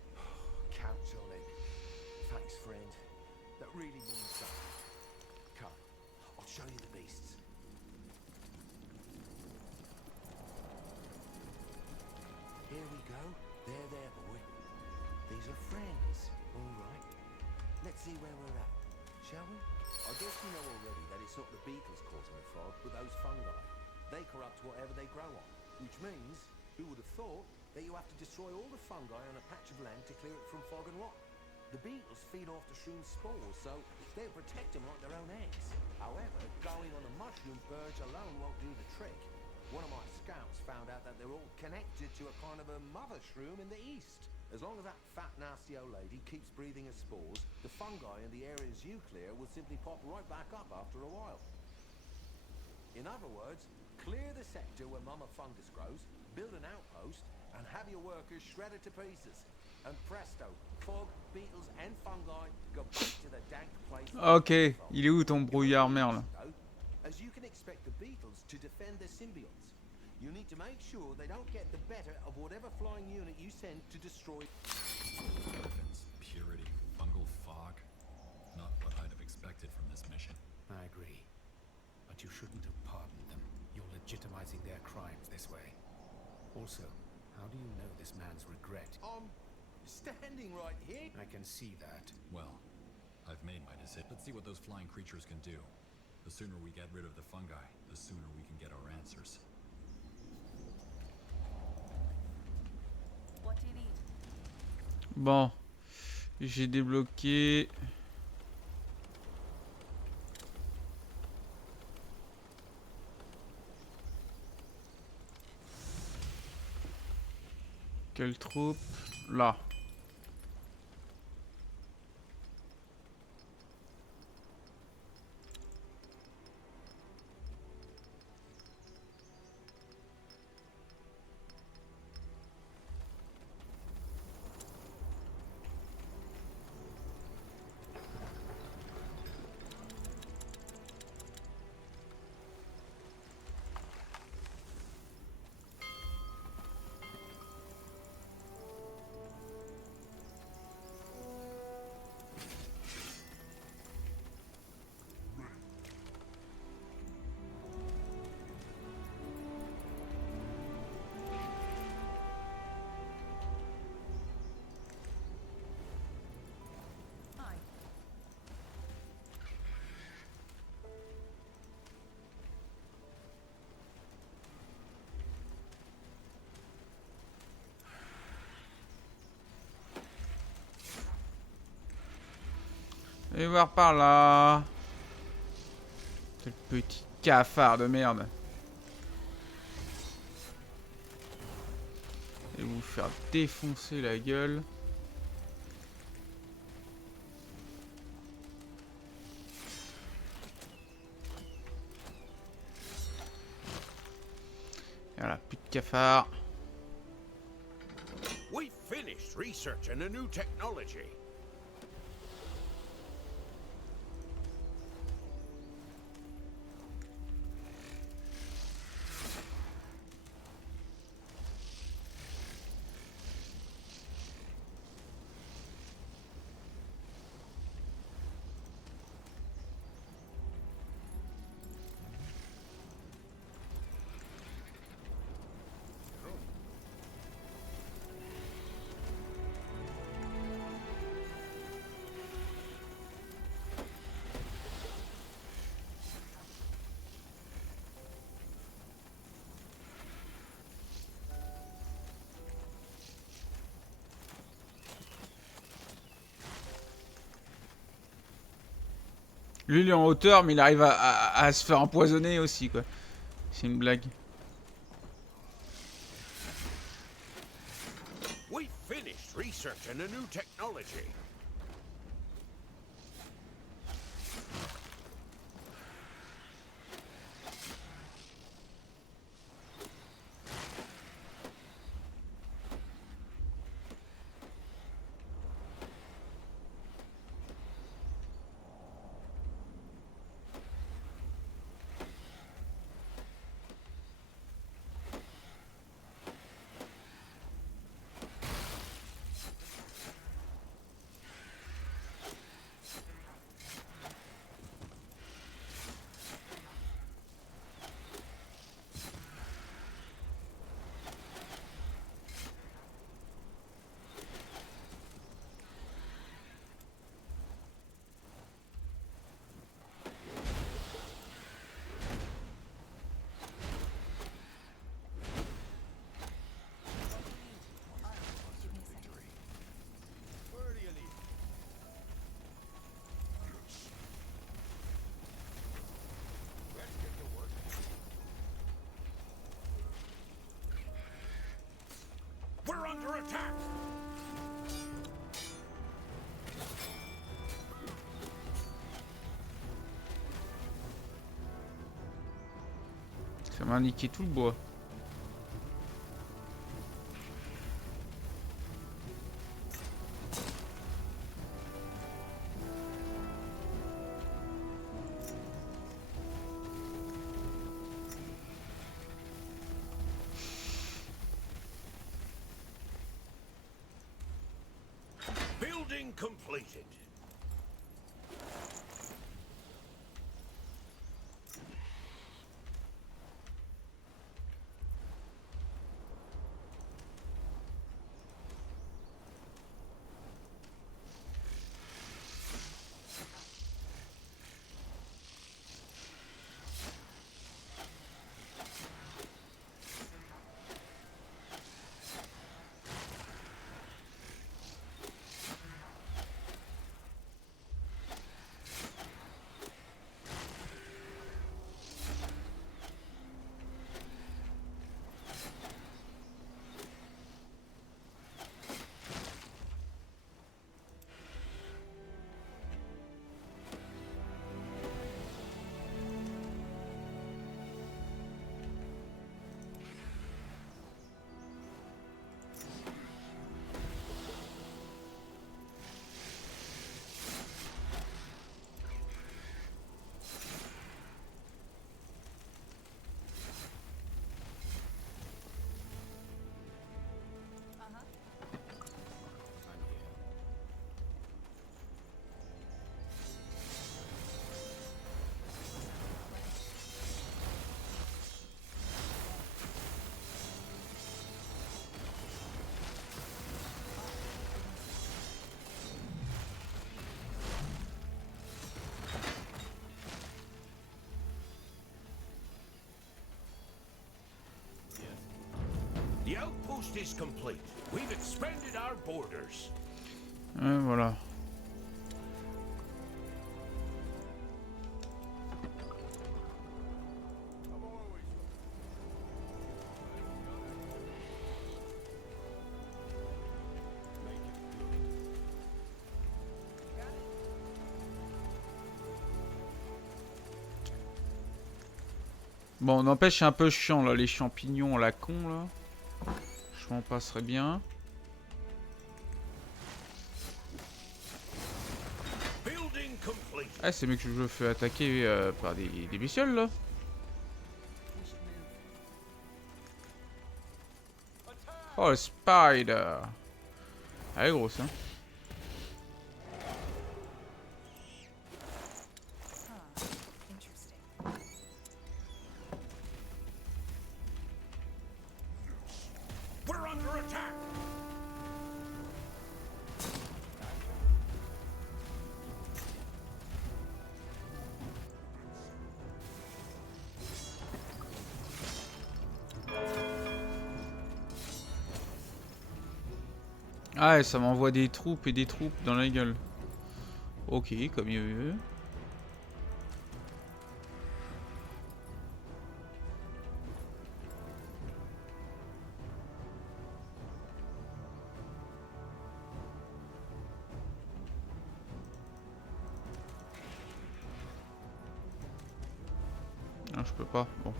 Count on it. Thanks, friend. That really means something. Come, I'll show you the beasts. Here we go. There, boy. These are friends. All right. Let's see where we're at, shall we? I guess you know already that it's not the beetles causing the fog, but those fungi. They corrupt whatever they grow on, which means, who would have thought, that you have to destroy all the fungi on a patch of land to clear it from fog and rot. The beetles feed off the shroom spores, so they protect them like their own eggs. However, going on a mushroom purge alone won't do the trick. One of my scouts found out that they're all connected to a kind of a mother shroom in the east. As long as that fat, nasty old lady keeps breathing her spores, the fungi in the areas you clear will simply pop right back up after a while. In other words, clear the sector where Mama Fungus grows, build an outpost, and have your workers shredded to pieces. And presto, fog, beetles, and fungi go back to the dank place. Ok, il est où ton brouillard, merde? As you can expect the beetles to defend their symbionts, you need to make sure they don't get the better of whatever flying unit you send to destroy. Elephants, purity, fungal fog. Not what I'd have expected from this mission. I agree. But you shouldn't have pardoned them. You're legitimizing their crimes this way. Also, how do you know this man's regret? Standing right here. I can see that. Well, I've made my decision. Let's see what those flying creatures can do. The sooner we get rid of the fungi, the sooner we can get our answers. What do you need? Bon, j'ai débloqué. Quelle troupe? Là. Allez voir par là. Quel petit cafard de merde. Et vous faire défoncer la gueule. Et voilà, plus de cafard. We finished researching a new technology. Lui, il est en hauteur, mais il arrive à se faire empoisonner aussi, quoi. C'est une blague. We finished researching a new technology. attack! Ça m'a niqué tout le bois. Building completed. The outpost is complete. We've expanded our borders. Voilà. Bon, n'empêche, c'est un peu chiant là, les champignons à la con là. Je m'en passerai bien. Ah, c'est mieux que je me fais attaquer par des bestioles là. Oh, le spider. Elle est grosse, hein. Ah, et ça m'envoie des troupes et des troupes dans la gueule. Ok, comme il veut. Ah, je peux pas. Bon.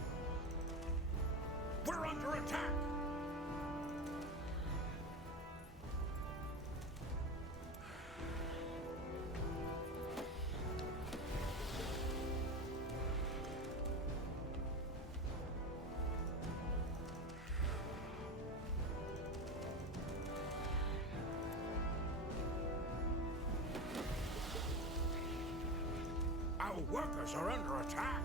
Our workers are under attack.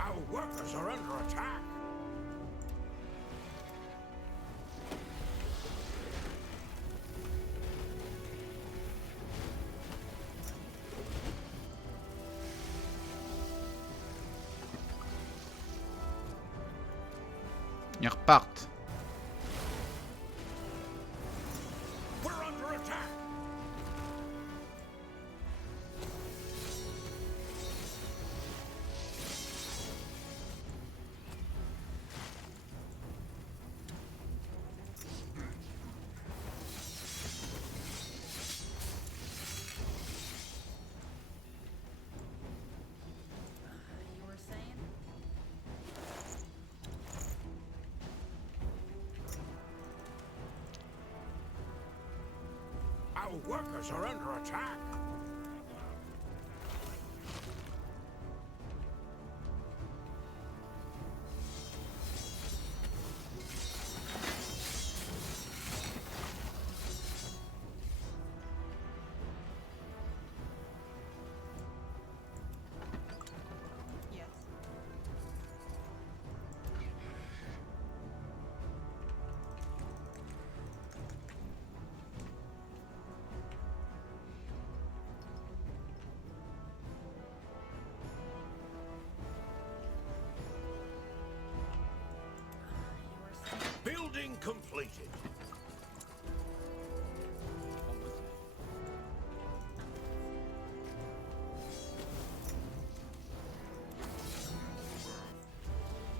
Our workers are under attack. Ils repartent. Our workers are under attack. Yes. Building completed.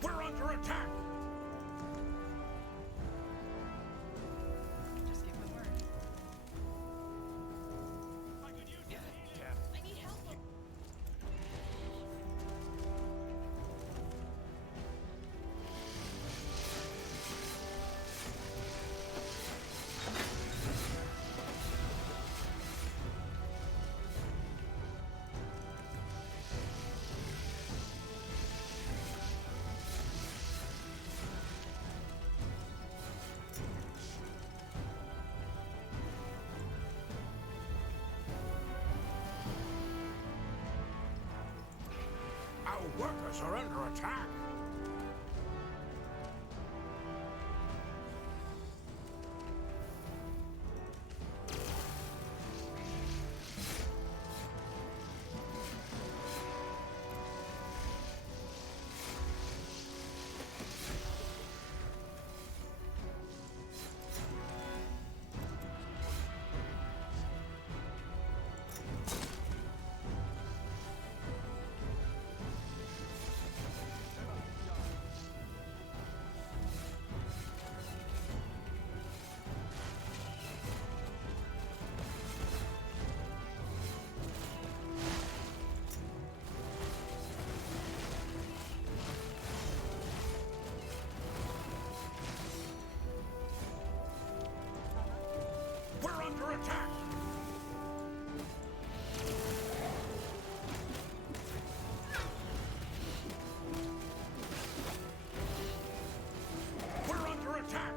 We're under attack. Just give the word. I need help. Our workers are under attack. We're under attack. We're under attack.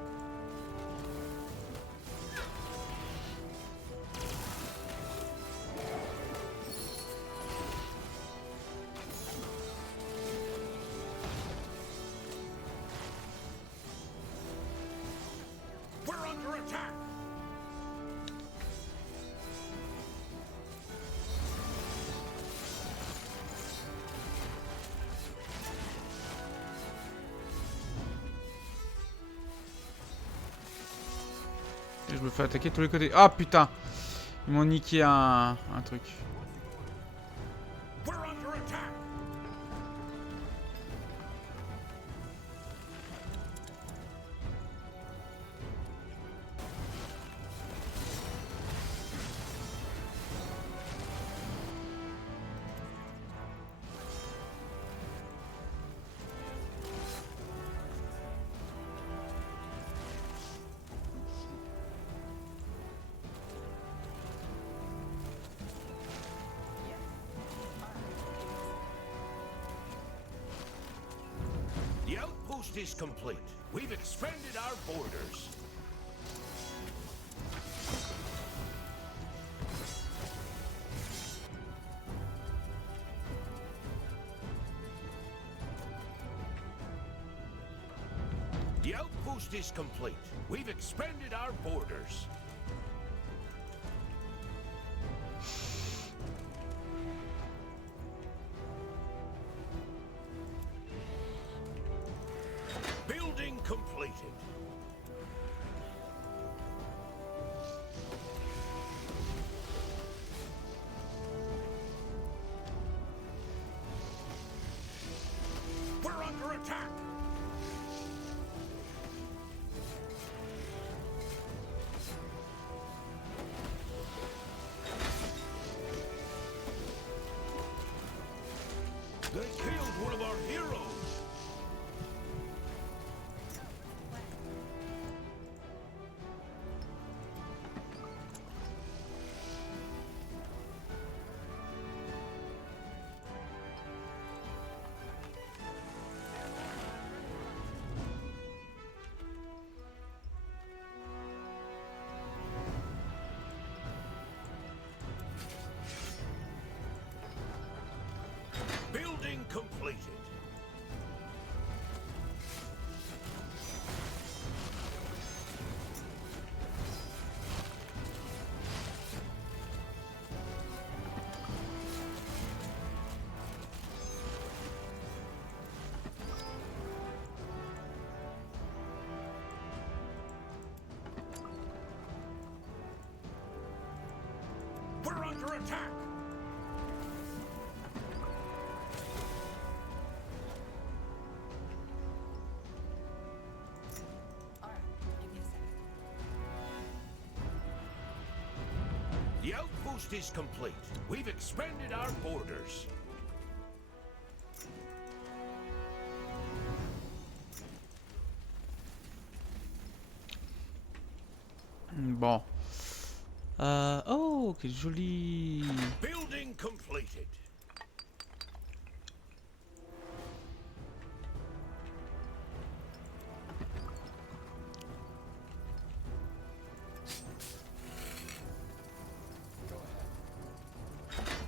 We're under attack. Et je me fais attaquer de tous les côtés. Ah putain! Ils m'ont niqué un truc. We're under attack. The outpost is complete. We've expanded our borders. The outpost is complete. We've expanded our borders. Building completed. We're under attack. They killed one of our heroes. completed. We're under attack! The outpost is complete. We've expanded our borders. Bon. Oh, quel joli. Building completed.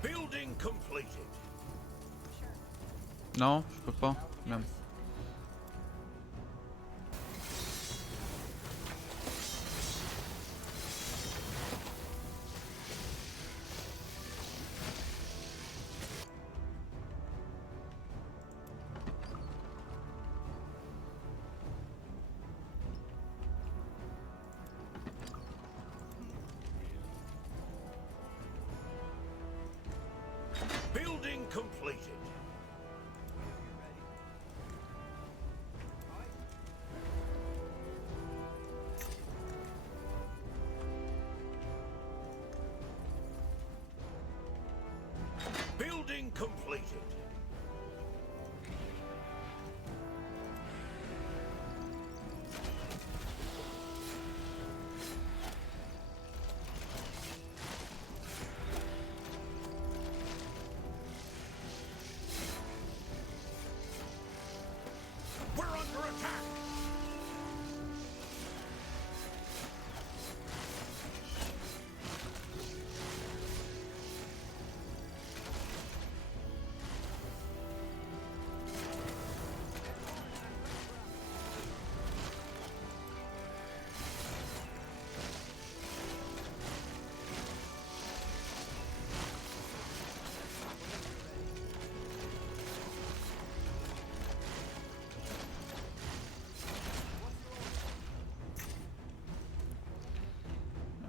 Building completed. Non, je peux pas. Merde. Building completed. Building completed. We're under attack.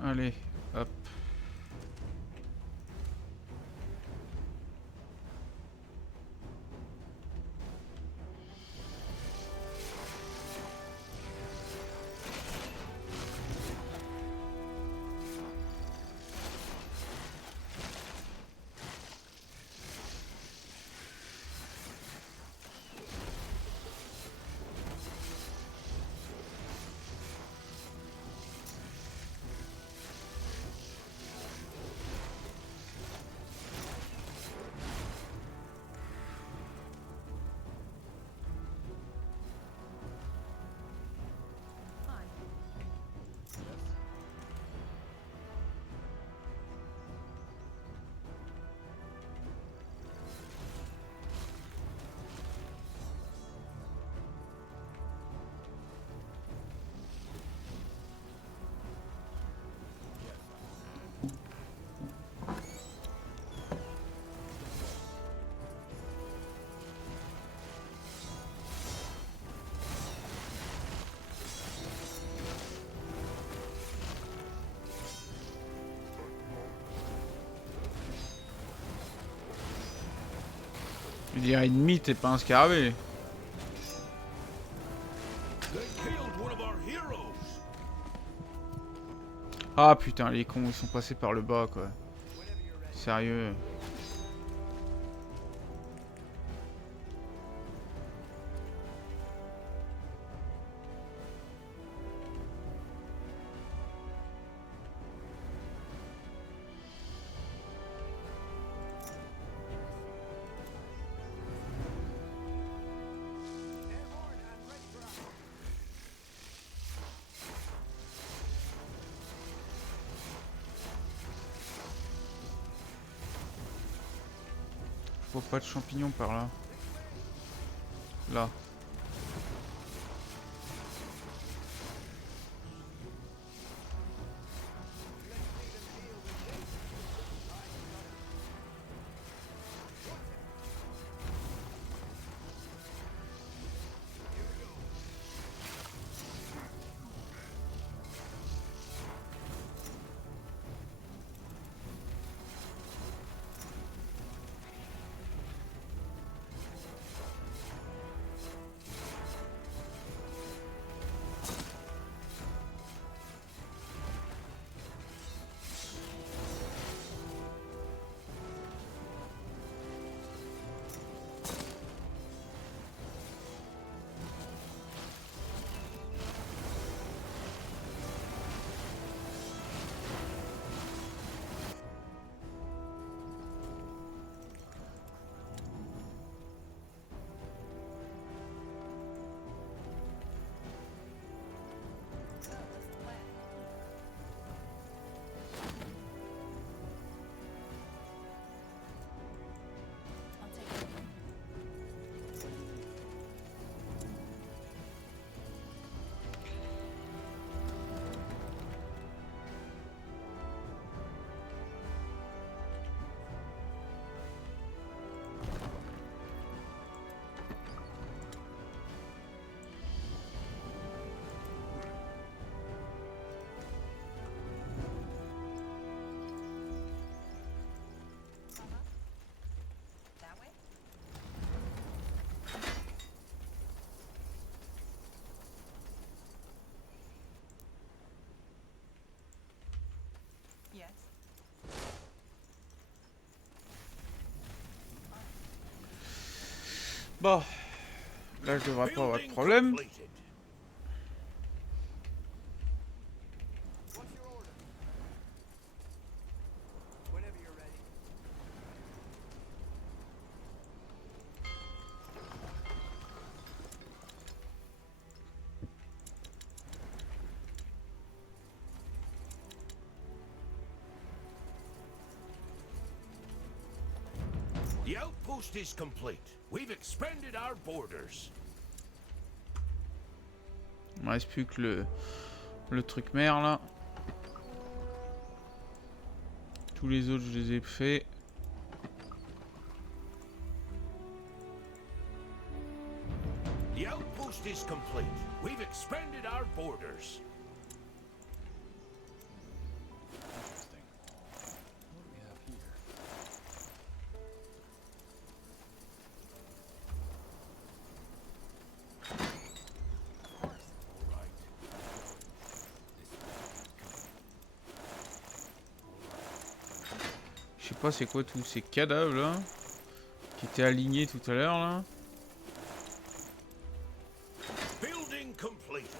Allez, hop. Je dirais ennemi, t'es pas un scarabée. They killed one of our heroes. Ah putain, les cons, ils sont passés par le bas, quoi. Sérieux. Je vois pas de champignons par là. Là. Yes. Bon. Là, je devrais pas avoir de problème. The outpost is complete. We've expanded our borders. Il me reste plus que le truc mère là. Tous les autres, je les ai faits. The outpost is complete. We've expanded our borders. Interesting. What do we have here? Je sais pas c'est quoi tous ces cadavres là qui étaient alignés tout à l'heure là. Building complete.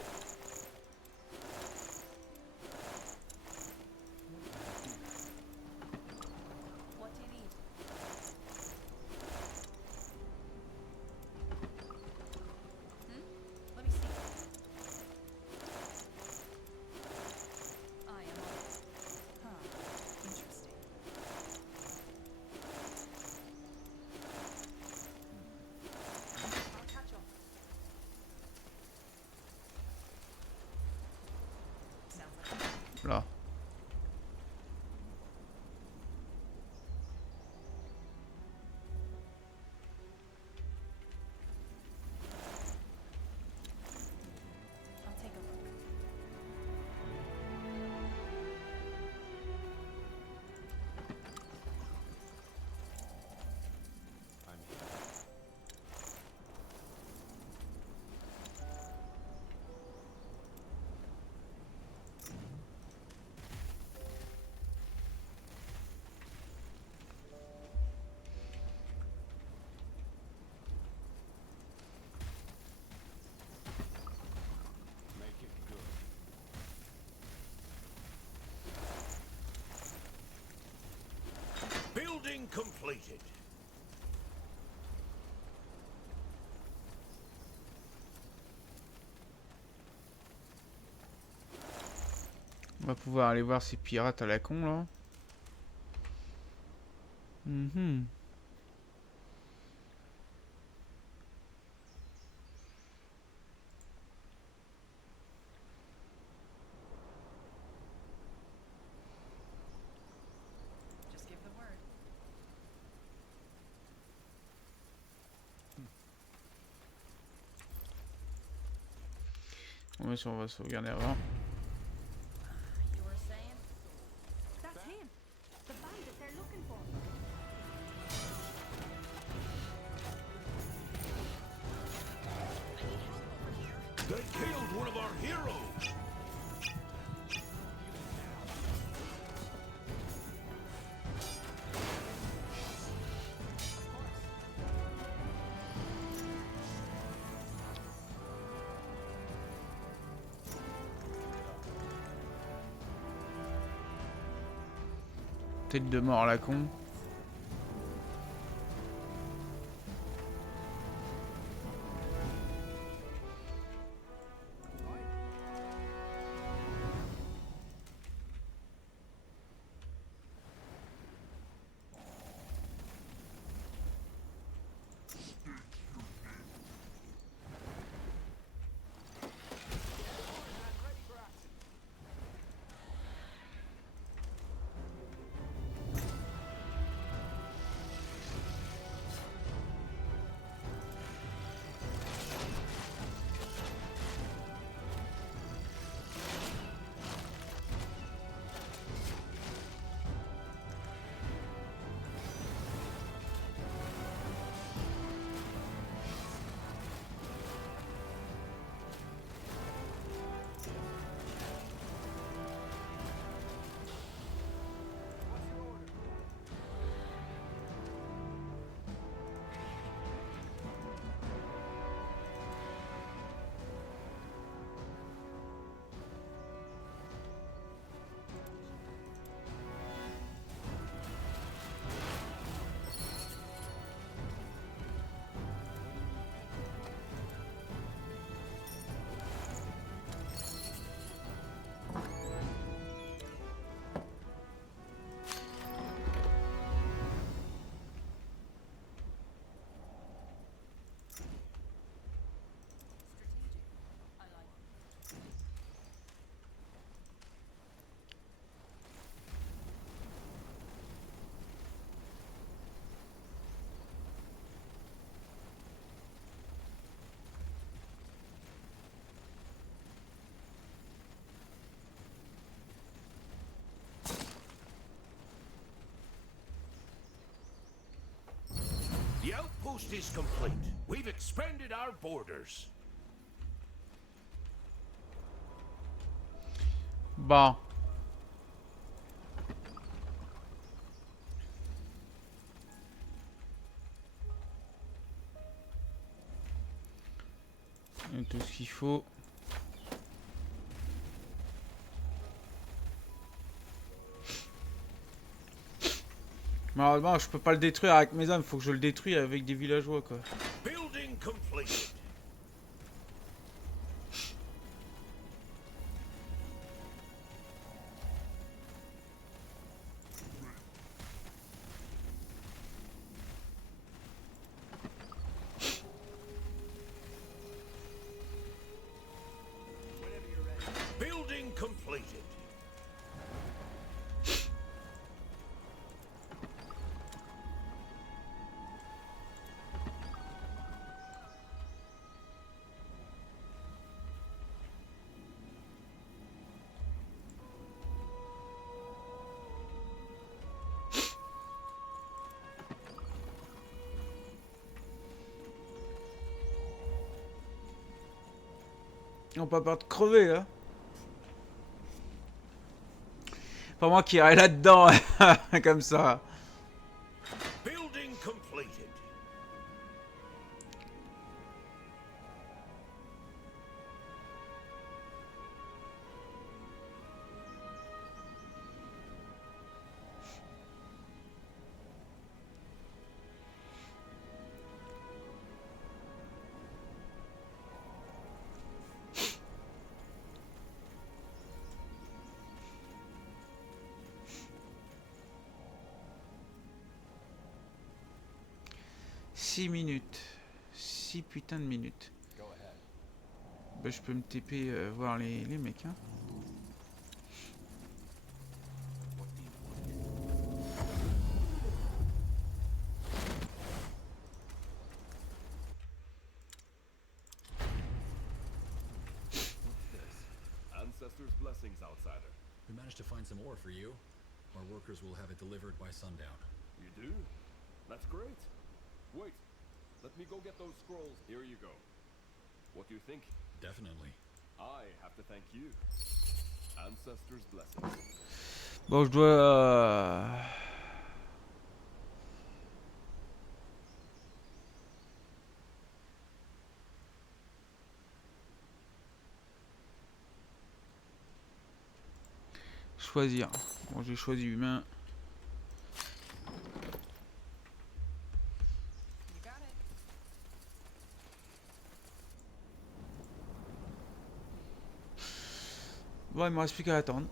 What do you need? Let me see. I am on it. Huh. Interesting. I'll catch up. Sounds like a plan. Là. I'll take a look. I'm here. Make it good. Building completed. On va pouvoir aller voir ces pirates à la con là. Moi si on va sauvegarder avant. You were saying? That's him. The bandit they're looking for. They killed one of our heroes! Tête de mort à la con. The outpost is complete. We've expanded our borders. Bon. Il y a tout ce qu'il faut. Malheureusement, je peux pas le détruire avec mes hommes, faut que je le détruise avec des villageois quoi. Building complete. Building completed. On peut pas te crever là. Pas moi qui irai là-dedans comme ça. Building completed. Minutes. 6 putains de minutes. Bah, je peux me TP voir les mecs. Hein. Ancestors' blessings, outsider. We managed to find some ore for you. Our workers will have it delivered by sundown. You do? That's great. Wait, let me go get those scrolls. Here you go. What do you think? Definitely. I have to thank you. Ancestors' blessings. Bon, je dois... choisir. Bon, j'ai choisi humain. Bon, il me reste plus qu'à attendre.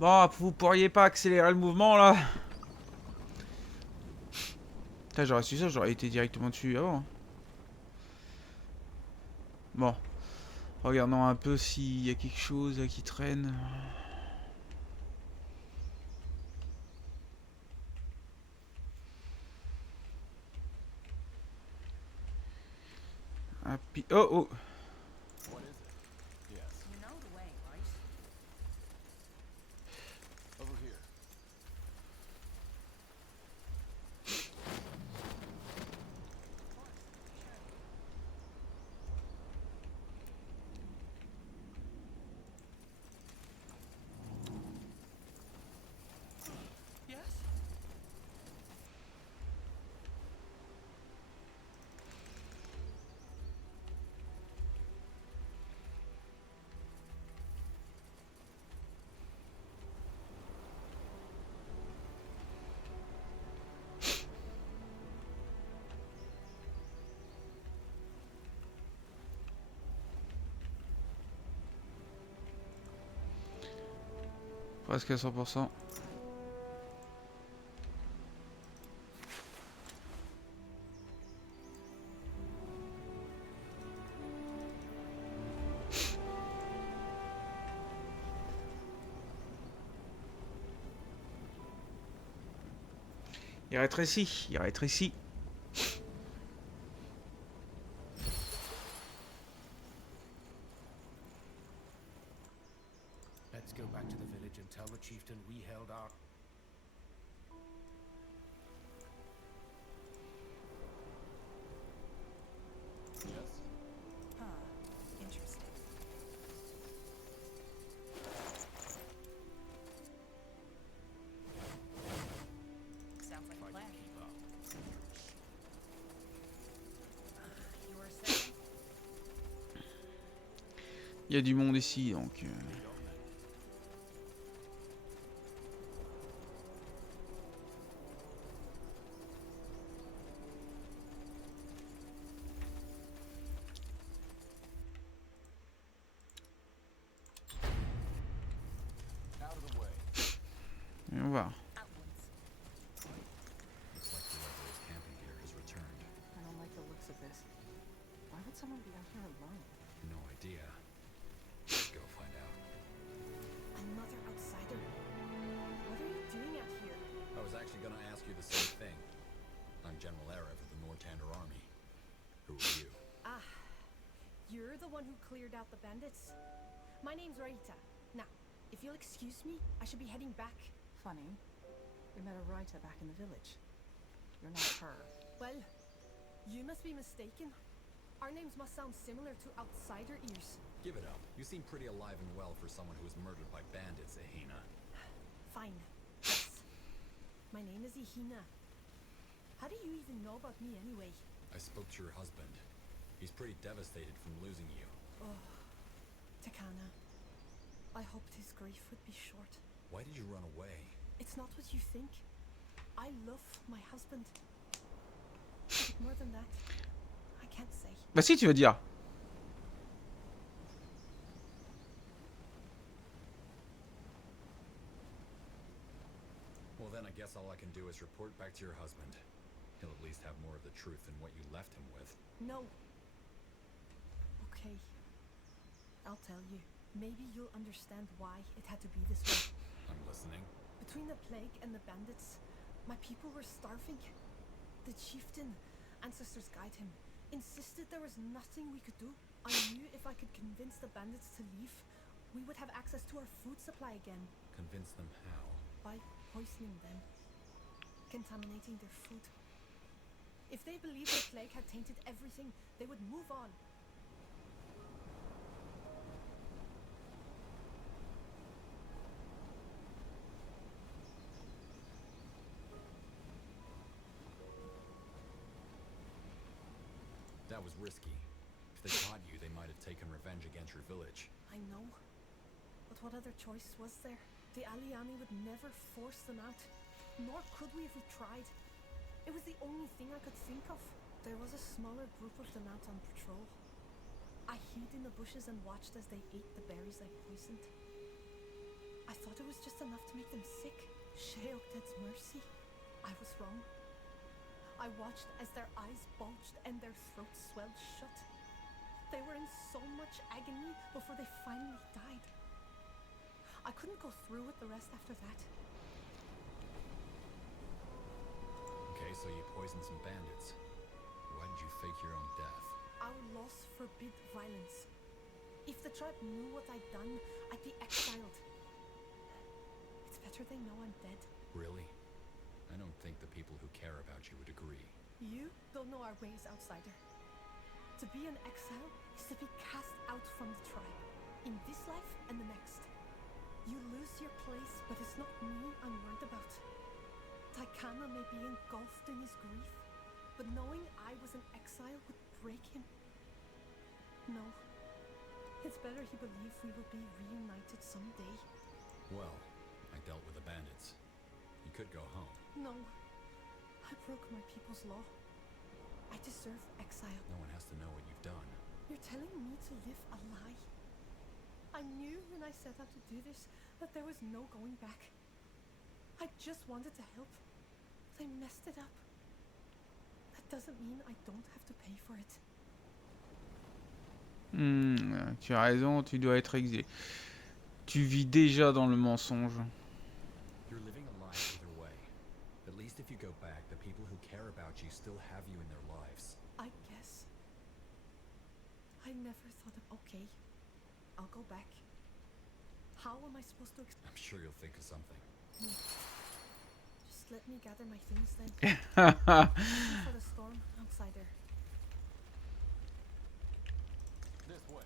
Bon, vous pourriez pas accélérer le mouvement là? Putain, j'aurais su ça, j'aurais été directement dessus avant. Bon. Regardons un peu s'il y a quelque chose qui traîne. Ah, puis... Oh, oh. What is it? Yes. You know the way, right? Over here. Yes? Presque à 100%. Il rétrécit, il rétrécit. Let's go back to the village and tell the chieftain we held our... Yes? Huh. Interesting. Sounds like a plan. You were saying? Il y a du monde ici, donc... Out of the way. Et on va. Looks like whoever is camping here has returned. I don't like the looks of this. Why would someone be out here alone? No idea. Let's go find out. Another outsider. What are you doing out here? I was actually gonna ask you the same thing. I'm General Arev of the Nortander Army. Who are you? Ah, you're the one who cleared out the bandits. My name's Raita. Now, if you'll excuse me, I should be heading back. Funny. We met a Raita back in the village. You're not her. Well, you must be mistaken. Our names must sound similar to outsider ears. Give it up. You seem pretty alive and well for someone who was murdered by bandits, Ehina. Fine. Yes. My name is Ihina. How do you even know about me anyway? I spoke to your husband. He's pretty devastated from losing you. Oh, Takana. I hoped his grief would be short. Why did you run away? It's not what you think. I love my husband. But more than that, I can't say. Bah si, tu veux dire. Well then I guess all I can do is report back to your husband. He'll at least have more of the truth than what you left him with. No. Okay. I'll tell you. Maybe you'll understand why it had to be this way. I'm listening. Between the plague and the bandits, my people were starving. The chieftain, ancestors guide him, insisted there was nothing we could do. I knew if I could convince the bandits to leave, we would have access to our food supply again. Convince them how? By poisoning them. Contaminating their food. If they believed the plague had tainted everything, they would move on. That was risky. If they caught you, they might have taken revenge against your village. I know. But what other choice was there? The Aliani would never force them out. Nor could we if we tried. It was the only thing I could think of. There was a smaller group of them out on patrol. I hid in the bushes and watched as they ate the berries I poisoned. I thought it was just enough to make them sick. Sheoktet's mercy. I was wrong. I watched as their eyes bulged and their throats swelled shut. They were in so much agony before they finally died. I couldn't go through with the rest after that. Okay, so you poisoned some bandits. Why did you fake your own death? Our loss forbid violence. If the tribe knew what I'd done, I'd be exiled. It's better they know I'm dead. Really? I don't think the people who care about you would agree. You don't know our ways, outsider. To be an exile is to be cast out from the tribe, in this life and the next. You lose your place, but it's not me I'm worried about. Taikana may be engulfed in his grief, but knowing I was an exile would break him. No. It's better he believed we would be reunited someday. Well, I dealt with the bandits. You could go home. No. I broke my people's law. I deserve exile. No one has to know what you've done. You're telling me to live a lie? I knew when I set out to do this that there was no going back. I just wanted to help, but I messed it up. That doesn't mean I don't have to pay for it. Tu as raison, tu dois être exilé. Tu vis déjà dans le mensonge. You're living a lie either way. At least if you go back, the people who care about you still have you in their lives. I guess. I never thought of. Okay, I'll go back. How am I supposed to? I'm sure you'll think of something. Just let me gather my things then. For the storm outside there. This way.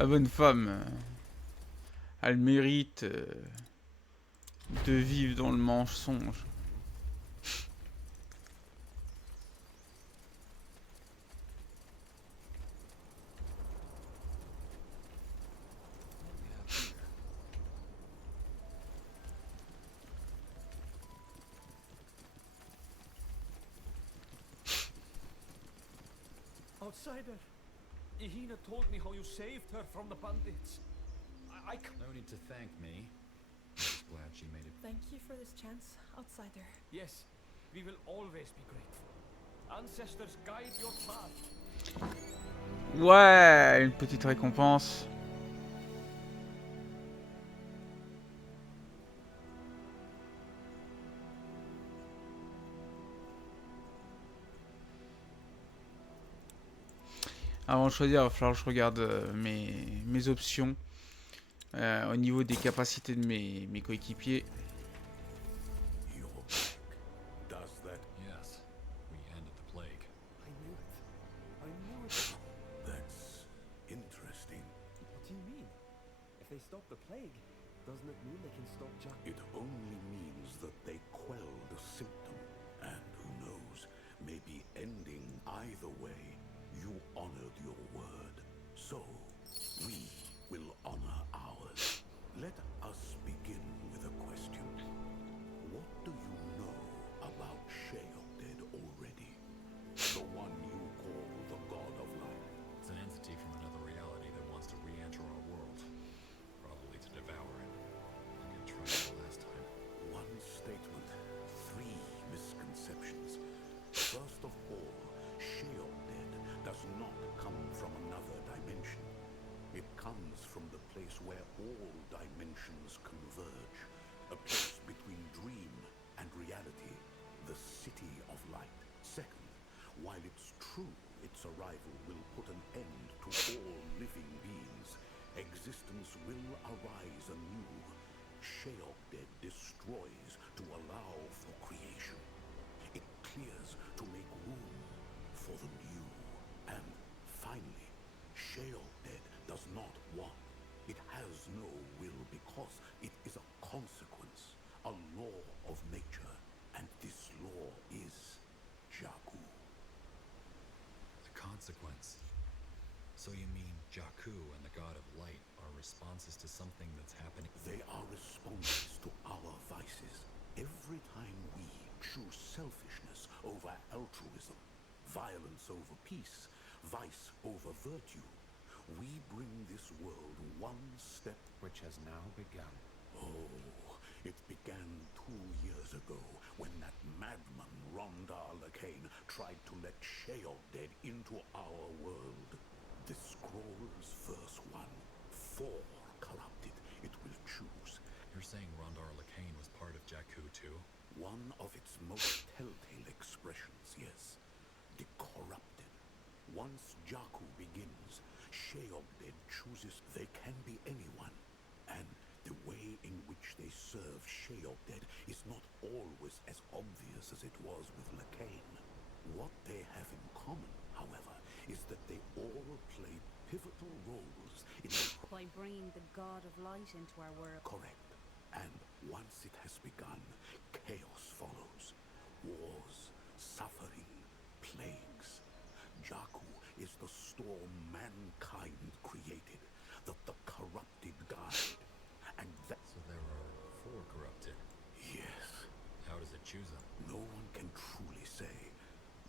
La bonne femme, elle mérite de vivre dans le mensonge. Outsider, Ihina told me how you saved her from the bandits. No need to thank me. I'm just glad she made it. Thank you for this chance, outsider. Yes, we will always be grateful. Ancestors, guide your path. Ouais, une petite récompense. Avant de choisir, il va falloir que je regarde mes options au niveau des capacités de mes coéquipiers. Does that? Yes, we ended the plague. I knew it. I knew it. That's interesting. What do you mean? If they stop the plague, doesn't it mean they can stop Jack? It only means that they quell the symptom. And who knows, maybe ending either way, you honored your word. So, we will honor ours. Let us begin with a question. What do you know about Sheoldred already? The one you call the God of Light. It's an entity from another reality that wants to re-enter our world. Probably to devour it. Like it tried the last time. One statement, three misconceptions. First of all, Sheoldred does not come from another dimension. It comes from the place where all dimensions converge. A place between dream and reality. The City of Light. Second, while it's true its arrival will put an end to all living beings, existence will arise anew. Sheoldred destroys to allow for creation. It clears to make room for the new. And finally, Sheoldred does not want. It has no will because it is a consequence, a law of nature, and this law is Jakku. The consequence. So you mean Jakku and the God of Light are responses to something that's happening? They are responses to our vices. Every time we choose selfishness over altruism, violence over peace, vice over virtue, we bring this world one step. Which has now begun. Oh, it began 2 years ago when that madman Rondar Lacane tried to let Sheoldred into our world. The scroll's first one, 4 corrupted, it will choose. You're saying Rondar Lacane was part of Jakku too? One of its most telltale expressions, yes. The corrupted. Once Jakku begins, Sheoldred chooses. They can be anyone. And the way in which they serve Sheoldred is not always as obvious as it was with Lacane. What they have in common, however, is that they all play pivotal roles in By bringing the God of Light into our world. Correct. And once it has begun, chaos follows. Wars, suffering, plagues. Jakku is the storm mankind created, the corrupted guide. And that... So there are 4 corrupted? Yes. How does it choose them? No one can truly say,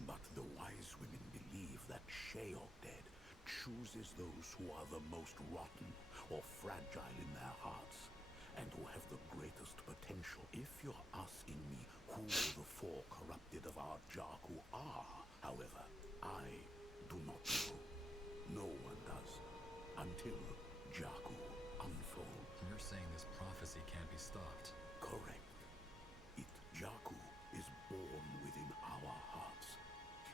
but the wise women believe that Sheoldred chooses those who are the most rotten or fragile in their hearts. and who have the greatest potential. If you're asking me who the four corrupted of our Jakku are, however, I do not know. No one does. Until Jakku unfold. You're saying this prophecy can't be stopped. Correct. Jakku is born within our hearts.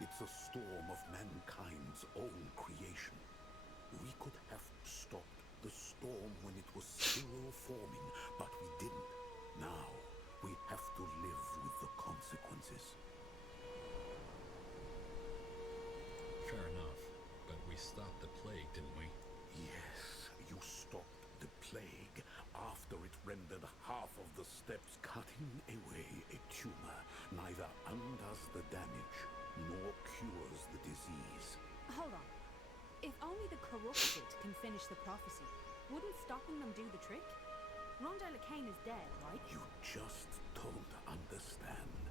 It's a storm of mankind's own creation. We could have stopped the storm when it was still forming, but we didn't. Now, we have to live with the consequences. Fair enough, but we stopped the plague, didn't we? Yes, you stopped the plague after it rendered half of the steps. Cutting away a tumor neither undoes the damage nor cures the disease. Hold on. If only the corrupted can finish the prophecy, wouldn't stopping them do the trick? Rondar Lacane is dead, right? You just don't understand.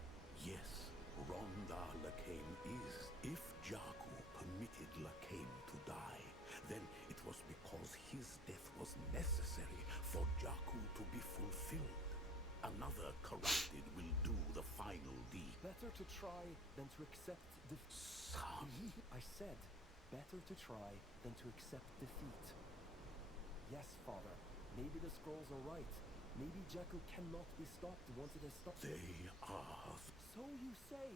Yes, Rondar Lacane is. If Jakku permitted Lacane to die, then it was because his death was necessary for Jakku to be fulfilled. Another corrupted will do the final deed. Better to try than to accept defeat. Son? I said, better to try than to accept defeat. Yes, Father, maybe the scrolls are right. Maybe Jakku cannot be stopped once it is stopped. They are. So you say.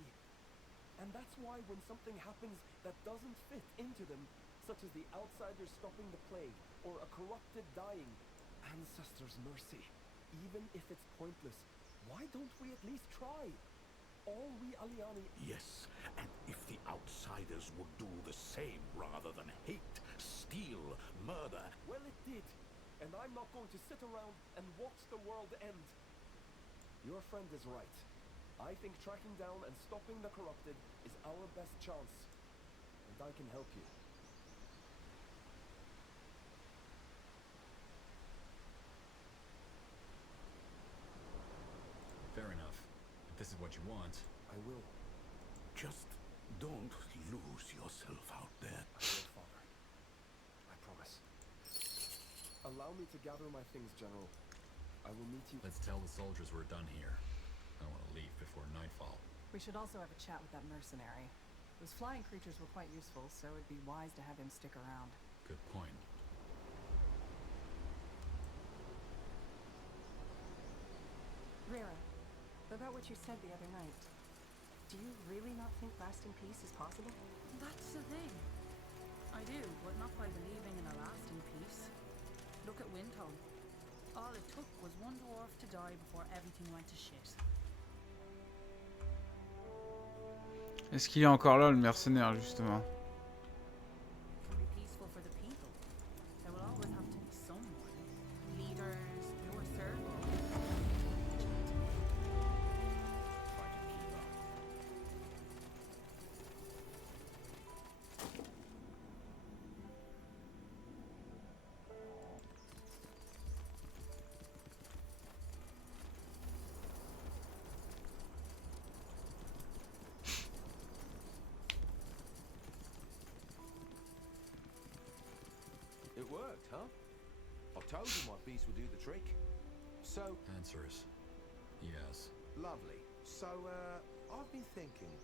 And that's why when something happens that doesn't fit into them, such as the outsiders stopping the plague, or a corrupted dying, ancestors' mercy, even if it's pointless, why don't we at least try? All we Aliani... Yes, and if the outsiders would do the same rather than hate, steal, murder... Well, it did. And I'm not going to sit around and watch the world end. Your friend is right. I think tracking down and stopping the corrupted is our best chance. And I can help you. Fair enough. If this is what you want... I will. Just don't lose yourself out there. I will, Father. I promise. Allow me to gather my things, General. I will meet you... Let's tell the soldiers we're done here. I want to leave before nightfall. We should also have a chat with that mercenary. Those flying creatures were quite useful, so it'd be wise to have him stick around. Good point. Rera, about what you said the other night. Do you really not think lasting peace is possible? That's the thing. I do, but not by believing in a lasting peace. Look at Windhome. All it took was one dwarf to die before everything went to shit. Est-ce qu'il est encore là, le mercenaire, justement? It can be peaceful for the people. There will always have to be someone. Leaders, your circle. Try to keep up. It worked, huh? I told you my beast would do the trick. So... Answer is... yes. Lovely. So, I've been thinking...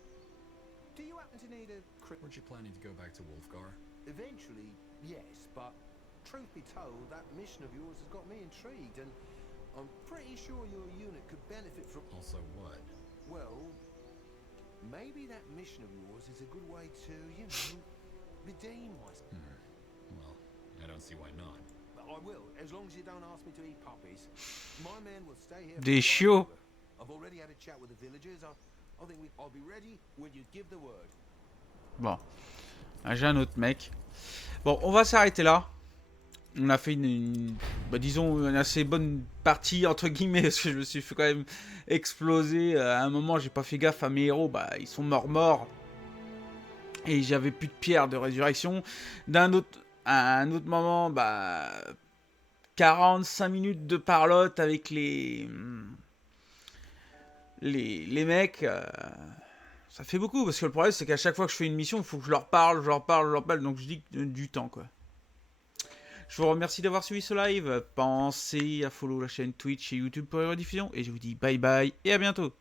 Do you happen to need a... Weren't you planning to go back to Wolfgar? Eventually, yes, but... Truth be told, that mission of yours has got me intrigued, and... I'm pretty sure your unit could benefit from... Also what? Well... Maybe that mission of yours is a good way to, you know... redeem myself. Well... I don't see why not. I will, as long as you don't ask me to eat puppies. My men will stay here. Des chiots. I've already had a chat with the villagers. I think I'll be ready when you give the word. Bon. Ah, j'ai un autre mec. Bon, on va s'arrêter là. On a fait bah, disons, une assez bonne partie, entre guillemets, parce que je me suis fait quand même exploser. À un moment, j'ai pas fait gaffe à mes héros. Bah, ils sont morts. Et j'avais plus de pierre de résurrection. À un autre moment, bah, 45 minutes de parlotte avec les mecs, ça fait beaucoup, parce que le problème c'est qu'à chaque fois que je fais une mission, il faut que je leur parle, donc je dis du temps, quoi. Je vous remercie d'avoir suivi ce live. Pensez à follow la chaîne Twitch et YouTube pour les rediffusions. Et je vous dis bye bye et à bientôt.